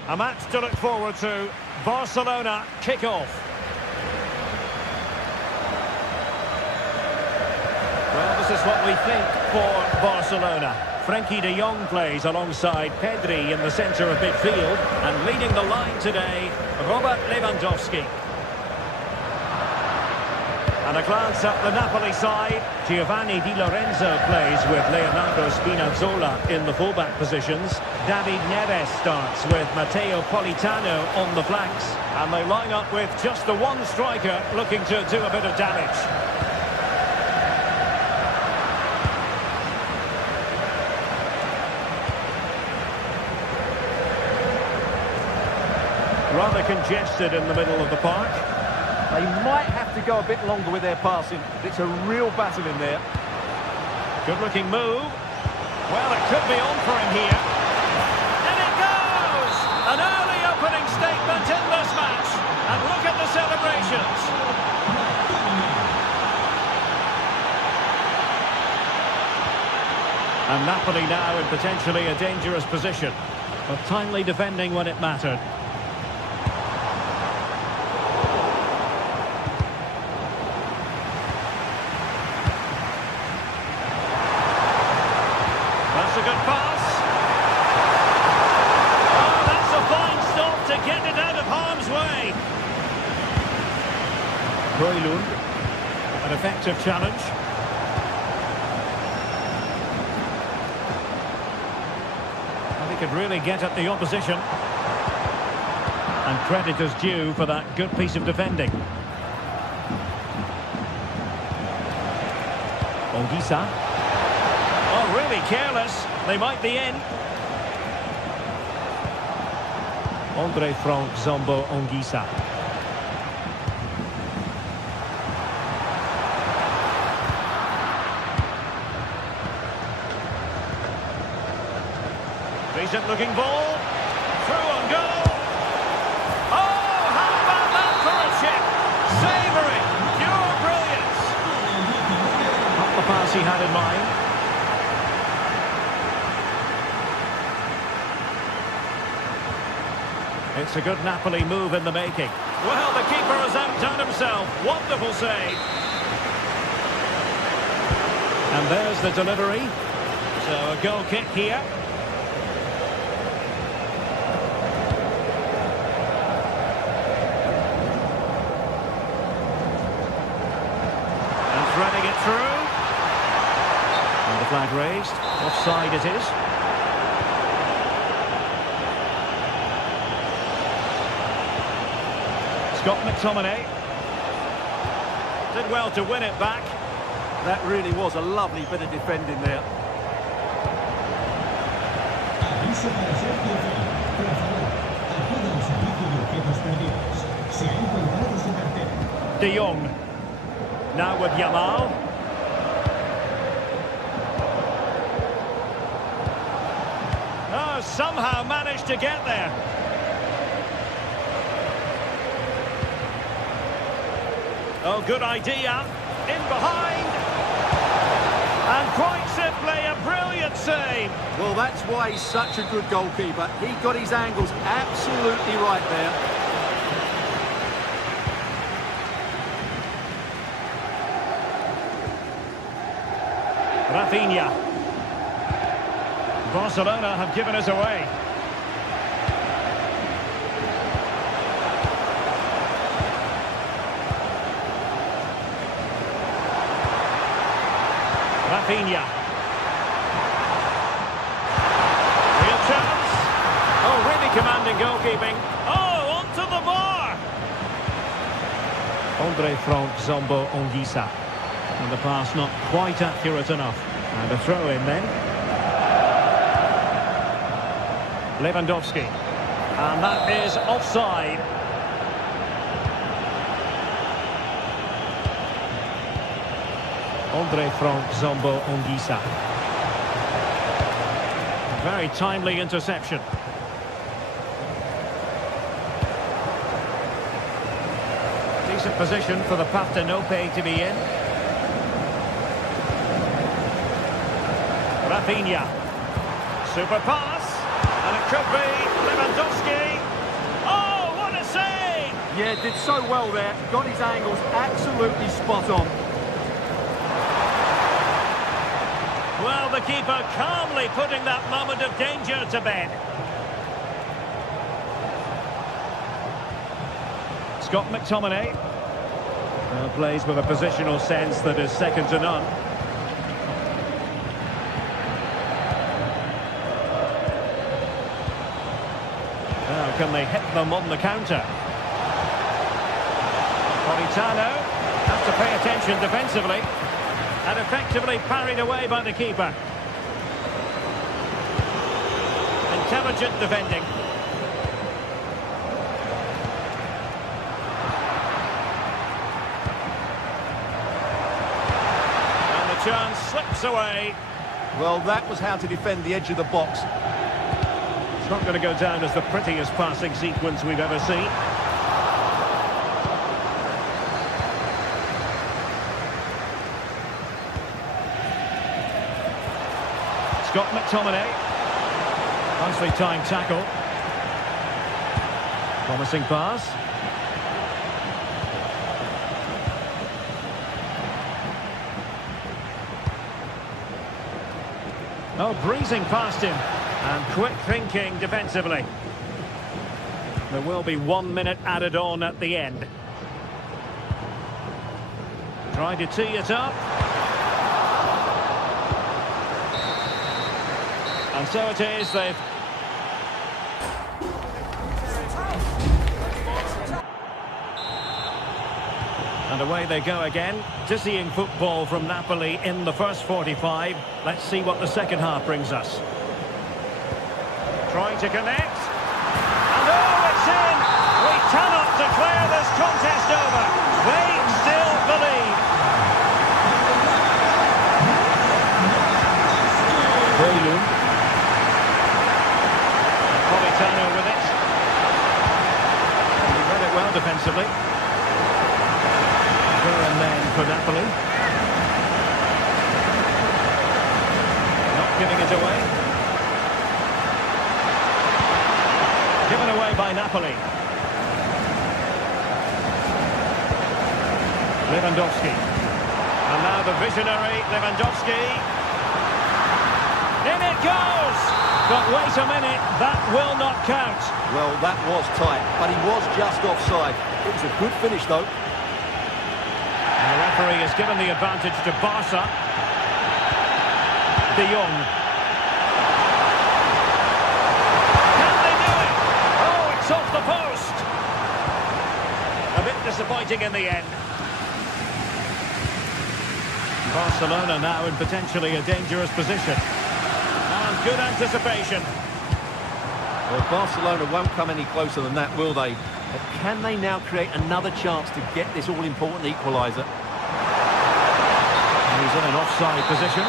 A match to look forward to. Barcelona kick-off. Well, this is what we think for Barcelona. Frenkie de Jong plays alongside Pedri in the centre of midfield, and leading the line today, Robert Lewandowski. And a glance at the Napoli side. Giovanni Di Lorenzo plays with Leonardo Spinazzola in the fullback positions. David Neves starts with Matteo Politano on the flanks. And they line up with just the one striker looking to do a bit of damage. Rather congested in the middle of the park. They might have to go a bit longer with their passing. It's a real battle in there. Good-looking move. Well, it could be on for him here. And it goes! An early opening statement in this match. And look at the celebrations. And Napoli now in potentially a dangerous position, but timely defending when it mattered. That's a good pass. Oh, that's a fine stop to get it out of harm's way. Højlund, an effective challenge. And he could really get at the opposition. And credit is due for that good piece of defending. Ongisa. Oh, really careless. They might be in. Andre Frank Zombo Ongisa. Decent looking ball. Through on goal. Oh, how about that for a chip? Savouring. Pure brilliance. Not the pass he had in mind. It's a good Napoli move in the making. Well, the keeper has outdone himself. Wonderful save. And there's the delivery. So a goal kick here. And threading it through. And the flag raised. Offside it is. Scott McTominay did well to win it back. That really was a lovely bit of defending there. Aviso para ser teléfono. Por favor, acuda al servicio de objetos perdidos. Se ha encontrado su cartera. De Jong. Now with Yamal. Oh, somehow managed to get there. Oh, good idea. In behind. And quite simply, a brilliant save. Well, that's why he's such a good goalkeeper. He got his angles absolutely right there. Rafinha. Barcelona have given us away. Rafinha. Real chance. Oh, really commanding goalkeeping. Oh, onto the bar. Andre Frank Zombo Ongisa. And the pass not quite accurate enough. And a throw in then. Lewandowski. And that is offside. Andre Frank Zombo Ongisa. Very timely interception. Decent position for the Partenope to be in. Rafinha. Super pass. And it could be Lewandowski. Yeah, did so well there. Got his angles absolutely spot on. Well, the keeper calmly putting that moment of danger to bed. Scott McTominay plays with a positional sense that is second to none. Now, can they hit them on the counter? Politano has to pay attention defensively and effectively parried away by the keeper. Intelligent defending. And the chance slips away. Well, that was how to defend the edge of the box. It's not going to go down as the prettiest passing sequence we've ever seen. Scott McTominay. Nicely timed tackle. Promising pass. Oh, breezing past him. And quick thinking defensively. There will be 1 minute added on at the end. Trying to tee it up. And so it is, they've... And away they go again. Dizzying football from Napoli in the first 45. Let's see what the second half brings us. Trying to connect. And oh, it's in! We cannot declare this contest over. They still believe. Brilliant. Politano with it. He read it well defensively. There and then for Napoli. Not giving it away. Given away by Napoli. Lewandowski. And now the visionary Lewandowski. In it goes! But wait a minute, that will not count. Well, that was tight, but he was just offside. It was a good finish, though. And the referee has given the advantage to Barca. De Jong. Can they do it? Oh, it's off the post. A bit disappointing in the end. Barcelona now in potentially a dangerous position. And good anticipation. Well, Barcelona won't come any closer than that, will they? But can they now create another chance to get this all-important equaliser? He's in an offside position.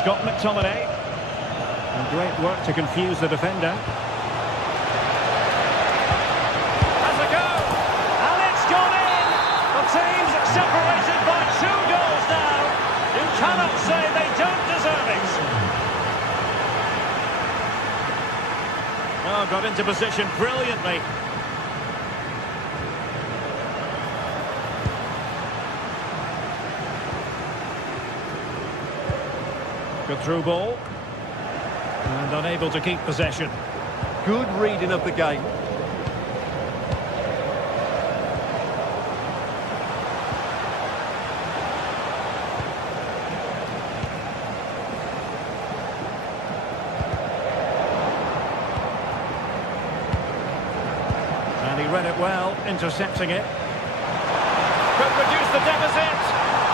Scott McTominay. And great work to confuse the defender. Has a go! And it's gone in! The team's separated by 2 goals now. You cannot say they don't deserve it. Oh, got into position brilliantly. Good through ball. And unable to keep possession. Good reading of the game. And he read it well, intercepting it. Could reduce the deficit.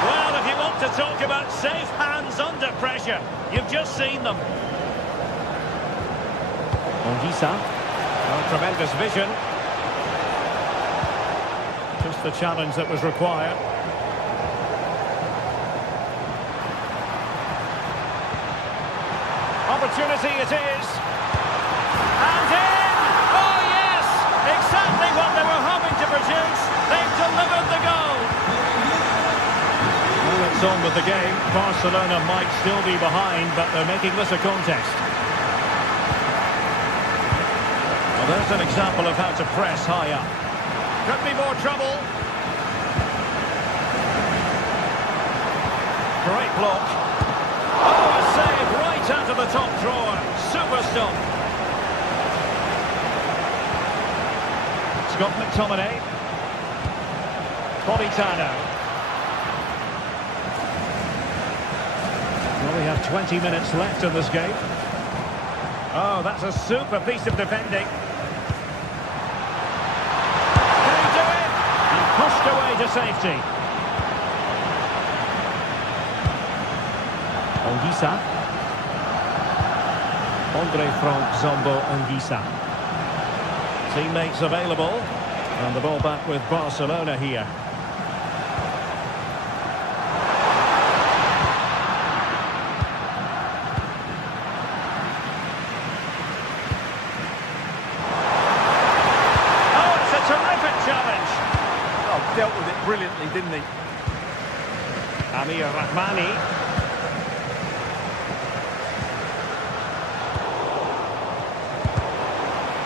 Well, if you want to talk about safe hands under pressure, you've just seen them. Ongisa. Oh, tremendous vision. Just the challenge that was required. Opportunity it is. And in! Oh, yes! Exactly what they were hoping to produce. They've delivered the goal. Well, it's on with the game. Barcelona might still be behind, but they're making this a contest. Well, there's an example of how to press high up. Could be more trouble. Great block. Oh, a save right out of the top drawer. Super stop. Scott McTominay. Politano. Well, we have 20 minutes left in this game. Oh, that's a super piece of defending. Can he do it? And pushed away to safety. Anguissa. Andre Frank Zombo Anguissa. Teammates available. And the ball back with Barcelona here. Oh, it's a terrific challenge. Oh, dealt with it brilliantly, didn't he? Amir Rahmani.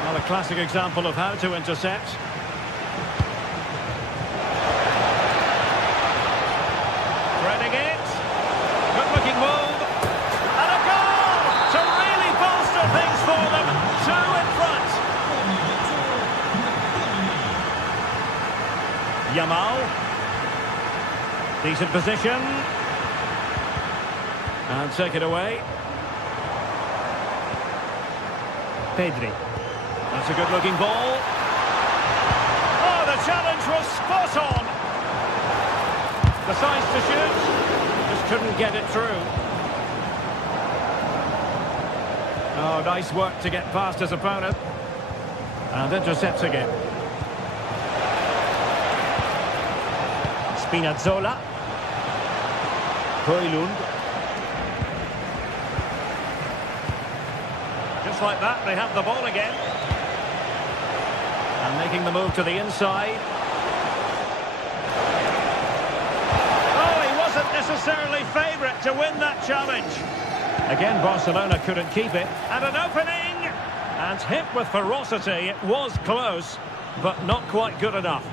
Well, a classic example of how to intercept. Threading it. Good-looking move. And a goal to really bolster things for them. Two in front. Yamal. Decent position. And take it away. Pedri. That's a good-looking ball. Oh, the challenge was spot on. The size to shoot. Just couldn't get it through. Oh, nice work to get past his opponent. And intercepts again. Spinazzola. Højlund. Just like that, they have the ball again. And making the move to the inside. Oh, he wasn't necessarily favourite to win that challenge. Again, Barcelona couldn't keep it. And an opening! And hit with ferocity. It was close, but not quite good enough.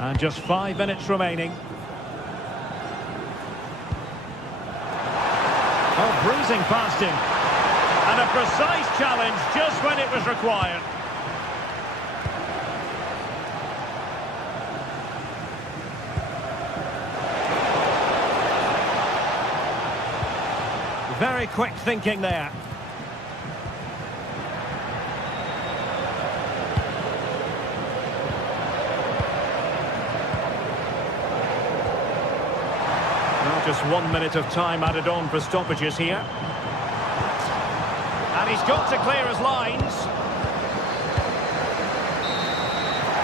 And just 5 minutes remaining. Oh, breezing past him. And a precise challenge just when it was required. Very quick thinking there. Well, just 1 minute of time added on for stoppages here. And he's got to clear his lines.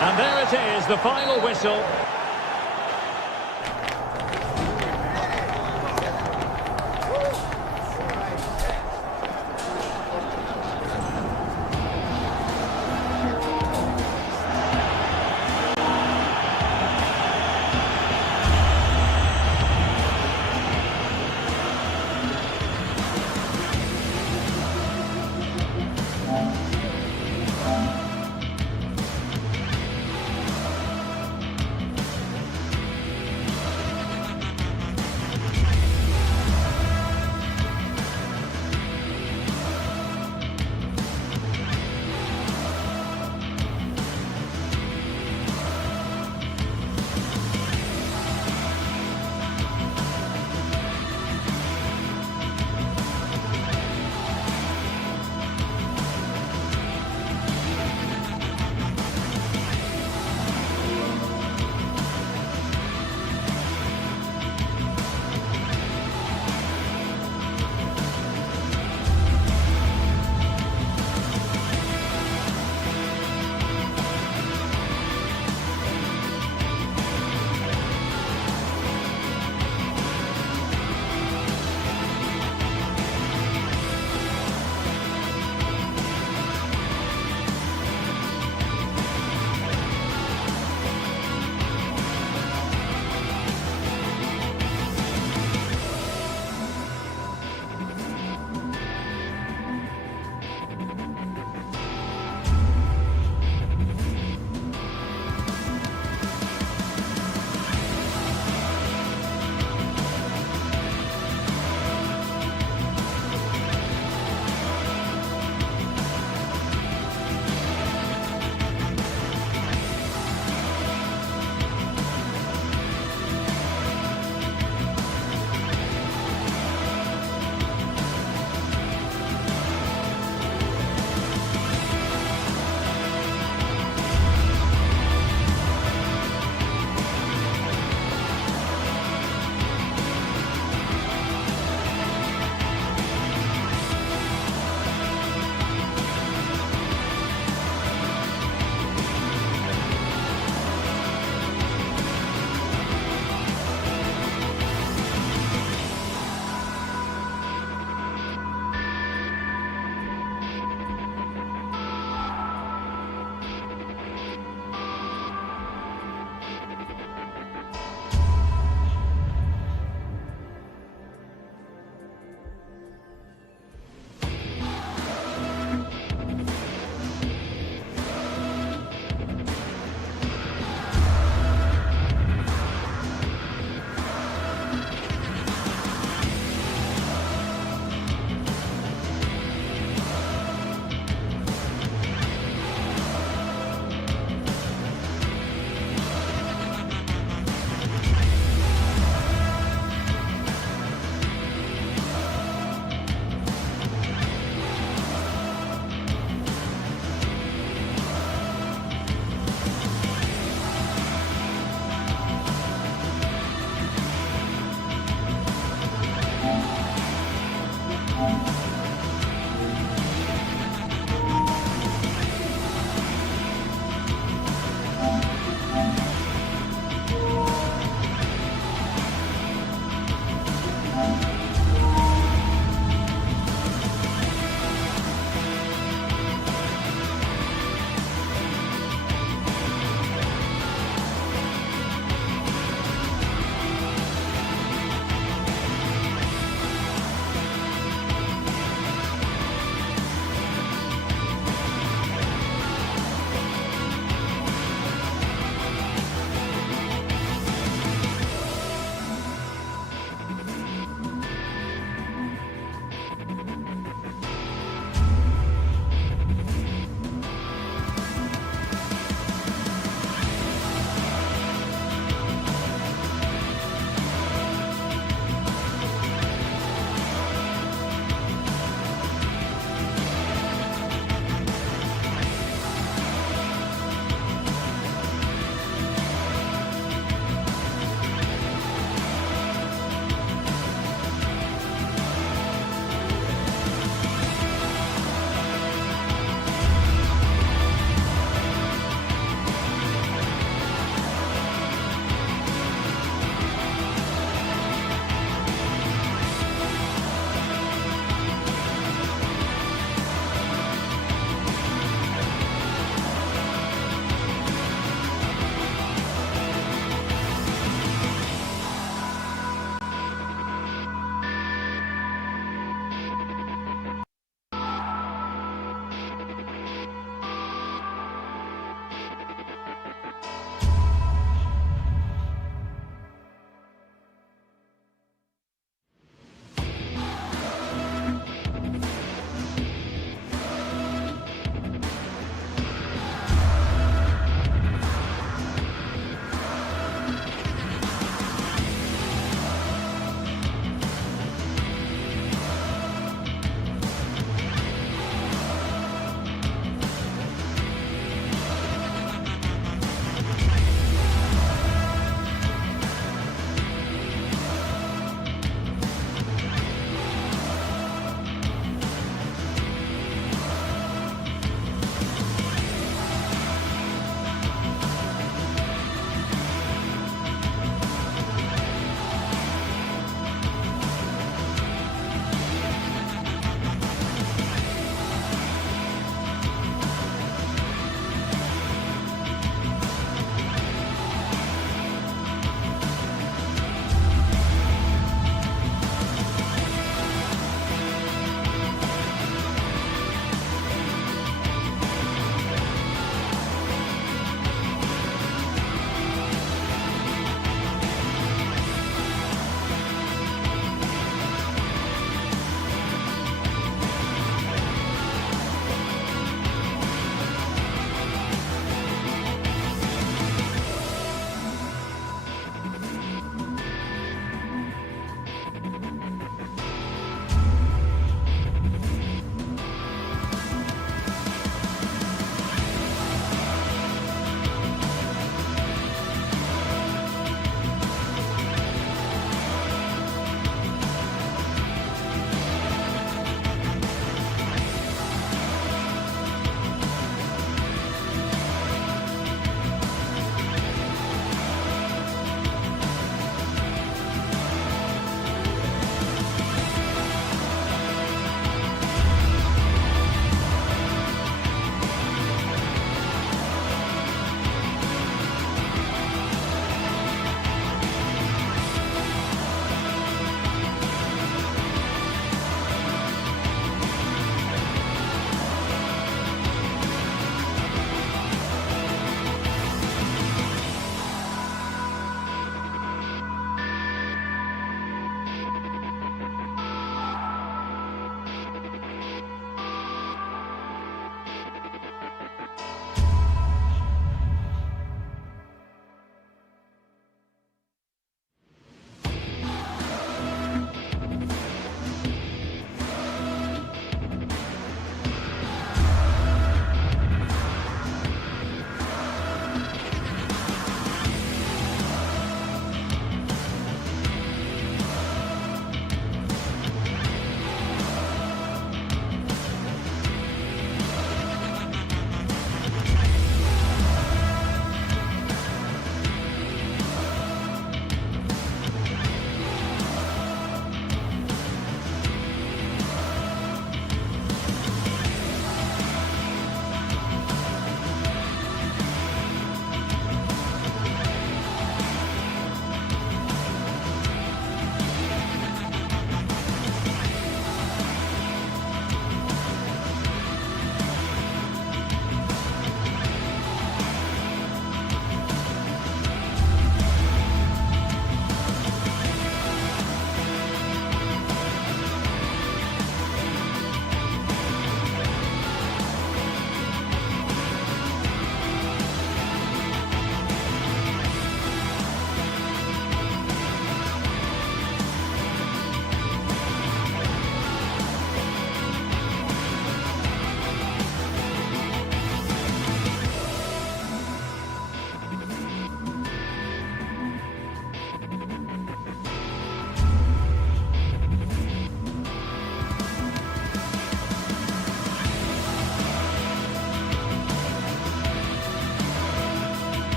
And there it is, the final whistle.